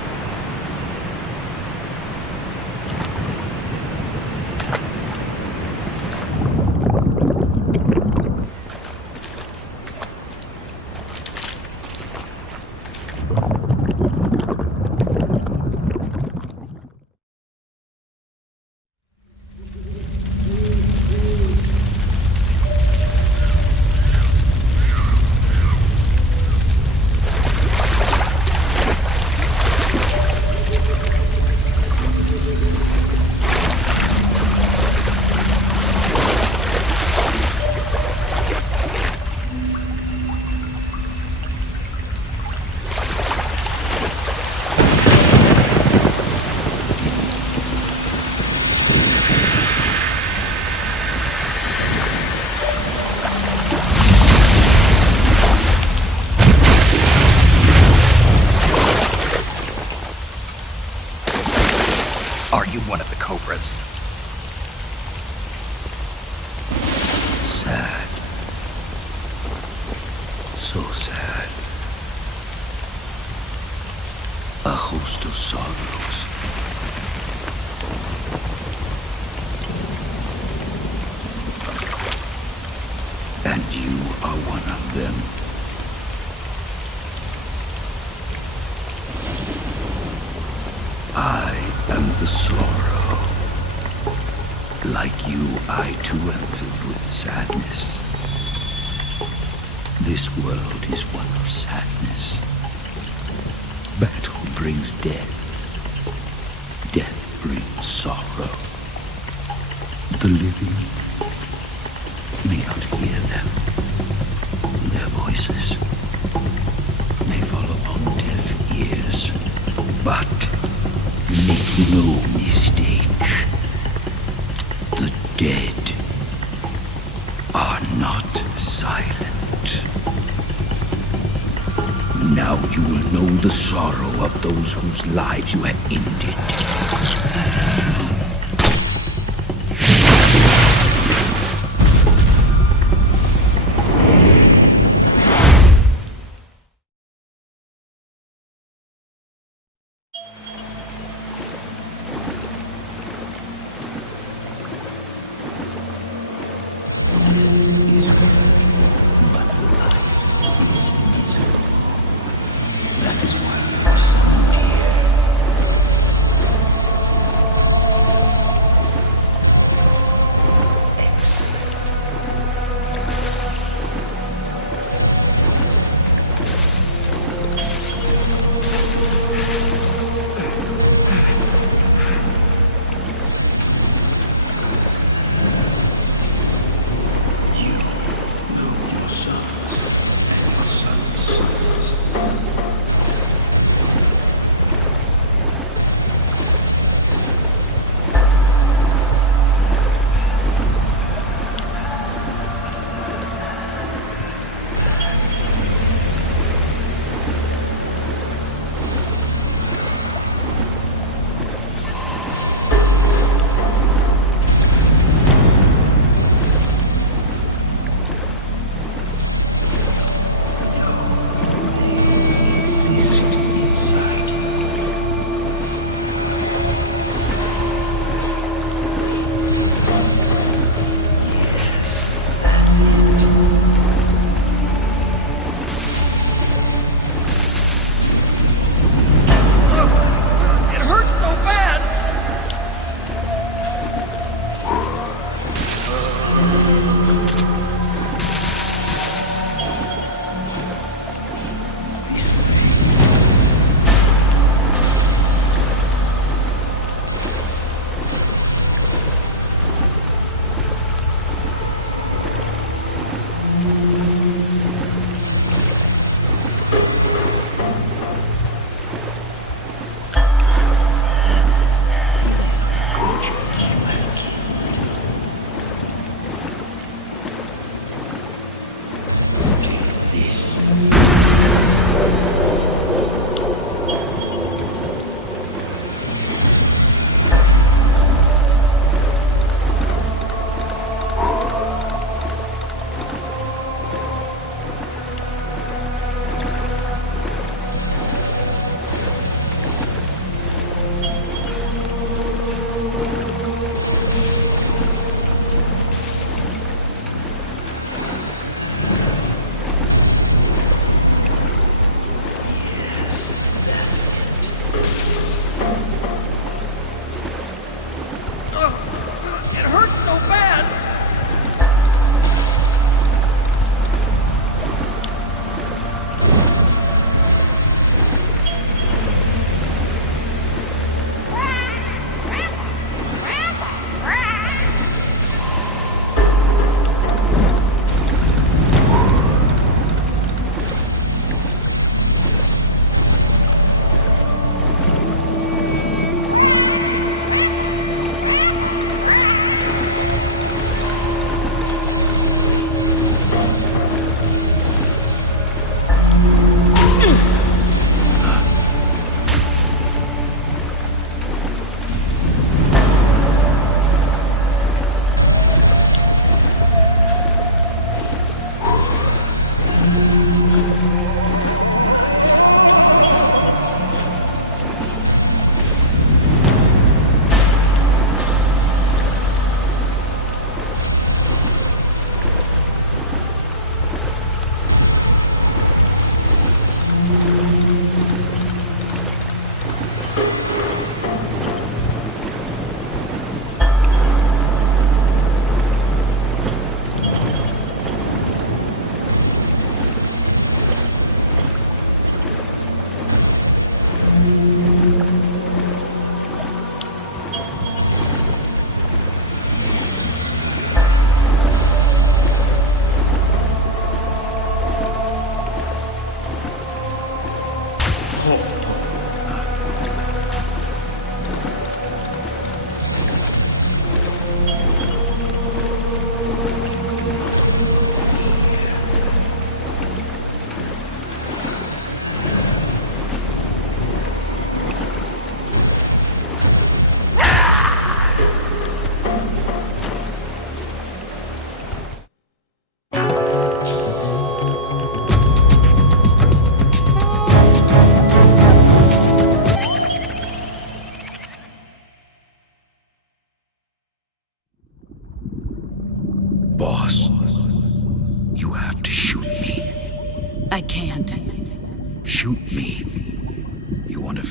Are you one of the Cobras? Sad. So sad. A host of sorrows. And you are one of them. I am the sorrow. Like you, I too am filled with sadness. This world is one of sadness. Battle brings death. Death brings sorrow. The living may not hear them. Their voices may fall upon deaf ears. But make no mistake, the dead are not silent. Now you will know the sorrow of those whose lives you have ended.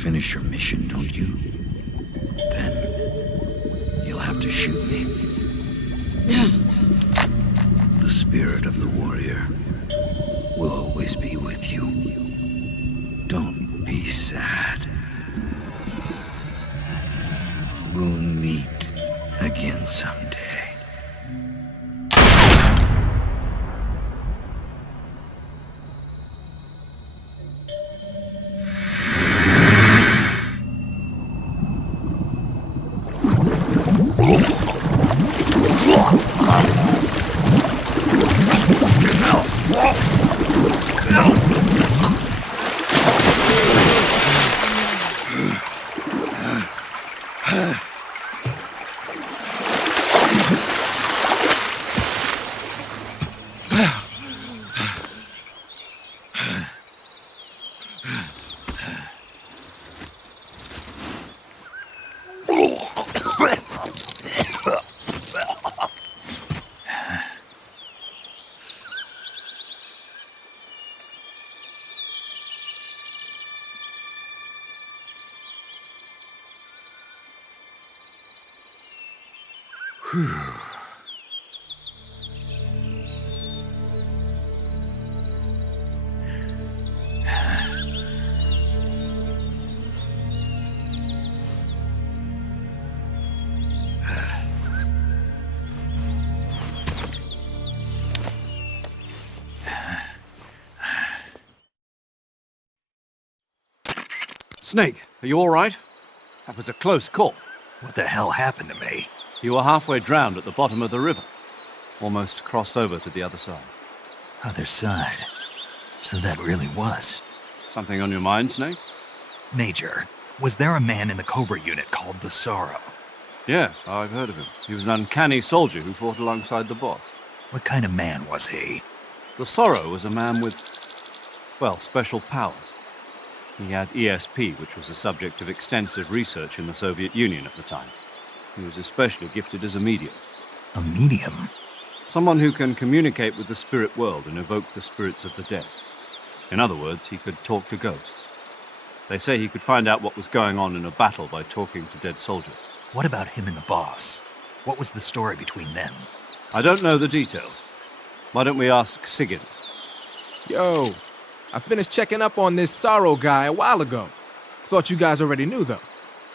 finish your mission, don't you? Then you'll have to shoot me. The spirit of the warrior will always be with you. Don't be sad. We'll meet again someday. Snake, are you all right? That was a close call. What the hell happened to me? You were halfway drowned at the bottom of the river. Almost crossed over to the other side. Other side. So that really was. Something on your mind, Snake? Major, was there a man in the Cobra unit called the Sorrow? Yes, I've heard of him. He was an uncanny soldier who fought alongside the boss. What kind of man was he? The Sorrow was a man with, well, special powers. He had ESP, which was the subject of extensive research in the Soviet Union at the time. He was especially gifted as a medium. A medium? Someone who can communicate with the spirit world and evoke the spirits of the dead. In other words, he could talk to ghosts. They say he could find out what was going on in a battle by talking to dead soldiers. What about him and the boss? What was the story between them? I don't know the details. Why don't we ask Sigyn? Yo, I finished checking up on this Sorrow guy a while ago. Thought you guys already knew, though.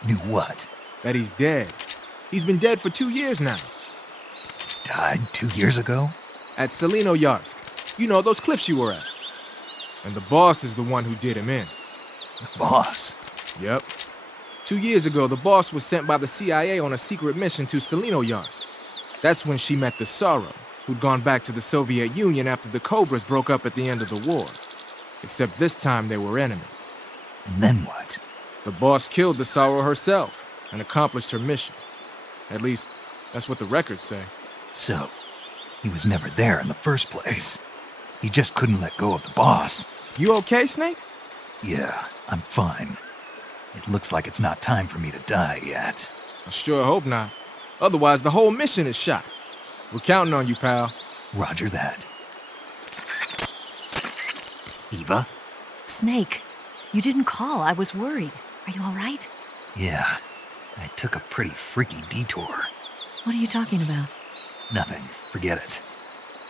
Knew what? That he's dead. He's been dead for 2 years now. Died 2 years ago? At Selino-Yarsk. You know, those cliffs you were at. And the boss is the one who did him in. The boss? Yep. 2 years ago, the boss was sent by the CIA on a secret mission to Selino-Yarsk. That's when she met the Sorrow, who'd gone back to the Soviet Union after the Cobras broke up at the end of the war. Except this time they were enemies. And then what? The boss killed the Sorrow herself and accomplished her mission. At least, that's what the records say. So, he was never there in the first place. He just couldn't let go of the boss. You okay, Snake? Yeah, I'm fine. It looks like it's not time for me to die yet. I sure hope not. Otherwise, the whole mission is shot. We're counting on you, pal. Roger that. Eva? Snake, you didn't call. I was worried. Are you all right? Yeah, I took a pretty freaky detour. What are you talking about? Nothing. Forget it.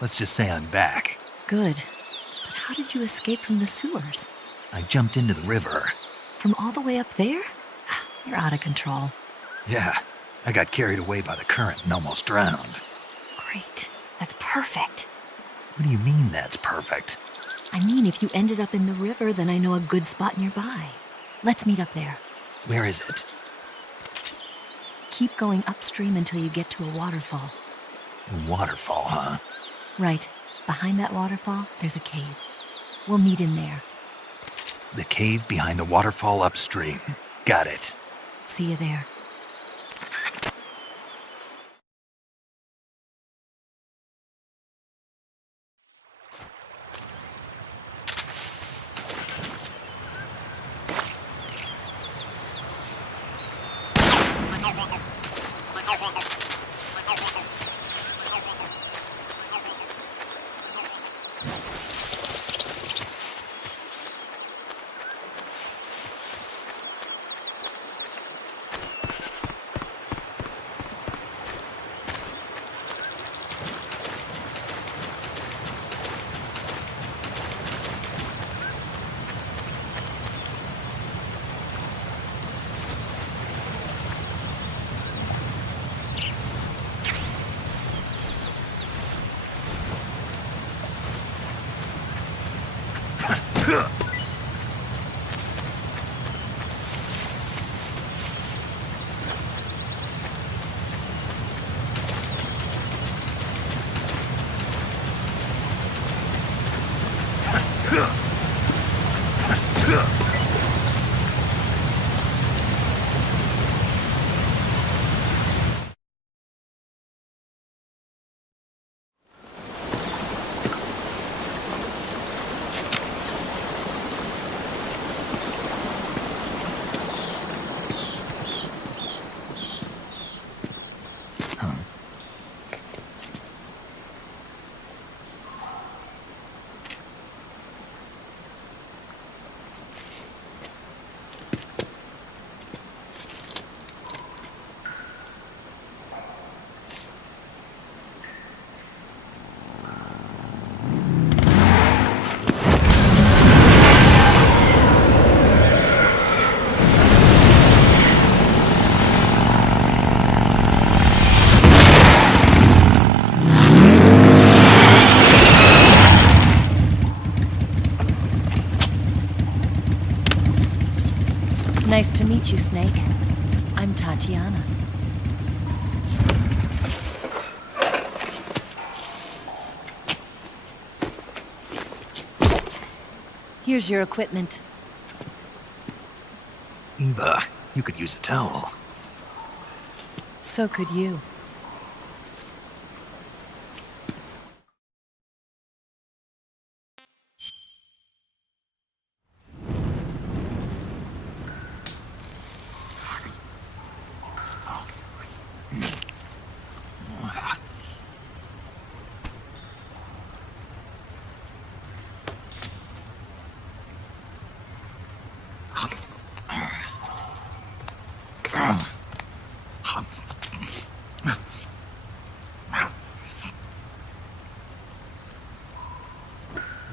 Let's just say I'm back. Good. But how did you escape from the sewers? I jumped into the river. From all the way up there? You're out of control. Yeah, I got carried away by the current and almost drowned. Great. That's perfect. What do you mean that's perfect? I mean, if you ended up in the river, then I know a good spot nearby. Let's meet up there. Where is it? Keep going upstream until you get to a waterfall. A waterfall, huh? Right. Behind that waterfall, there's a cave. We'll meet in there. The cave behind the waterfall upstream. Got it. See you there. Nice to meet you, Snake. I'm Tatiana. Here's your equipment. Eva, you could use a towel. So could you.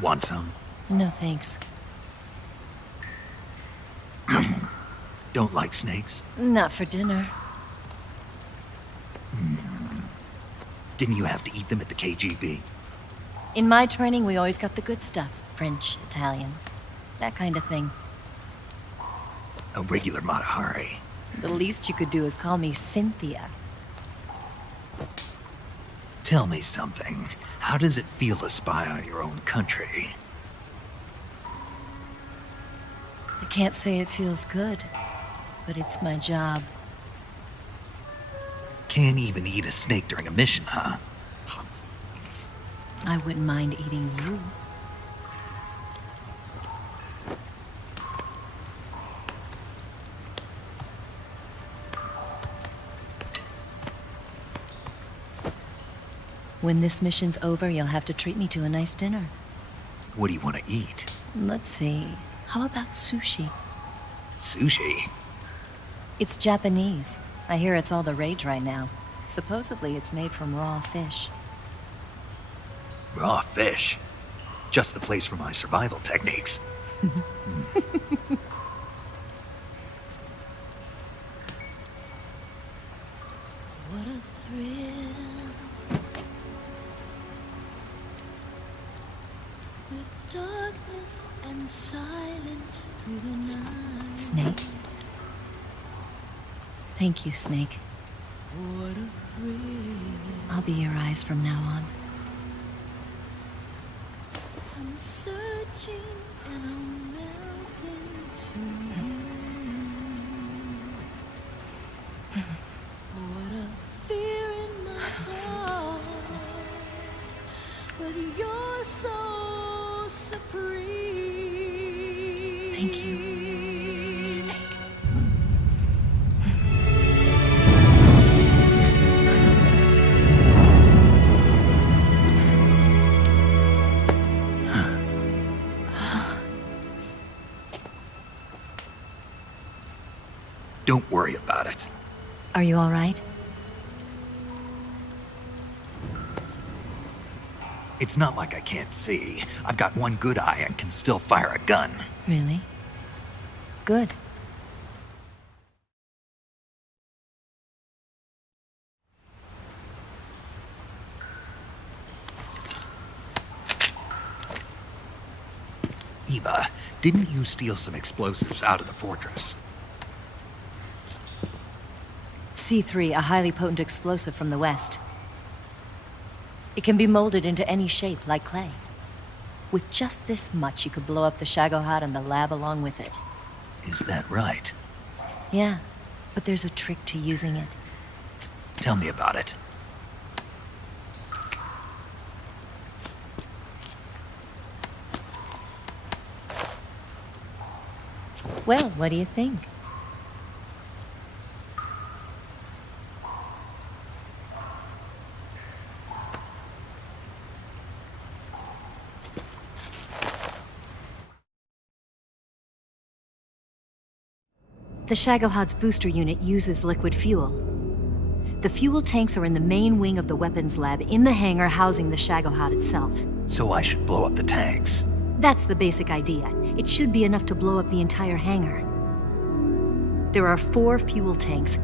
Want some? No thanks. Don't like snakes? Not for dinner. Didn't you have to eat them at the KGB? In my training, we always got the good stuff. French, Italian, that kind of thing. A regular Matahari. The least you could do is call me Cynthia. Tell me something. How does it feel to spy on your own country? I can't say it feels good, but it's my job. Can't even eat a snake during a mission, huh? I wouldn't mind eating you. When this mission's over, you'll have to treat me to a nice dinner. What do you want to eat? Let's see. How about sushi? Sushi? It's Japanese. I hear it's all the rage right now. Supposedly it's made from raw fish. Raw fish? Just the place for my survival techniques. What a thrill. With darkness and silence through the night. Snake? Thank you, Snake. What a thrill. I'll be your eyes from now on. I'm searching and I'm melting to you. What a fear in my heart, but you're so supreme. Thank you, Snake. Don't worry about it. Are you all right? It's not like I can't see. I've got one good eye and can still fire a gun. Really? Good. Eva, didn't you steal some explosives out of the fortress? C3, a highly potent explosive from the west. It can be molded into any shape, like clay. With just this much, you could blow up the Shagohod and the lab along with it. Is that right? Yeah, but there's a trick to using it. Tell me about it. Well, what do you think? The Shagohod's booster unit uses liquid fuel. The fuel tanks are in the main wing of the weapons lab in the hangar housing the Shagohod itself. So I should blow up the tanks. That's the basic idea. It should be enough to blow up the entire hangar. There are 4 fuel tanks.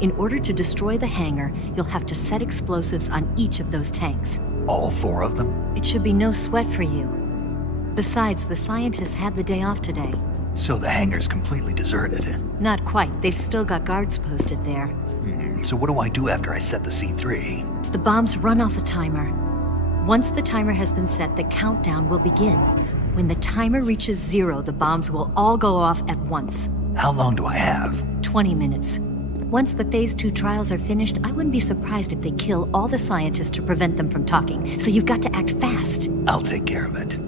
In order to destroy the hangar, you'll have to set explosives on each of those tanks. All 4 of them? It should be no sweat for you. Besides, the scientists had the day off today. So the hangar's completely deserted. Not quite. They've still got guards posted there. So what do I do after I set the C3? The bombs run off a timer. Once the timer has been set, the countdown will begin. When the timer reaches 0, the bombs will all go off at once. How long do I have? 20 minutes. Once the Phase 2 trials are finished, I wouldn't be surprised if they kill all the scientists to prevent them from talking. So you've got to act fast. I'll take care of it.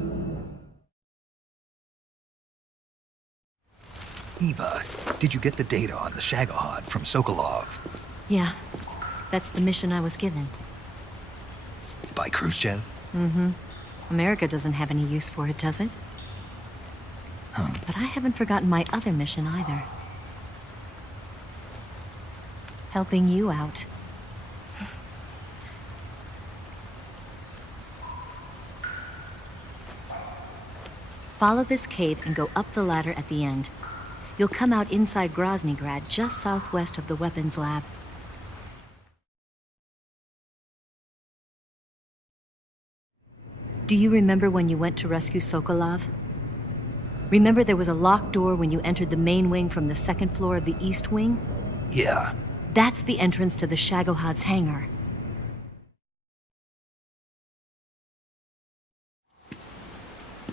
Eva, did you get the data on the Shagohod from Sokolov? Yeah, that's the mission I was given. By Khrushchev? Mm-hmm. America doesn't have any use for it, does it? But I haven't forgotten my other mission either. Helping you out. Follow this cave and go up the ladder at the end. You'll come out inside Groznygrad, just southwest of the weapons lab. Do you remember when you went to rescue Sokolov? Remember there was a locked door when you entered the main wing from the second floor of the east wing? Yeah. That's the entrance to the Shagohod's hangar.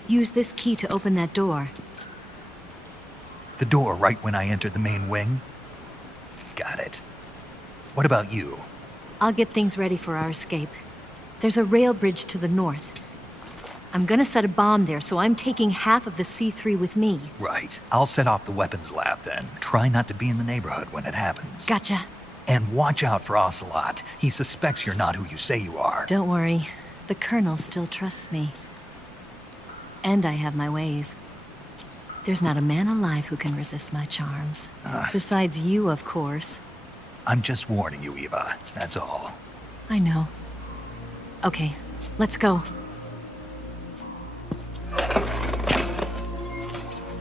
Use this key to open that door. The door right when I entered the main wing? Got it. What about you? I'll get things ready for our escape. There's a rail bridge to the north. I'm gonna set a bomb there, so I'm taking half of the C3 with me. Right. I'll set off the weapons lab then. Try not to be in the neighborhood when it happens. Gotcha. And watch out for Ocelot. He suspects you're not who you say you are. Don't worry. The Colonel still trusts me. And I have my ways. There's not a man alive who can resist my charms. Besides you, of course. I'm just warning you, Eva. That's all. I know. Okay, let's go.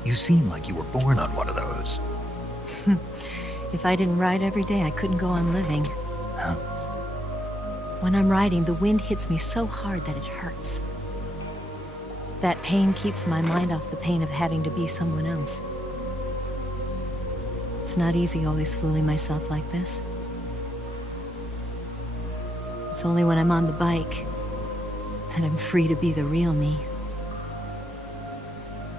You seem like you were born on one of those. If I didn't ride every day, I couldn't go on living. Huh? When I'm riding, the wind hits me so hard that it hurts. That pain keeps my mind off the pain of having to be someone else. It's not easy always fooling myself like this. It's only when I'm on the bike that I'm free to be the real me.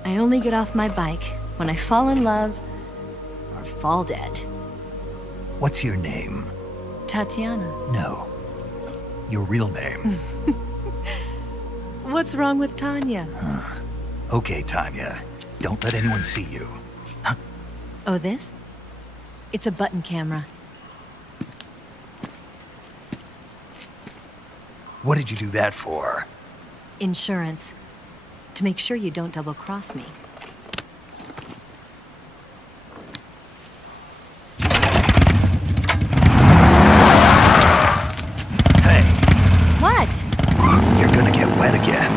I only get off my bike when I fall in love or fall dead. What's your name? Tatiana. No. Your real name. What's wrong with Tanya? Okay, Tanya. Don't let anyone see you. Huh? Oh, this? It's a button camera. What did you do that for? Insurance. To make sure you don't double-cross me. Hey. What? You're gonna get wet again.